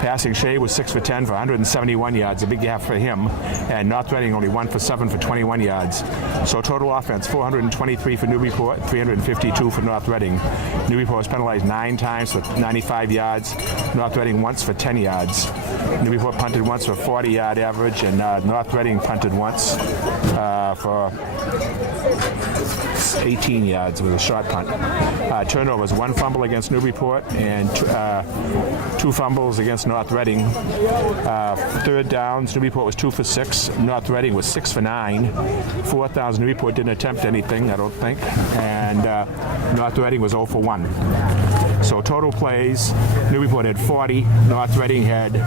Passing, Shea was 6 for 10 for 171 yards, a big gap for him. And North Reading only 1 for 7 for 21 yards. So total offense, 423 for Newburyport, 352 for North Reading. Newburyport was penalized 9 times for 95 yards. North Reading once for 10 yards. Newburyport punted once for 40-yard average, and North Reading punted once for 18 yards with a short punt. Turnovers, 1 fumble against Newburyport and 2 fumbles against North Reading. Third downs, Newburyport was 2 for 6. North Reading was 6 for 9. Fourth downs, Newburyport didn't attempt anything, I don't think. And North Reading was 0 for 1. So total plays, Newburyport had 40, North Reading had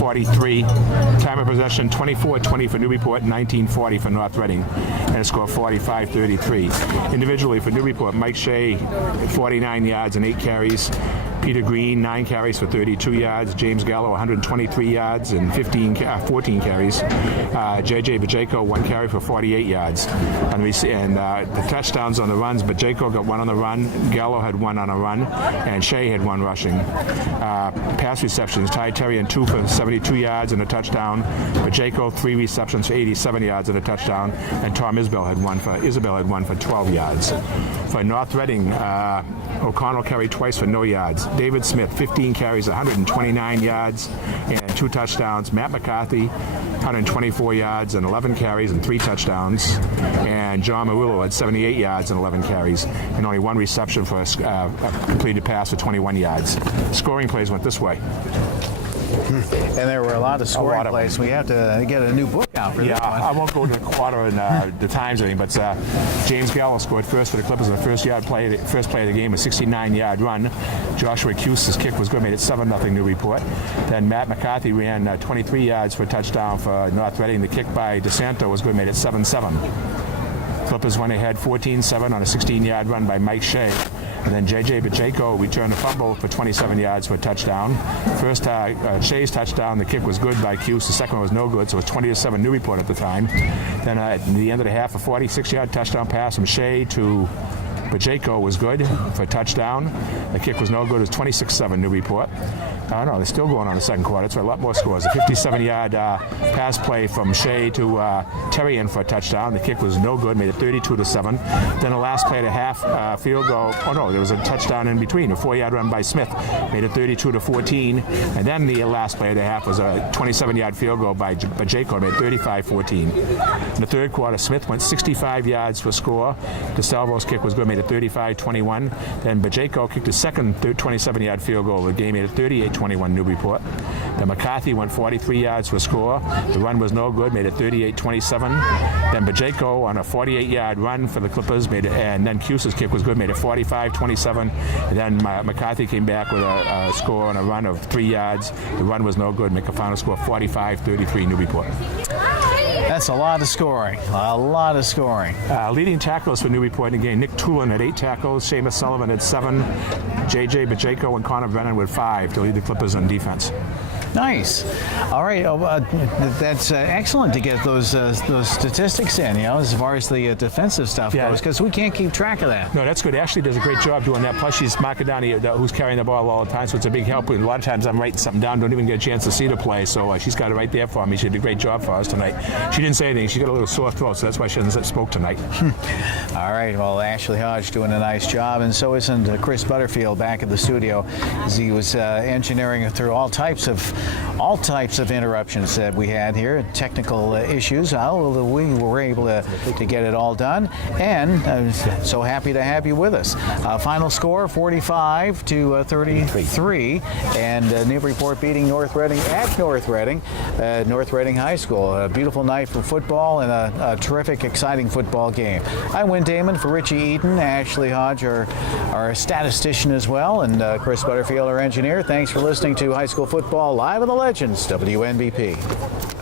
43. Time of possession, 24-20 for Newburyport, 19-40 for North Reading. And a score 45-33. Individually for Newburyport, Mike Shea, 49 yards and 8 carries. Peter Green, 9 carries for 32 yards. James Gallo, 123 yards and 14 carries. J.J. Bajeko, 1 carry for 48 yards. And the touchdowns on the runs, Bajeko got 1 on the run, Gallo had 1 on a run, and Shea had 1 rushing. Pass receptions, Ty Terrian 2 for 72 yards and a touchdown. Bajeko, 3 receptions for 87 yards and a touchdown. And Tom Isabel had 1 for 12 yards. For North Reading, O'Connell carried twice for no yards. David Smith, 15 carries, 129 yards and 2 touchdowns. Matt McCarthy, 124 yards and 11 carries and 3 touchdowns. And John Marillo had 78 yards and 11 carries and only 1 reception for a completed pass for 21 yards. Scoring plays went this way. And there were a lot of scoring plays. We have to get a new book out for Yeah, that one. I won't go to the quarter and the times or anything, but James Gallo scored first for the Clippers on the first play of the game, a 69-yard run. Joshua Cuse's kick was good, made it 7-0 Newburyport. Then Matt McCarthy ran 23 yards for a touchdown for North Reading. The kick by DeSanto was good, made it 7-7. Clippers went ahead 14-7 on a 16-yard run by Mike Shea. And then J.J. Bajeko returned a fumble for 27 yards for a touchdown. First, Shea's touchdown, the kick was good by Cuse. The second one was no good, so it was 20-7 Newburyport at the time. Then at the end of the half, a 46-yard touchdown pass from Shea to Bajeko was good for a touchdown. The kick was no good. It was 26-7 Newburyport. No, they're still going on the second quarter. That's why a lot more scores. A 57-yard pass play from Shea to Terrian for a touchdown. The kick was no good, made it 32-7. Then the last play of the half field goal. Oh no, there was a touchdown in between. A 4-yard run by Smith made it 32-14. And then the last play of the half was a 27-yard field goal by Bajeko, made it 35-14. In the third quarter, Smith went 65 yards for a score. DeSalvo's kick was good, made it 35-21. Then Bajeko kicked a second 27-yard field goal. The game made it 38-21 Newburyport. Then McCarthy went 43 yards for a score. The run was no good, made it 38-27. Then Bajeko on a 48-yard run for the Clippers, and then Cuse's kick was good, made it 45-27. And then McCarthy came back with a score on a run of 3 yards. The run was no good, make a final score 45-33 Newburyport. That's a lot of scoring. A lot of scoring. Leading tackles for Newburyport in the game, Nick Tulin had 8 tackles, Seamus Sullivan had 7, J.J. Bajeko and Connor Brennan with 5 to lead the Clippers on defense. Nice. All right. That's excellent to get those statistics in, as far as the defensive stuff goes, because we can't keep track of that. No, that's good. Ashley does a great job doing that. Plus, she's marking down who's carrying the ball all the time, so it's a big help. And a lot of times I'm writing something down, don't even get a chance to see the play, so she's got it right there for me. She did a great job for us tonight. She didn't say anything. She got a little sore throat, so that's why she hasn't spoke tonight. All right. Well, Ashley Hodge doing a nice job, and so isn't Chris Butterfield back at the studio, as he was engineering through all types of interruptions that we had here, technical issues. We were able to get it all done, and I'm so happy to have you with us. Final score 45-33, and Newburyport beating North Reading at North Reading High School. A beautiful night for football and a terrific, exciting football game. I'm Win Damon for Richie Eaton, Ashley Hodge, our statistician as well, and Chris Butterfield, our engineer. Thanks for listening to High School Football Live in the Legends, WNBP.